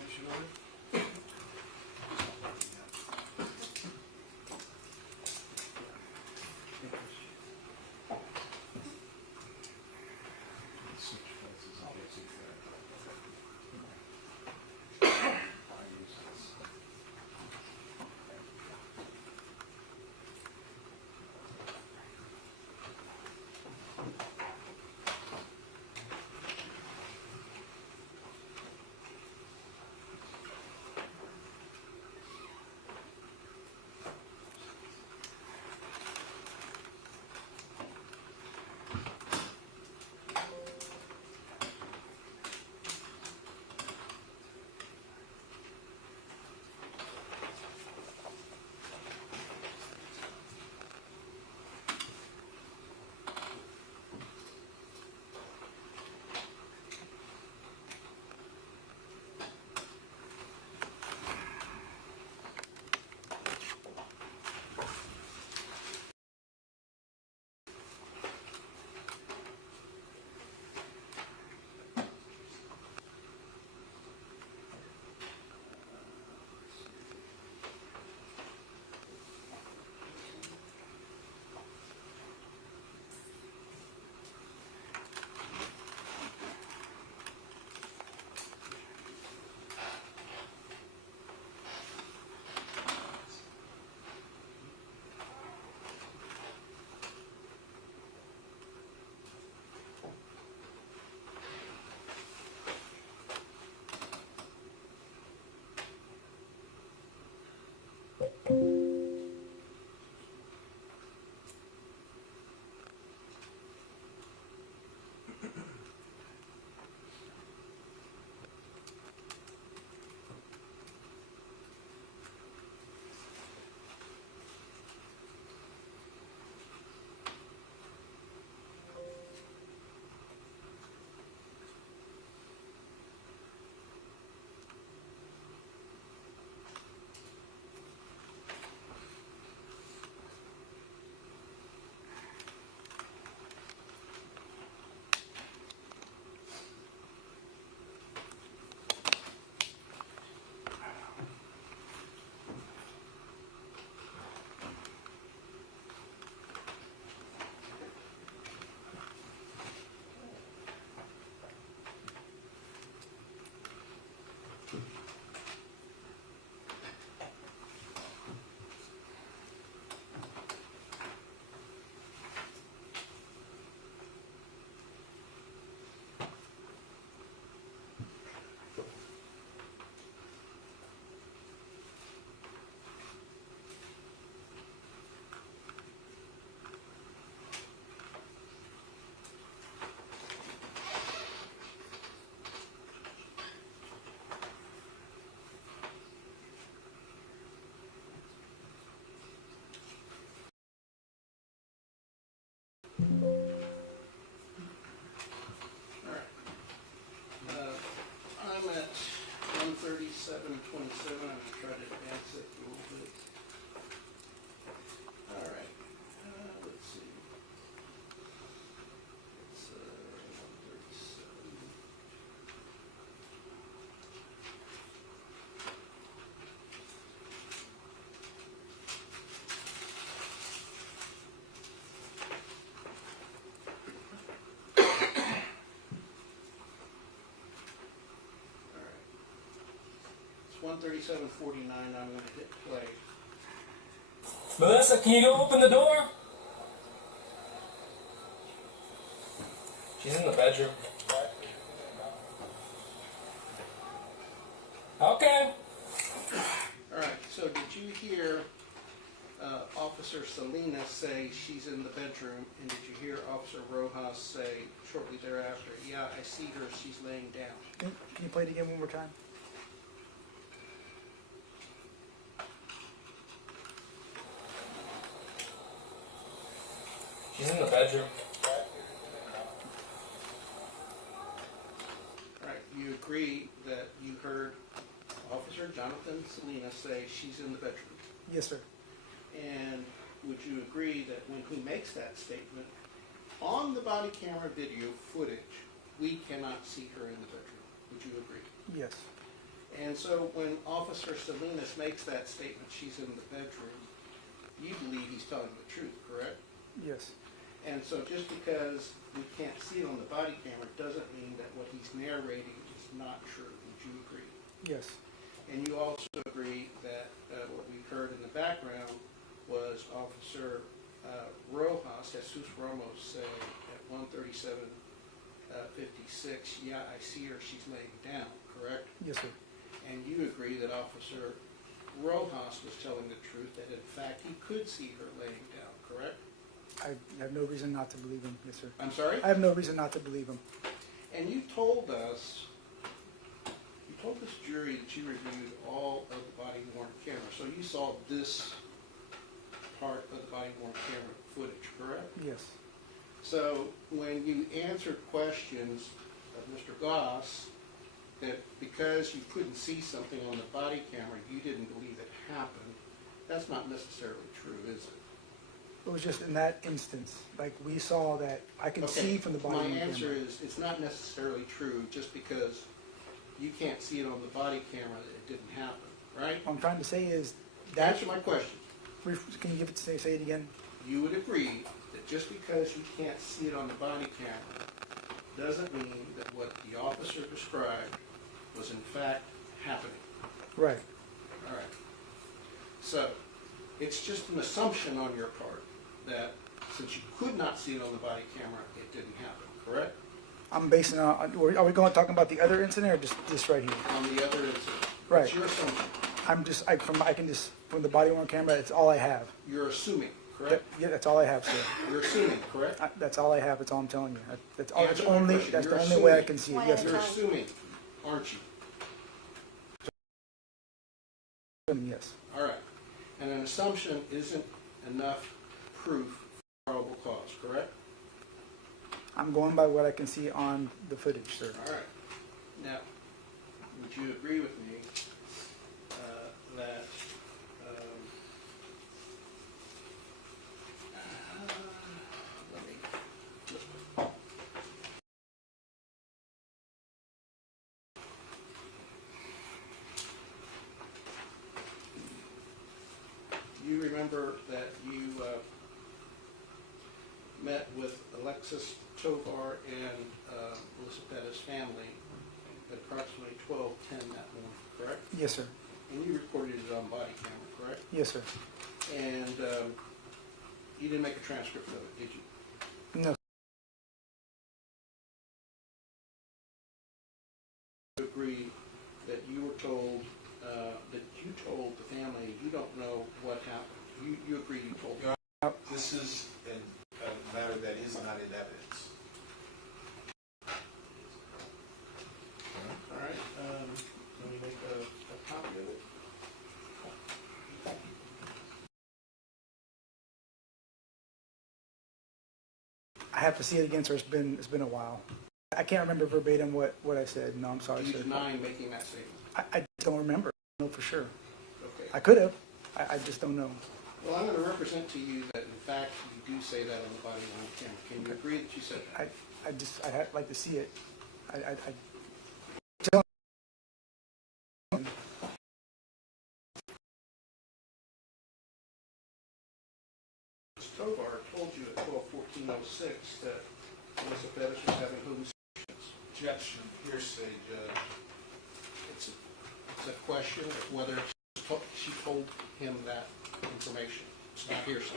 1:37:49, I'm gonna hit play. Melissa, can you go open the door? She's in the bedroom. Okay. Alright, so did you hear Officer Salinas say she's in the bedroom, and did you hear Officer Rojas say shortly thereafter, yeah, I see her, she's laying down? Can you play it again one more time? She's in the bedroom. Alright, you agree that you heard Officer Jonathan Salinas say she's in the bedroom? Yes, sir. And would you agree that when he makes that statement, on the body camera video footage, we cannot see her in the bedroom? Would you agree? Yes. And so when Officer Salinas makes that statement, she's in the bedroom, you believe he's telling the truth, correct? Yes. And so just because we can't see it on the body camera doesn't mean that what he's narrating is not true. Would you agree? Yes. And And you also agree that what we heard in the background was Officer Rojas, Jesus Ramos, say at 1:37:56, yeah, I see her, she's laying down, correct? Yes, sir. And you agree that Officer Rojas was telling the truth, that in fact he could see her laying down, correct? I have no reason not to believe him. Yes, sir. I'm sorry? I have no reason not to believe him. And you told this jury that you reviewed all of the body worn camera, so you saw this part of the body worn camera footage, correct? Yes. So when you answered questions of Mr. Goss, that because you couldn't see something on the body camera, you didn't believe it happened, that's not necessarily true, is it? It was just in that instance, like we saw that I can Okay, see from the body my worn answer camera. is, it's not necessarily true just because you can't see it on the body camera that it didn't happen, right? What I'm trying to say is that. Answer my question. Can you give it say it again? You would agree that just because you can't see it on the body camera doesn't mean that what the officer described was in fact happening. Right. All right. So, it's just an assumption on your part that since you could not see it on the body camera, it didn't happen, correct? I'm basing it on. Are we going talking about the other incident or just this right here? On the other incident. Right. It's your assumption. I'm just I can just from the body worn camera. It's all I have. You're assuming, correct? Yeah, that's all I have, sir. You're assuming, correct? That's all I have. That's all I'm telling you. That's all. That's Answer my only. question. That's You're the only way I assuming. can see it. One Yes, at a sir. You're time. assuming, aren't you? Yes. All right. And an assumption isn't enough proof for probable cause, correct? I'm going by what I can see on the footage, sir. All right. Now, would you agree with me that let me you remember that you met with Alexis Tovar and Melissa Perez family at approximately 12:10 that morning, correct? Yes, sir. And you recorded it on body camera, correct? Yes, sir. And you didn't make a transcript of it, did you? No. You agree that you were told, that you told the family you don't know what happened. You agree you told them. This is a matter that is not in evidence. All right, let me make a copy of it. I have to see it again, sir. It's been a while. I can't remember verbatim what I said. No, I'm sorry, You sir. deny making that statement. I don't remember. No, for sure. Okay. I could have. I just don't know. Well, I'm going to represent to you that in fact you do say that on the body worn camera. Can you agree that you said that? I'd like to see it. Ms. Tovar told you at 12:14:06 that Melissa Perez was having hallucinations. Objection, hearsay, Judge. It's the question of whether she told him that information. It's not hearsay.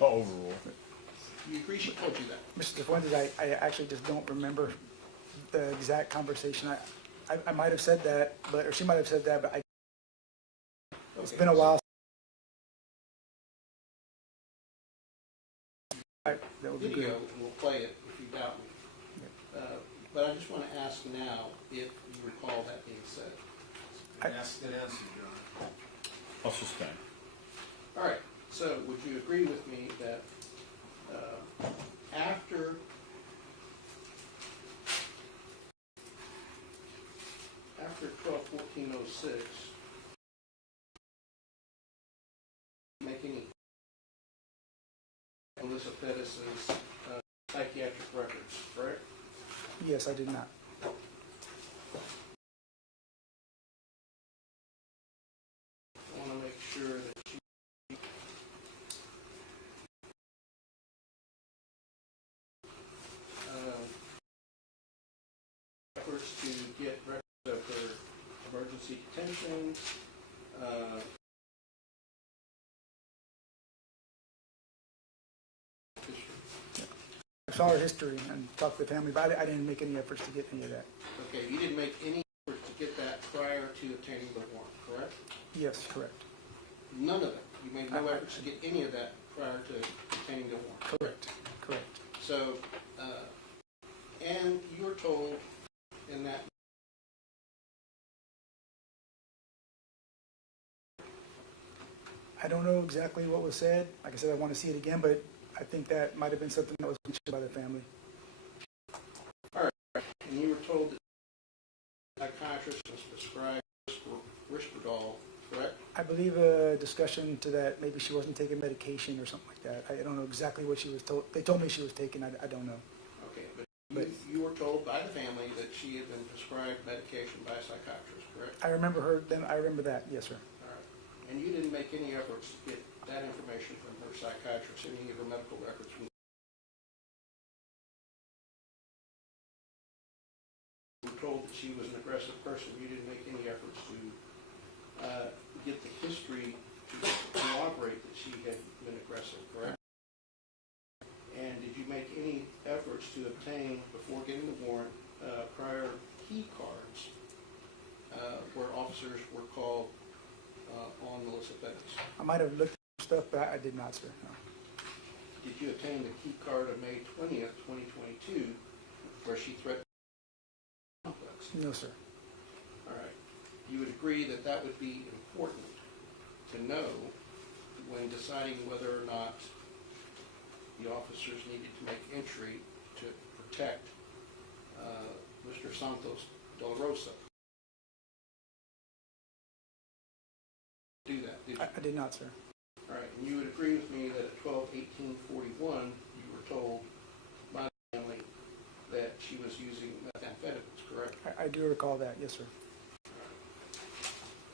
Overrule. You agree she told you that? Mr. Fuentes, I actually just don't remember the exact conversation. I might have said that, or she might have said that, but it's been a while. That would be Video, good. we'll play it if you doubt me. But I just want to ask now if you recall that being said. Ask that answer, John. I'll sustain. All right, so would you agree with me that after after 12/14/06, make any Melissa Perez's psychiatric records, correct? Yes, I did not. I want to make sure that she efforts to get records of her emergency detentions, I saw her history and talked to the family, but I didn't make any efforts to get any of that. okay, you didn't make any effort to get that prior to obtaining the warrant, correct? Yes, correct. None of it. You made no efforts to get any of that prior to obtaining the warrant. Correct. Correct. So, and you were told in that I don't know exactly what was said. Like I said, I want to see it again, but I think that might have been something that was mentioned by the family. and you were told that the psychiatrist was prescribed Risperdal, correct? I believe a discussion to that, maybe she wasn't taking medication or something like that. I don't know exactly what she was told. They told me she was taking, I don't know. Okay, but you were told by the family that she had been prescribed medication by a psychiatrist, correct? I remember I remember that, yes, sir. All right. And you didn't make any efforts to get that information from her psychiatrist, any of her medical records from. You were told that she was an aggressive person. You didn't make any efforts to get the history to corroborate that she had been aggressive, correct? And did you make any efforts to obtain, before getting the warrant, prior key cards where officers were called on Melissa Perez? I might have looked at stuff, but I did not, sir. No. Did you obtain the key card of May 20th, 2022, where she threatened the complex? No, sir. All right. You would agree that that would be important to know when deciding whether or not the officers needed to make entry to protect Mr. Santos de la Rosa. Do that, did you? I did not, sir. All right, and you would agree with me that at 12/18/41, you were told by the family that she was using methamphetamines, correct? I do recall that, yes, sir.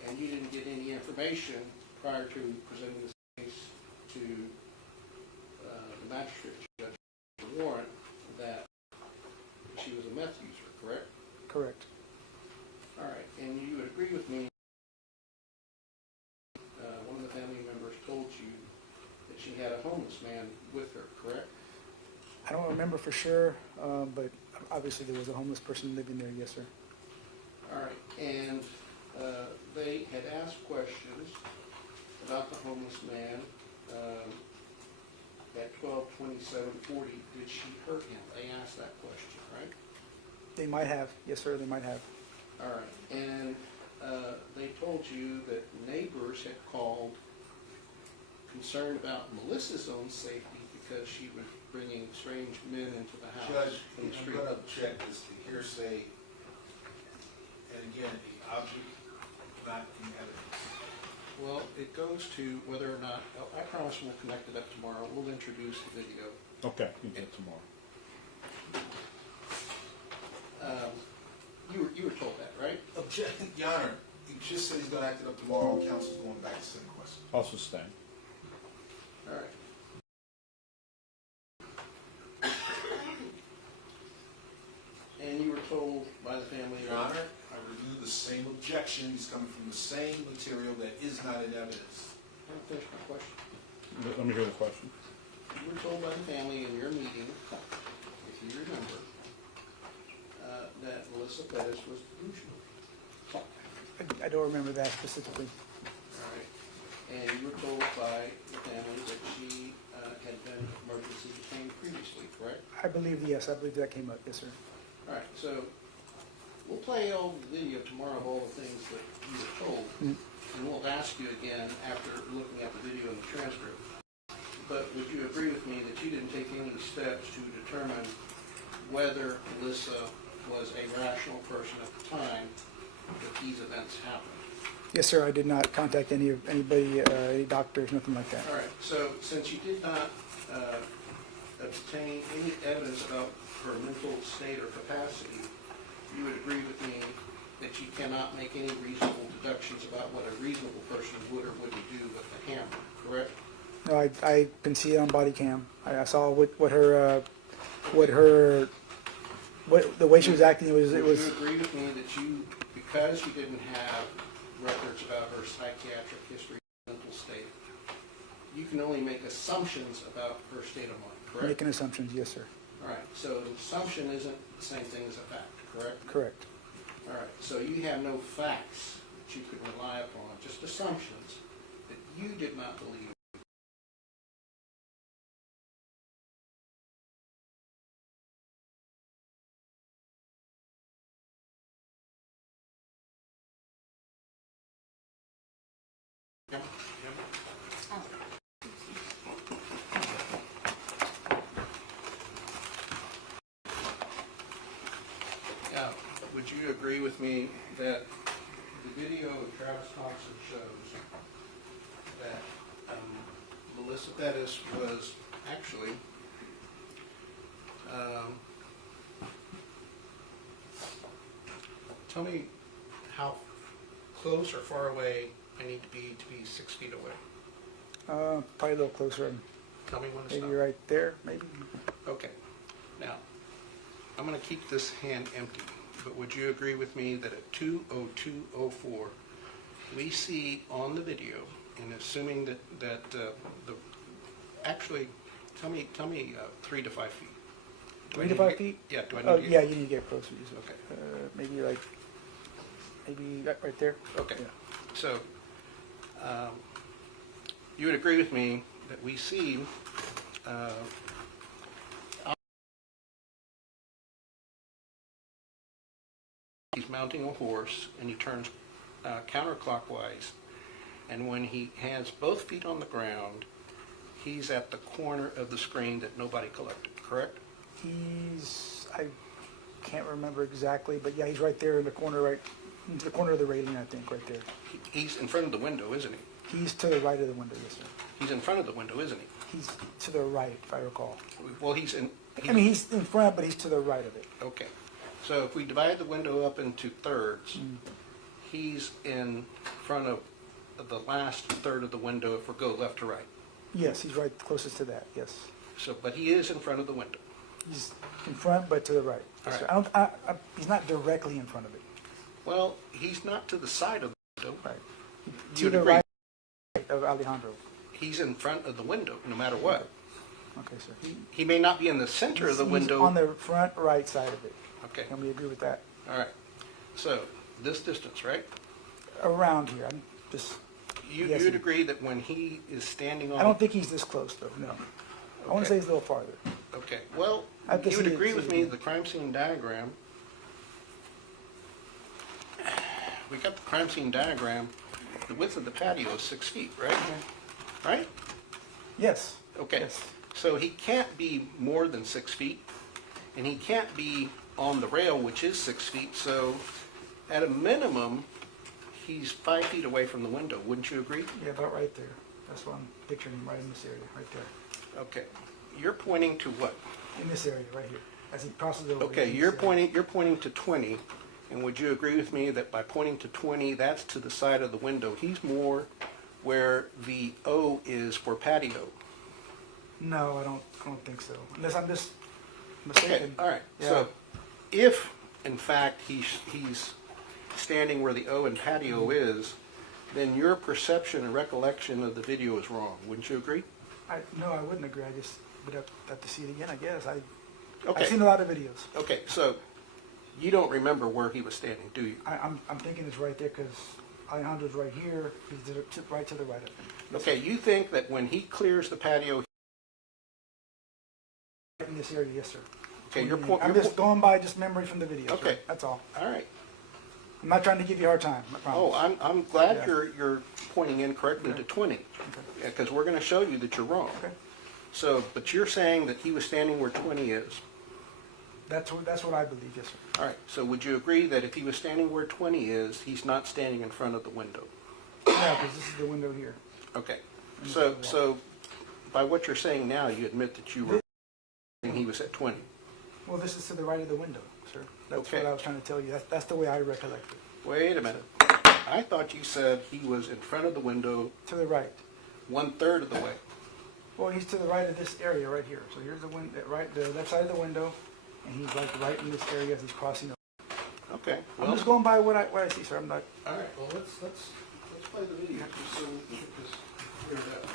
And you didn't get any information prior to presenting this case to the magistrate judge, the warrant, that she was a meth user, correct? Correct. All right, and you would agree with me, one of the family members told you that she had a homeless man with her, correct? I don't remember for sure, but obviously there was a homeless person living there, yes, sir. All right, and they had asked questions about the homeless man at 12/27/40. Did she hurt him? They asked that question, right? They might have, yes, sir, they might have. All right, and they told you that neighbors had called concerned about Melissa's own safety because she was bringing strange men into the house Judge, from the I'm street. going to object this to hearsay, and again, the object not in evidence. Well, it goes to whether or not, I promise we'll connect it up tomorrow. We'll introduce the video. Okay, you can get tomorrow. You were told that, right? Object, Your Honor, he just said he's going to act it up tomorrow, counsel's going back to same question. I'll sustain. All right. And you were told by the family. Your Honor, I reviewed the the same objection, he's coming from the same material that is not in evidence. Let me finish my question. Let me hear the question. You were told by the family in your meeting, if you remember, that Melissa Perez was delusional. I don't remember that specifically. All right. And you were told by the family that she had been emergency detained previously, correct? I believe, yes, I believe that came up, yes, sir. All right, so we'll play all the video tomorrow of all the things that you were told, and we'll ask you again after looking at the video and the transcript. But would you agree with me that you didn't take any steps to determine whether Melissa was a rational person at the time that these events happened? Yes, sir, I did not contact anybody, any doctors, nothing like that. All right, so since you did not obtain any evidence about her mental state or capacity, you would agree with me that you cannot make any reasonable deductions about what a reasonable person would or wouldn't do with the hammer, correct? No, I can see it on body cam. I saw the way she was acting. It was. Would you agree with me that you, because you didn't have records about her psychiatric history and mental state, you can only make assumptions about her state of mind, correct? Making assumptions, yes, sir. All right, so an assumption isn't the same thing as a fact, correct? Correct. All right, so you have no facts that you could rely upon, just assumptions that you did not believe. Now, would you agree with me that the video of Travis Thompson shows that Melissa Perez was actually tell me how close or far away I need to be 6 feet away. Probably a little closer, Tell me when to maybe stop. right there, maybe. Okay. Now, I'm going to keep this hand empty, but would you agree with me that at 2:02:04, we see on the video, and assuming that the actually, tell me 3 to 5 feet. Do I 3 to need 5 get- feet? Yeah. Do I need Oh, to get? yeah, you need to get closer. You said. Okay. Maybe right there. Okay. Yeah. So, you would agree with me that we see he's mounting a horse and he turns counterclockwise, and when he has both feet on the ground, he's at the corner of the screen that nobody collected, correct? I can't remember exactly, but yeah, he's right there in the corner, right in the corner of the railing, I think, right there. He's in front of the window, isn't he? He's to the right of the window, yes, sir. He's in front of the window, isn't he? He's to the right, if I recall. Well, he's in... I mean, he's in front, but he's to the right of it. Okay, so if we divide the window up into thirds, he's in front of the last third of the window if we go left to right. Yes, he's right closest to that, yes. So, but he is in front of the window. He's in front, but to the right. All Yes, right. sir. He's not directly in front of it. Well, he's not to the side of the window. Right. You To would the agree. right of Alejandro. He's in front of the window, no matter what. Okay, sir. He may not be in the center of the He's window. on the front right side of it. Okay, Can we agree with that? all right. So, this distance, right? Around here. I'm just. You, Yes, you'd he- agree that when he is standing on... I don't think he's this close, though. No. I want to Okay. say he's a little farther. Okay, well, I have to you would see it, agree see with it me, again. the crime scene diagram, we got the crime scene diagram, the width of the patio is 6 feet, right? Right? Yes. Okay, Yes. so he can't be more than 6 feet, and he can't be on the rail, which is 6 feet, so at a minimum, he's 5 feet away from the window, wouldn't you agree? Yeah, about right there. That's what I'm picturing him, right in this area, right there. Okay, you're pointing to what? In this area, right here. As he crosses over. Okay, in you're this area. pointing to 20, and would you agree with me that by pointing to 20, that's to the side of the window? He's more where the O is for patio. No, I don't think so. Unless I'm just Okay, mistaken. all right. Yeah. So if, in fact, he's standing where the O in patio is, then your perception and recollection of the video is wrong. Wouldn't you agree? No, I wouldn't agree. I just would have to see it again, I guess. I've Okay. seen a lot of videos. Okay, so you don't remember where he was standing, do you? I'm thinking it's right there because Alejandro's right here. He's right to the right of him. Okay, you think that when he clears the patio, In this area, yes, sir. okay, I'm just going by just memory from the videos. Okay. Right? That's all. all right. I'm not trying to give you a hard time. I promise. Oh, I'm glad Yeah. you're pointing incorrectly Okay. to 20, Okay. because we're going to show you that you're wrong. Okay. So, but you're saying that he was standing where 20 is. That's what I believe, yes, sir. All right, so would you agree that if he was standing where 20 is, he's not standing in front of the window? Yeah, because this is the window here. Okay, And so, this is the wall. so by what you're saying now, you admit that you were, and he was at 20. Well, this is to the right of the window, sir. That's Okay. what I was trying to tell you. That's the way I recollect it. Wait a minute. I thought you said he was in front of the window To the right. 1/3 of the way. Well, he's to the right of this area right here. So here's the left side of the window, and he's like right in this area as he's crossing over. Okay, I'm well, just going by what I see, sir. I'm not. all right, well, let's play the video just so we can get this cleared up.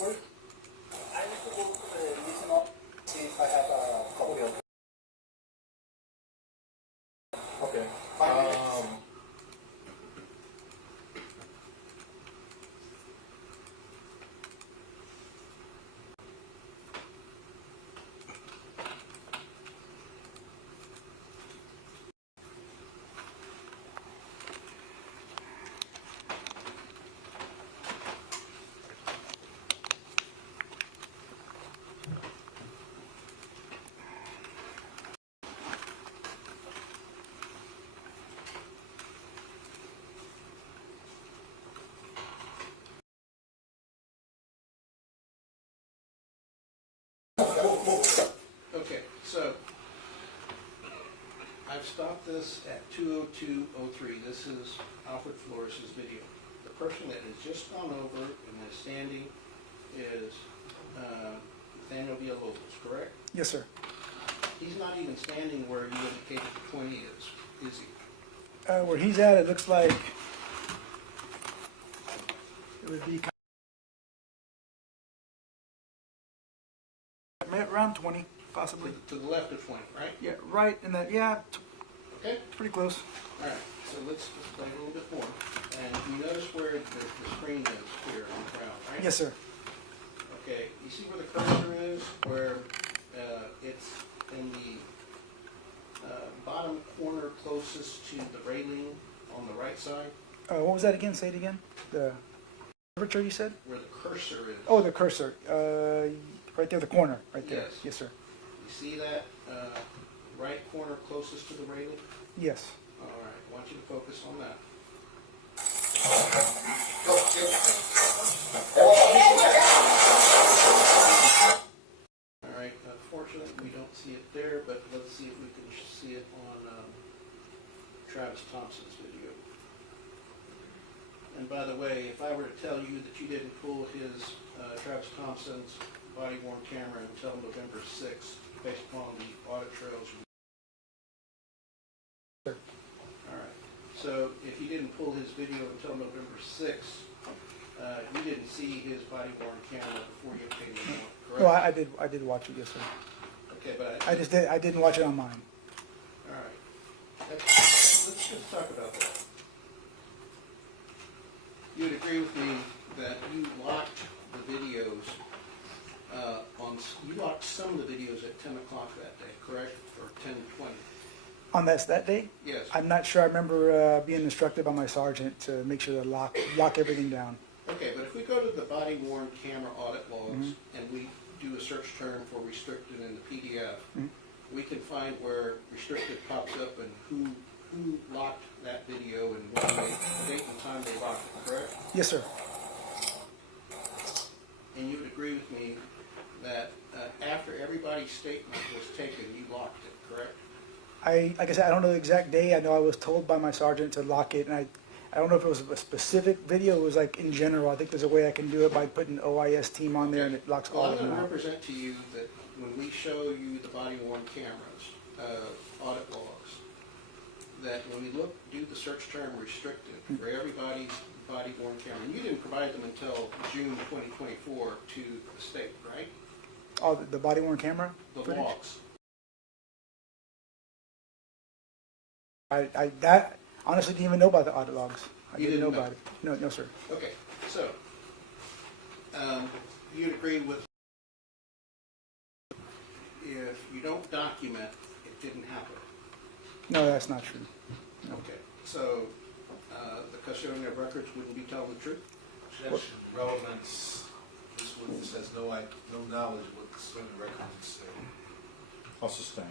I need to go listen up, see if I have a copy of it. Okay. 5 minutes. Okay, so I've stopped this at 2:02:03. This is Alfred Flores' video. The person that has just gone over and is standing is Nathaniel Villalobos, correct? Yes, sir. He's not even standing where you indicated the 20 is he? Where he's at, it looks like it would be around 20, possibly. To the left of 20, right? Yeah, right in that. Yeah, Okay, pretty close. all right, so let's play a little bit more. And you notice where the screen is here on the ground, right? Yes, sir. Okay, you see where the cursor is, where it's in the bottom corner closest to the railing on the right side, What was that again? Say it again. The temperature you said? where the cursor is. Oh, the cursor. Right there, the corner, right there. Yes. Yes, sir. You see that right corner closest to the railing? Yes. All right, I want you to focus on that. All right, unfortunately, we don't see it there, but let's see if we can see it on Travis Thompson's video. And by the way, if I were to tell you that you didn't pull his, Travis Thompson's body-worn camera until November 6th, based upon the audit trails. Sure. All right, so if you didn't pull his video until November 6th, you didn't see his body-worn camera before you obtained the warrant, correct? No, I did watch it. Yes, sir. Okay, but I didn't watch it on mine. all right. Let's just talk about that. You would agree with me that you locked the videos you locked some of the videos at 10 o'clock that day, correct? Or 10:20? On that day? Yes. I'm not sure. I remember being instructed by my sergeant to make sure to lock everything down. Okay, but if we go to the body-worn camera audit logs and we do a search term for restricted in the PDF, we can find where restricted pops up and who locked that video and what the date and time they locked it, correct? Yes, sir. And you would agree with me that after everybody's statement was taken, you locked it, correct? Like I said, I don't know the exact day. I know I was told by my sergeant to lock it, and I don't know if it was a specific video. It was like in general. I think there's a way I can do it by putting OIS team on there, and it locks Well, all I'm of them going to out. represent to you that when we show you the body-worn cameras, audit logs, that when we do the search term restricted for everybody's body-worn camera, and you didn't provide them until June 2024 to the state, right? Oh, the body worn camera The footage? logs. I that honestly didn't even know about the audit logs. I You didn't know didn't know? about it. No, sir. Okay, so, you'd agree with, if you don't document, it didn't happen. No, that's not true. No. Okay, so, the custodian of records wouldn't be telling the truth? Objection, relevance, this witness has no knowledge of what the custodian records is saying. I'll sustain.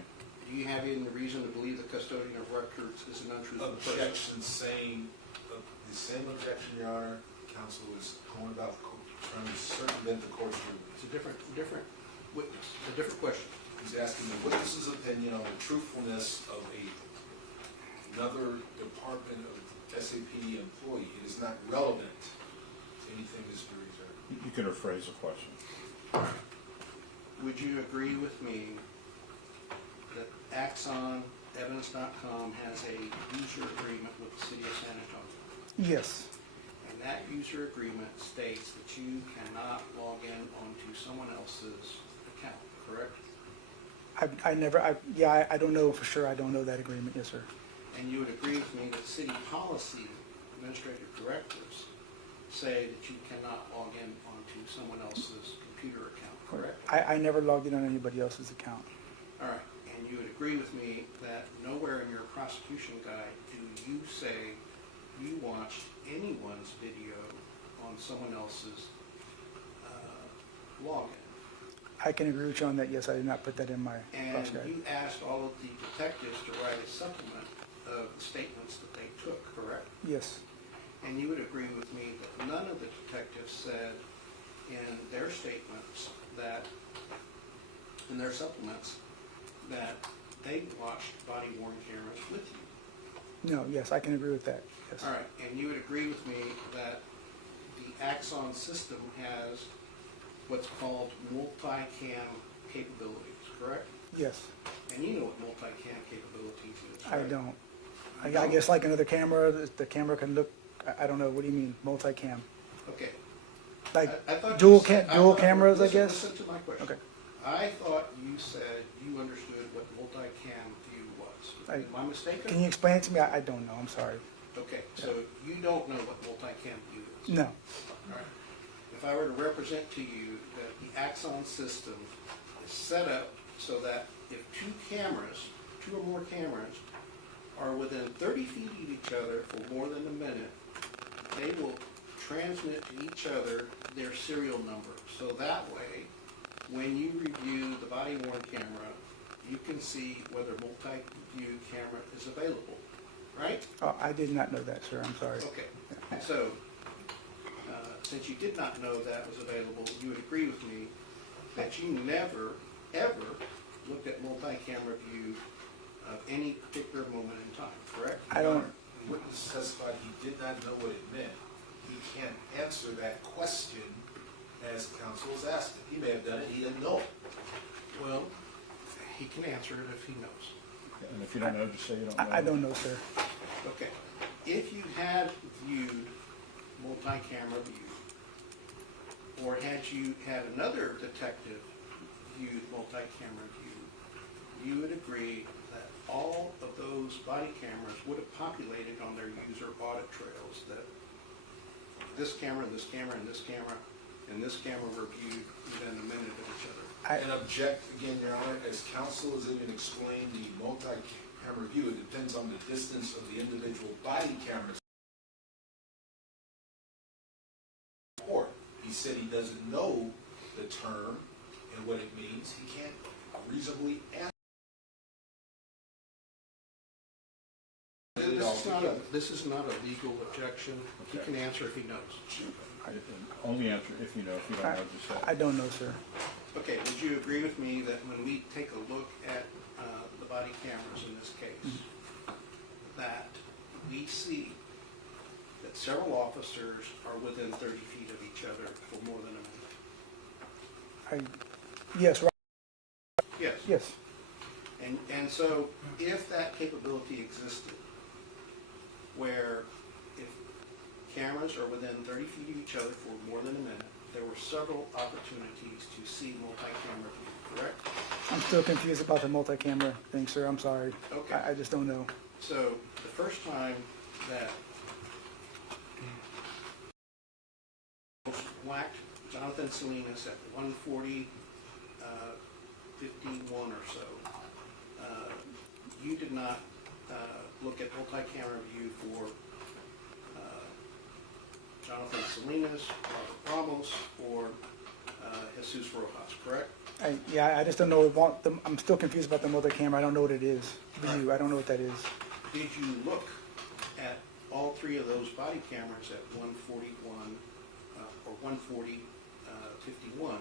Do you have any reason to believe the custodian of records is an untruthful person? Objection saying, the same objection, Your Honor, counsel is going about trying to circumvent the court's ruling. It's a different witness, a different question. He's asking the witness's opinion on the truthfulness of another department of SAPD employee. It is not relevant to anything Mr. Reserve. You can rephrase the question. Would you agree with me that Axon Evidence.com has a user agreement with the city of San Antonio? Yes. And that user agreement states that you cannot log in onto someone else's account, correct? I don't know for sure. I don't know that agreement. Yes, sir. And you would agree with me that city policy, administrative directives, say that you cannot log in onto someone else's computer account, correct? I never logged in on anybody else's account. All right, and you would agree with me that nowhere in your prosecution guide do you say you watched anyone's video on someone else's login? I can agree with you on that. Yes, I did not put that in my And cross guide. you asked all of the detectives to write a supplement of the statements that they took, correct? Yes. And you would agree with me that none of the detectives said in their statements that, in their supplements, that they watched body-worn cameras with you. No. Yes, I can agree with that. Yes. All right, and you would agree with me that the Axon system has what's called multi-cam capabilities, correct? Yes. And you know what multi-cam capabilities is, I right? don't. I guess like another camera, the camera can look. I don't know. What do you mean multi-cam? Okay. Like I thought dual you said- I dual thought- cameras, listen- I guess. Listen to my question. Okay. I thought you said you understood what multi-cam view was. Am I mistaken? Can you explain it to me? I don't know. I'm sorry. Okay, so you don't know what multi-cam view is? No. All right. If I were to represent to you that the Axon system is set up so that if two or more cameras, are within 30 feet of each other for more than a minute, they will transmit to each other their serial number. So that way, when you review the body-worn camera, you can see whether multi-view camera is available, right? Oh, I did not know that, sir. I'm sorry. Okay, so, since you did not know that was available, you would agree with me that you never, ever looked at multi-camera view of any particular moment in time, correct? I don't. The witness testified he did not know what it meant. He can't answer that question as counsel is asked it. He may have done it, he didn't know it. Well, he can answer it if he knows. And if you don't know, just say you don't know. I don't know, sir. Okay, if you had viewed multi-camera view, or had you had another detective viewed multi-camera view, you would agree that all of those body cameras would have populated on their user audit trails that this camera, and this camera, and this camera, and this camera were viewed within a minute of each other. And object again, Your Honor, as counsel has even explained the multi-camera view, it depends on the distance of the individual body cameras. He said he doesn't know the term, and what it means, he can't reasonably answer. This is not a legal objection. He Okay. can answer if he knows. Only answer if you know. If you don't know, just say. I don't know, sir. Okay, would you agree with me that when we take a look at the body cameras in this case, that we see that several officers are within 30 feet of each other for more than a minute? Yes, right, Yes. yes. And so if that capability existed, where if cameras are within 30 feet of each other for more than a minute, there were several opportunities to see multi-camera view, correct? I'm still confused about the multi-camera thing, sir. I'm sorry. Okay. I just don't know. So the first time that whacked Jonathan Salinas at 140, 51 or so, you did not look at multi-camera view for Jonathan Salinas, Robert Ramos, or Jesus Rojas, correct? I just don't know. I'm still confused about the multi-camera. I don't know what it is. View, I don't know what that is. Did you look at all three of those body cameras at 141 or 140, 51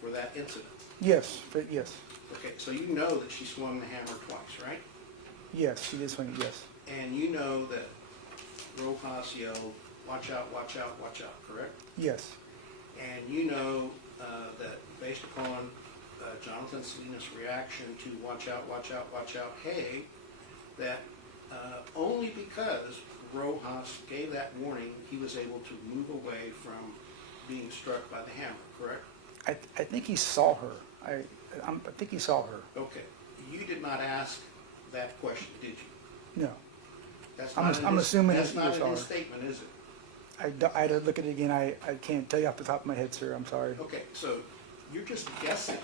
for that incident? Yes, yes, Okay, so you know that she swung the hammer twice, right? yes. She did swing it. Yes, And you know that Rojas yelled, "Watch out, watch out, watch out," correct? yes, And you know that based upon Jonathan Salinas' reaction to "watch out, watch out, watch out, hey," that only because Rojas gave that warning, he was able to move away from being struck by the hammer, correct? I think he saw her. I think he saw her. Okay. You did not ask that question, did you? No, That's I'm not in I'm his- assuming That's he not saw in his her. statement, is it? I had to look at it again. I can't tell you off the top of my head, sir. I'm sorry. Okay, so you're just guessing.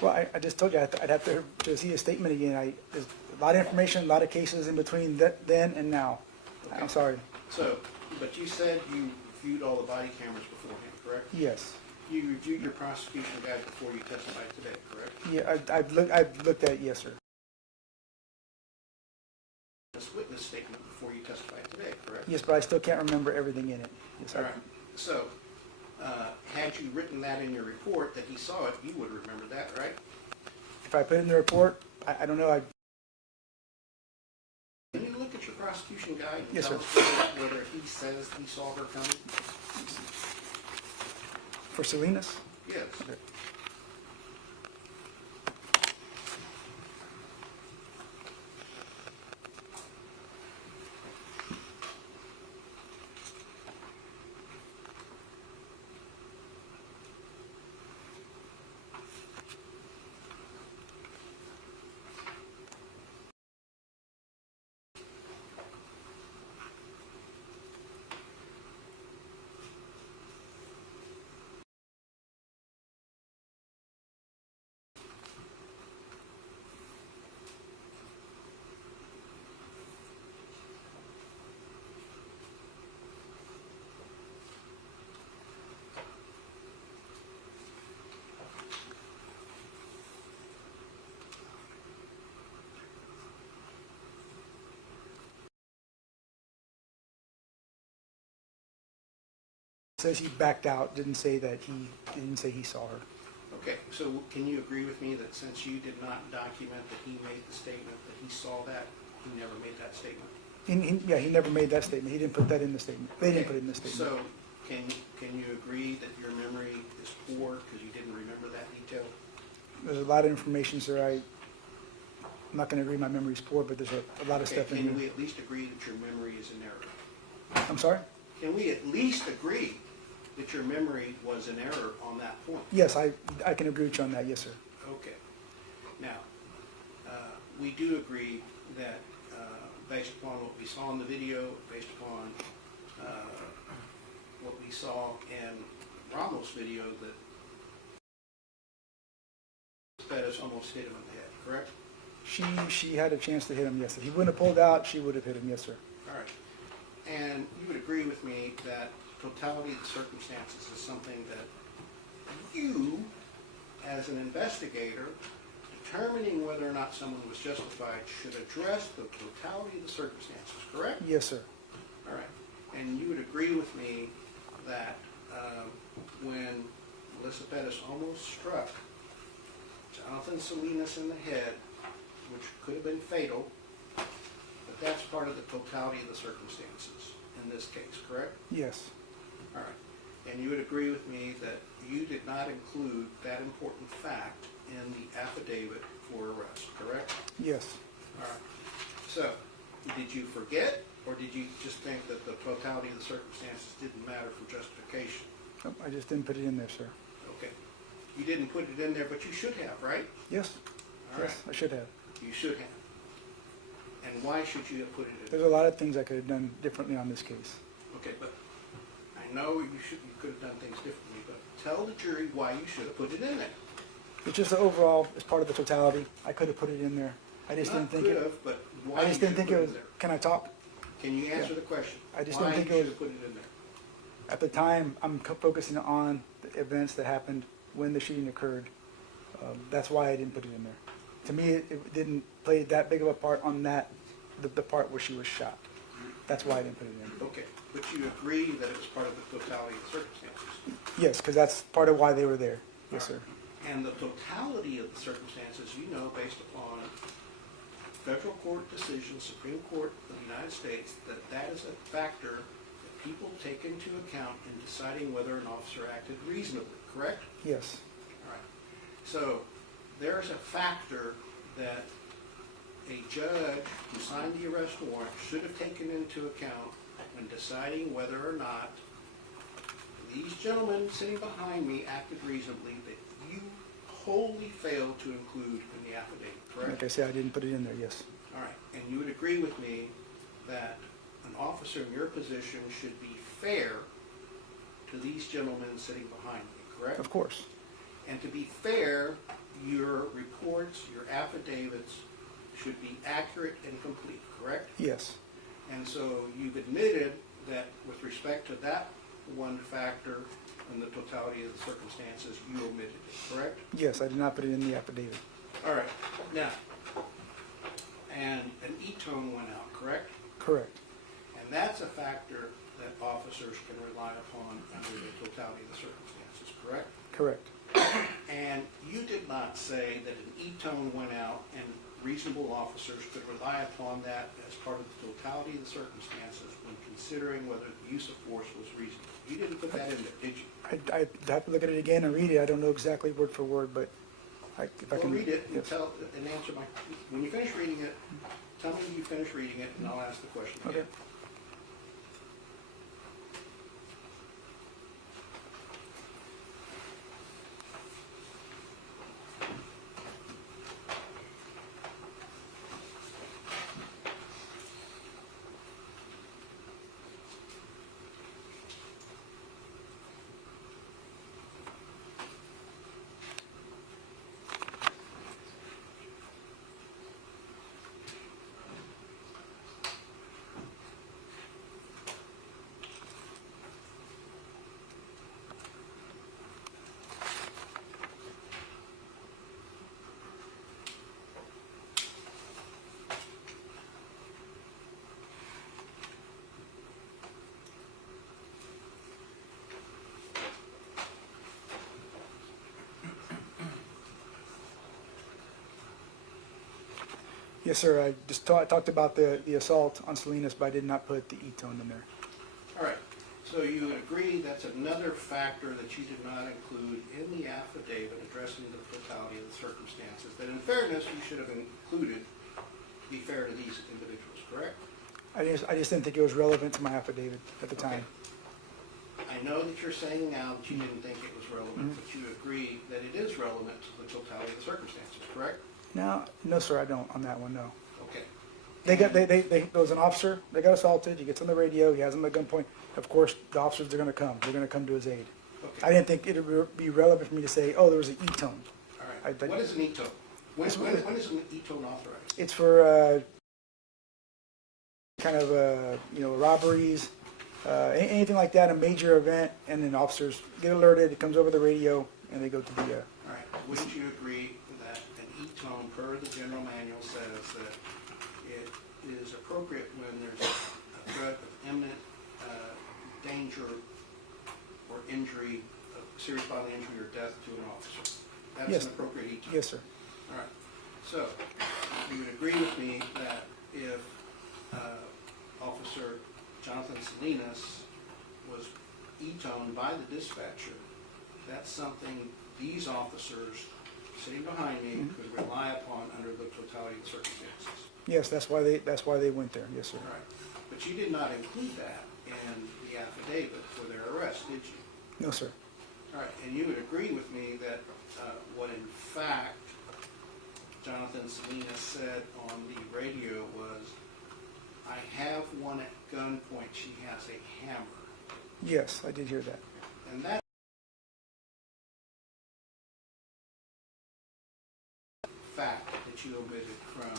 Well, I just told you I'd have to see a statement again. There's a lot of information, a lot of cases in between then and now. Okay. I'm sorry. So, but you said you viewed all the body cameras beforehand, correct? Yes. You reviewed your prosecution guide before you testified today, correct? Yeah, I've looked at it. Yes, sir. This witness statement before you testified today, correct? Yes, but I still can't remember everything in it. Yes, All right. So, had you written that in your report that he saw it, you would remember that, right? If I put it in the report, I don't know. Can you look at your prosecution guide and Yes, tell sir. us whether he says he saw her coming? For Salinas? Yes. Okay. Says he backed out. Didn't say he saw her. Okay, so can you agree with me that since you did not document that he made the statement, that he saw that, he never made that statement? He never made that statement. He didn't put that in the statement. They didn't put it in the statement. So, can you agree that your memory is poor because you didn't remember that detail? There's a lot of information, sir. I'm not going to agree my memory's poor, but there's a lot of Okay, stuff in can we here. at least agree that your memory is in error? I'm sorry? Can we at least agree that your memory was in error on that point? Yes, I can agree with you on that. Yes, sir. Okay. Now, we do agree that based upon what we saw in the video, based upon what we saw in Ramos' video, that Perez almost hit him in the head, correct? She had a chance to hit him. Yes, if he wouldn't have pulled out, she would have hit him. Yes, sir. All right. And you would agree with me that totality of the circumstances is something that you as an investigator, determining whether or not someone was justified should address the totality of the circumstances, correct? Yes, sir. All right. And you would agree with me that when Melissa Perez almost struck Jonathan Salinas in the head, which could have been fatal, but that's part of the totality of the circumstances in this case, correct? Yes. All right. And you would agree with me that you did not include that important fact in the affidavit for arrest, correct? Yes. All right. So, did you forget, or did you just think that the totality of the circumstances didn't matter for justification? Nope, I just didn't put it in there, sir. Okay. You didn't put it in there, but you should have, right? Yes. All right. Yes, I should have. You should have. And why should you have put it in There's there? a lot of things I could have done differently on this case. Okay, but I know you could have done things differently, but tell the jury why you should have put it in there. It's just the overall, it's part of the totality. I could have put it in there. I just didn't Not think could it. have, but why I you just should didn't have think put it it was. in there. Can I talk? Can you answer Yeah. the question? I just Why didn't think you it should was- have put it in there? At the time, I'm focusing on the events that happened when the shooting occurred. That's why I didn't put it in there. To me, it didn't play that big of a part on that, the part where she was shot. That's why I didn't put it in. Okay, but you agree that it was part of the totality of the circumstances? Yes, because that's part of why they were there. Yes, sir. And the totality of the circumstances, you know, based upon federal court decisions, Supreme Court of the United States, that is a factor that people take into account in deciding whether an officer acted reasonably, correct? Yes. All right. So there's a factor that a judge who signed the arrest warrant should have taken into account when deciding whether or not these gentlemen sitting behind me acted reasonably, that you wholly failed to include in the affidavit, correct? Like I said, I didn't put it in there, yes. All right, and you would agree with me that an officer in your position should be fair to these gentlemen sitting behind me, correct? Of course. And to be fair, your reports, your affidavits should be accurate and complete, correct? Yes. And so you've admitted that with respect to that one factor and the totality of the circumstances, you omitted it, correct? Yes, I did not put it in the affidavit. All right, now, and an E-tone went out, correct? Correct. And that's a factor that officers can rely upon under the totality of the circumstances, correct? Correct. And you did not say that an E-tone went out and reasonable officers could rely upon that as part of the totality of the circumstances when considering whether the use of force was reasonable. You didn't put that in there, did you? I'd have to look at it again and read it. I don't know exactly word for word, but if I Well, can. read it and Yes. tell, and answer my, when you finish reading it, tell me you finish reading it and I'll ask the question again. Okay. Yes, sir. I just talked about the assault on Salinas, but I did not put the E-tone in there. All right, so you would agree that's another factor that you did not include in the affidavit addressing the totality of the circumstances, that in fairness, you should have included, to be fair to these individuals, correct? I just didn't think it was relevant to my affidavit at the time. I know that you're saying now that you didn't think it was relevant, but you agree that it is relevant to the totality of the circumstances, correct? No, sir, I don't on that one. No. Okay. There was an officer. They got assaulted. He gets on the radio. He has him at gunpoint. Of course, the officers they're going to come. They're going to come to his aid. Okay. I didn't think it would be relevant for me to say, oh, there was an E-tone. All right, what is an E-tone? When is an E-tone authorized? It's for kind of robberies, anything like that, a major event, and then officers get alerted. It comes over the radio, and they go to the. All right, wouldn't you agree that an E-tone per the general manual says that it is appropriate when there's a threat of imminent danger or injury, serious bodily injury or death to an officer? That's Yes. an appropriate E-tone? Yes, sir. All right. So, you would agree with me that if Officer Jonathan Salinas was E-toned by the dispatcher, that's something these officers sitting behind me could rely upon under the totality of the circumstances. Yes, that's why they went there. Yes, sir. All right. But you did not include that in the affidavit for their arrest, did you? No, sir. All right. And you would agree with me that what in fact Jonathan Salinas said on the radio was, "I have one at gunpoint. She has a hammer." Yes, I did hear that. And that fact that you omitted from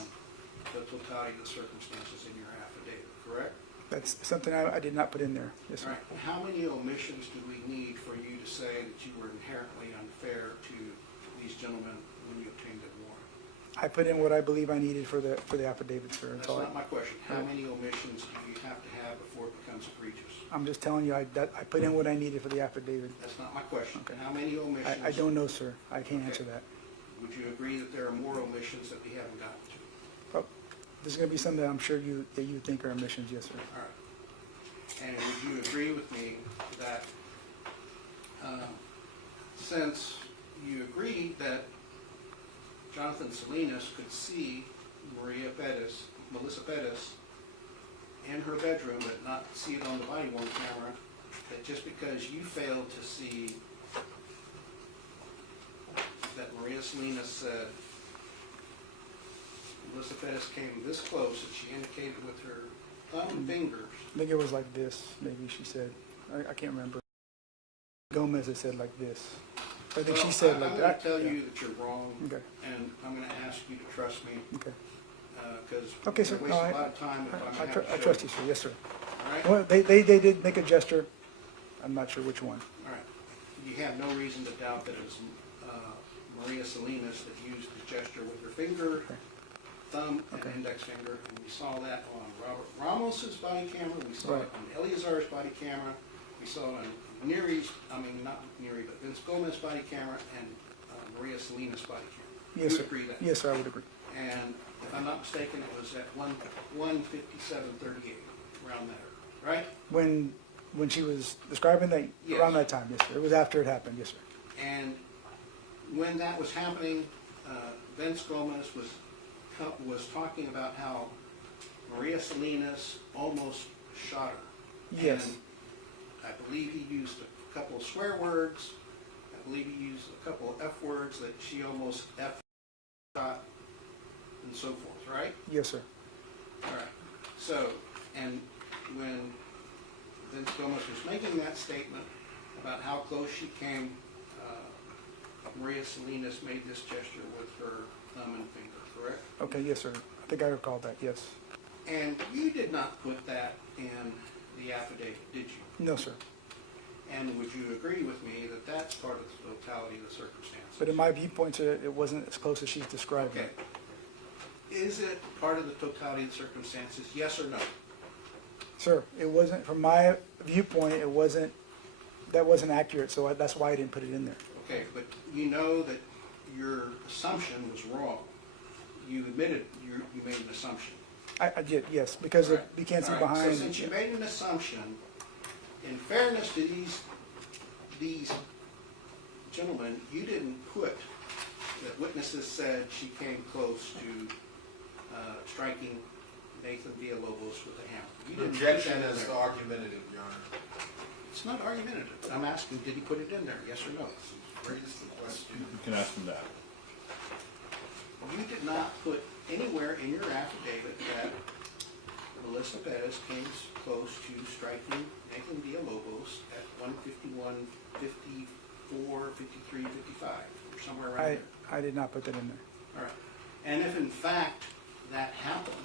the totality of the circumstances in your affidavit, correct? That's something I did not put in there. Yes, All sir. right. How many omissions do we need for you to say that you were inherently unfair to these gentlemen when you obtained the warrant? I put in what I believe I needed for the affidavit, sir. That's That's all. not my question. How many omissions do you have to have before it becomes egregious? I'm just telling you, I put in what I needed for the affidavit. That's not my question. Okay. How many omissions? I don't know, sir. I can't answer that. Would you agree that there are more omissions that we haven't gotten to? Oh, there's gonna be some that I'm sure that you think are omissions, yes, sir. All right. And would you agree with me that since you agreed that Jonathan Salinas could see Melissa Perez in her bedroom, but not see it on the body-worn camera, that just because you failed to see that Maria Salinas said Melissa Perez came this close, and she indicated with her thumb and fingers. I think it was like this, maybe she said. I can't remember. Gomez had said like this. I think she said like I'm that. going to tell Yeah. you that you're wrong, Okay, and I'm going to ask you to trust me, okay. because Okay, sir. you're No, wasting a lot of time if I'm going to have to I show trust you, sir. Yes, sir. All right? Well, they did make a gesture. I'm not sure which one. All right. You have no reason to doubt that it was Maria Salinas that used the gesture with her finger, Okay. thumb, and Okay. index finger, and we saw that on Robert Ramos's body camera, we saw it Right. on Eleazar's body camera, we saw it on not Neary, but Vince Gomez's body camera, and Maria Salinas' body camera. Yes, You sir. agree that? Yes, sir. I would agree. And if I'm not mistaken, it was at 1:57:38, around there, right? When she was describing that Yes. around that time, yes, sir. It was after it happened. Yes, sir. And when that was happening, Vince Gomez was talking about how Maria Salinas almost shot her. Yes. And I believe he used a couple of swear words. I believe he used a couple of F words that she almost shot, and so forth, right? Yes, sir. All right. So, and when Vince Gomez was making that statement about how close she came, Maria Salinas made this gesture with her thumb and finger, correct? Okay. Yes, sir. I think I recall that. Yes. And you did not put that in the affidavit, did you? No, sir. And would you agree with me that that's part of the totality of the circumstances? But in my viewpoint, sir, it wasn't as close as she's described Okay. it. Is it part of the totality of the circumstances, yes or no? Sir, it wasn't, from my viewpoint, that wasn't accurate, so that's why I didn't put it in there. Okay, but you know that your assumption was wrong. You admitted you made an assumption. I did, yes, because All right. you can't see All right. behind. So since you made an assumption, in fairness to these gentlemen, you didn't put that witnesses said she came close to striking Nathan Villalobos with a hammer. You didn't put Objection that in is there. argumentative, Your Honor. It's not argumentative. I'm asking, did he put it in there, yes or no? Raise the question. You can ask them that. You did not put anywhere in your affidavit that Melissa Perez came close to striking Nathan Villalobos at 1:51, 54, 53, 55, or somewhere around there. I did not put that in there. All right. And if in fact that happened,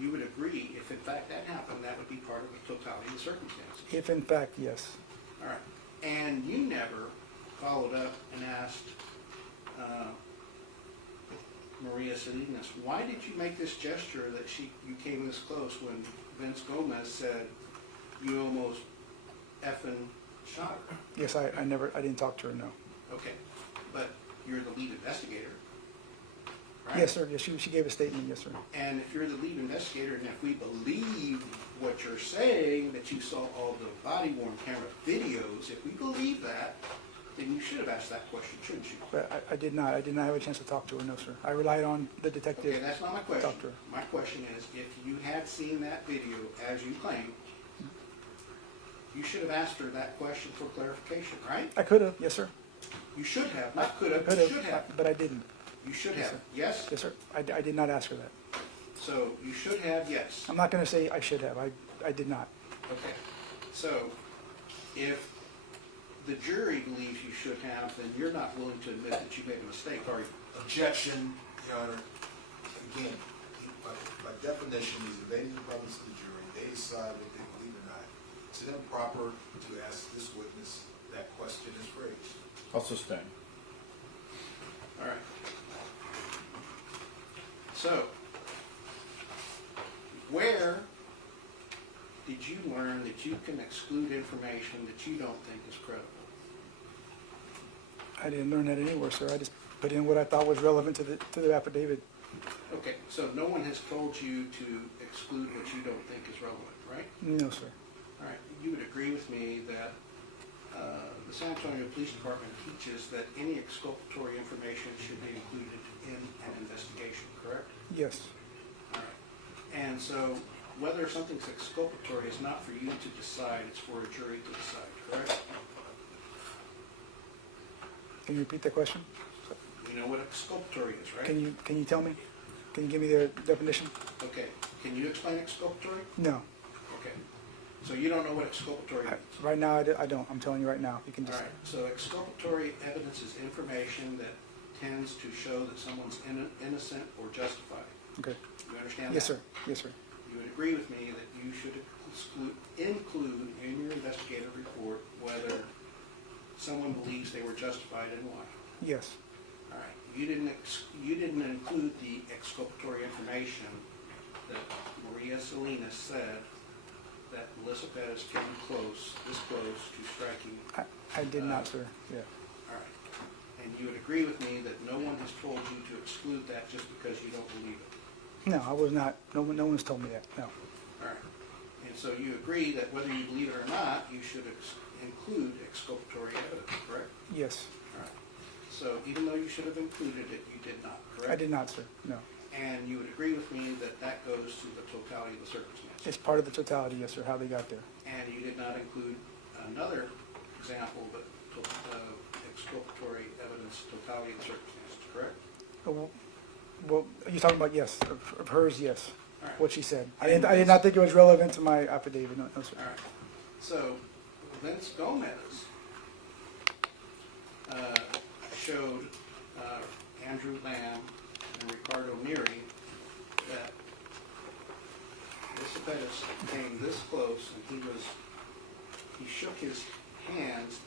you would agree, if in fact that happened, that would be part of the totality of the circumstances. If in fact, yes. All right. And you never followed up and asked Maria Salinas, why did you make this gesture that you came this close when Vince Gomez said you almost effing shot her? Yes, I didn't talk to her, no. Okay, but you're the lead investigator, right? Yes, sir, yes, she gave a statement, yes, sir. And if you're the lead investigator, and if we believe what you're saying, that you saw all the body worn camera videos, if we believe that, then you should have asked that question, shouldn't you? But I did not have a chance to talk to her, no, sir. I relied on the detective. Okay, that's not my question. Talk to her. My question is, if you had seen that video as you claim, you should have asked her that question for clarification, right? I could have, yes, sir. You should have, not could have, Could you should have. but I didn't. You should Yes, have, sir. yes? Yes, sir. I did not ask her that. So you should have, yes. I'm not gonna say I should have. I did not. Okay, so if the jury believes you should have, then you're not willing to admit that you made a mistake, are you? Objection, Your Honor. Again, by definition, he's evading the province of the jury. They decide what they believe or not. It's improper to ask this witness that question is phrased. I'll sustain. All right. So, where did you learn that you can exclude information that you don't think is credible? I didn't learn that anywhere, sir. I just put in what I thought was relevant to the affidavit. Okay, so no one has told you to exclude what you don't think is relevant, right? No, sir. All right, you would agree with me that the San Antonio Police Department teaches that any exculpatory information should be included in an investigation, correct? Yes. All right. And so whether something's exculpatory is not for you to decide, it's for a jury to decide, correct? Can you repeat that question? You know what exculpatory is, right? Can you tell me? Can you give me the definition? Okay, can you explain exculpatory? No. Okay, so you don't know what exculpatory means? Right now, I don't. I'm telling you right now. You can All just. right, so exculpatory evidence is information that tends to show that someone's innocent or justified. Okay. You understand Yes, that? sir. Yes, sir. You would agree with me that you should include in your investigative report whether someone believes they were justified and why. Yes. All right, you didn't include the exculpatory information that Maria Salinas said that Melissa Perez came this close to striking. I did not, sir. Yeah. All right, and you would agree with me that no one has told you to exclude that just because you don't believe it. No, I was not. No one's told me that. No. All right, and so you agree that whether you believe it or not, you should include exculpatory evidence, correct? Yes. All right, so even though you should have included it, you did not, correct? I did not, sir. No. And you would agree with me that that goes to the totality of the circumstances? It's part of the totality, yes, sir. How they got there. And you did not include another example, but exculpatory evidence, totality of the circumstances, correct? Well, you're talking about yes, of hers, yes. All right. What she said. I did not think it was relevant to my affidavit. No, sir. All right, so Vince Gomez showed Andrew Lamb and Ricardo Neri that Melissa Perez came this close and he shook his hands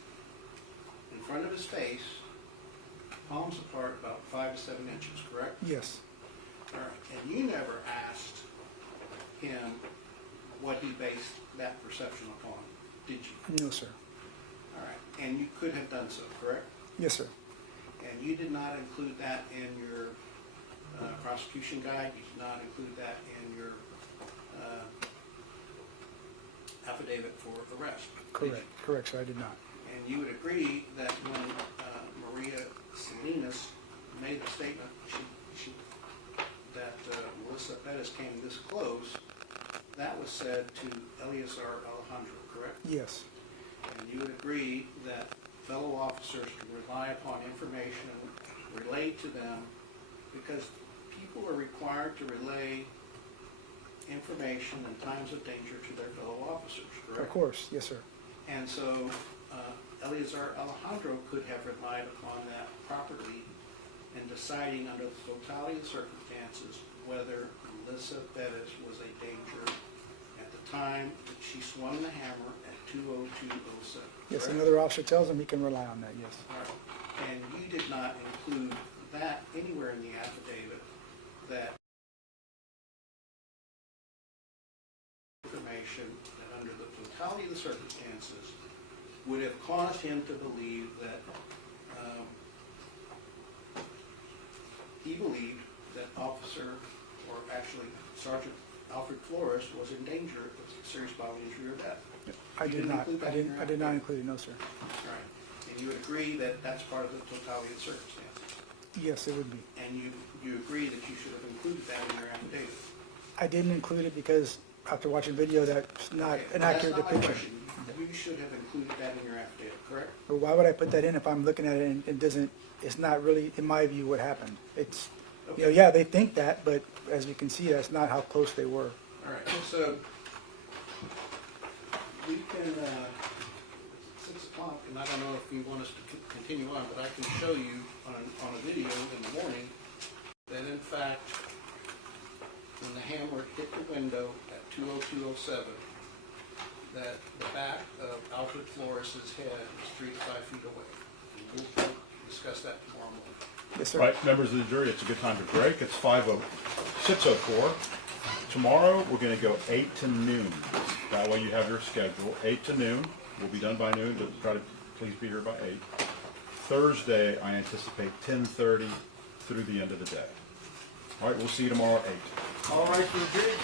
in front of his face, palms apart about 5 to 7 inches, correct? Yes. All right, and you never asked him what he based that perception upon, did you? No, sir. All right, and you could have done so, correct? Yes, sir. And you did not include that in your prosecution guide, you did not include that in your affidavit for arrest? did you? Correct. Correct, sir. I did not. And you would agree that when Maria Salinas made the statement that Melissa Perez came this close, that was said to Eleazar Alejandro, correct? Yes. And you would agree that fellow officers can rely upon information relayed to them because people are required to relay information in times of danger to their fellow officers, correct? Of course. Yes, sir. And so Eleazar Alejandro could have relied upon that properly in deciding under the totality of circumstances whether Melissa Perez was a danger at the time that she swung the hammer at 2:02:07. Yes, correct? another officer tells him he can rely on that. Yes. All right. And you did not include that anywhere in the affidavit, that information that under the totality of the circumstances would have caused him to believe that, he believed that officer, or actually Sergeant Alfred Flores, was in danger of serious bodily injury or death. I You did didn't not, include that in your I did not affidavit? include it, no, sir. All right. And you would agree that that's part of the totality of the circumstances? Yes, it would be. And you agree that you should have included that in your affidavit? I didn't include it because after watching video, that's not Okay, an well, accurate That's not my depiction. question. You should have included that in your affidavit, correct? But why would I put that in if I'm looking at it and it doesn't, it's not really, in my view, what happened? It's, you know, yeah, they think that, but as we can see, that's not how close they were. All right, so we can, 6 o'clock, and I don't know if you want us to continue on, but I can show you on a video in the morning that in fact, when the hammer hit the window at 2:02:07, that the back of Alfred Flores's head was 3 to 5 feet away. And we'll discuss that tomorrow morning. Yes, sir. All right, members of the jury, it's a good time to break. It's 6:04. Tomorrow, we're gonna go 8 to noon. That way you have your schedule, 8 to noon. We'll be done by noon, but try to please be here by 8. Thursday, I anticipate 10:30 through the end of the day. All right, we'll see you tomorrow at 8. All right, for the jury.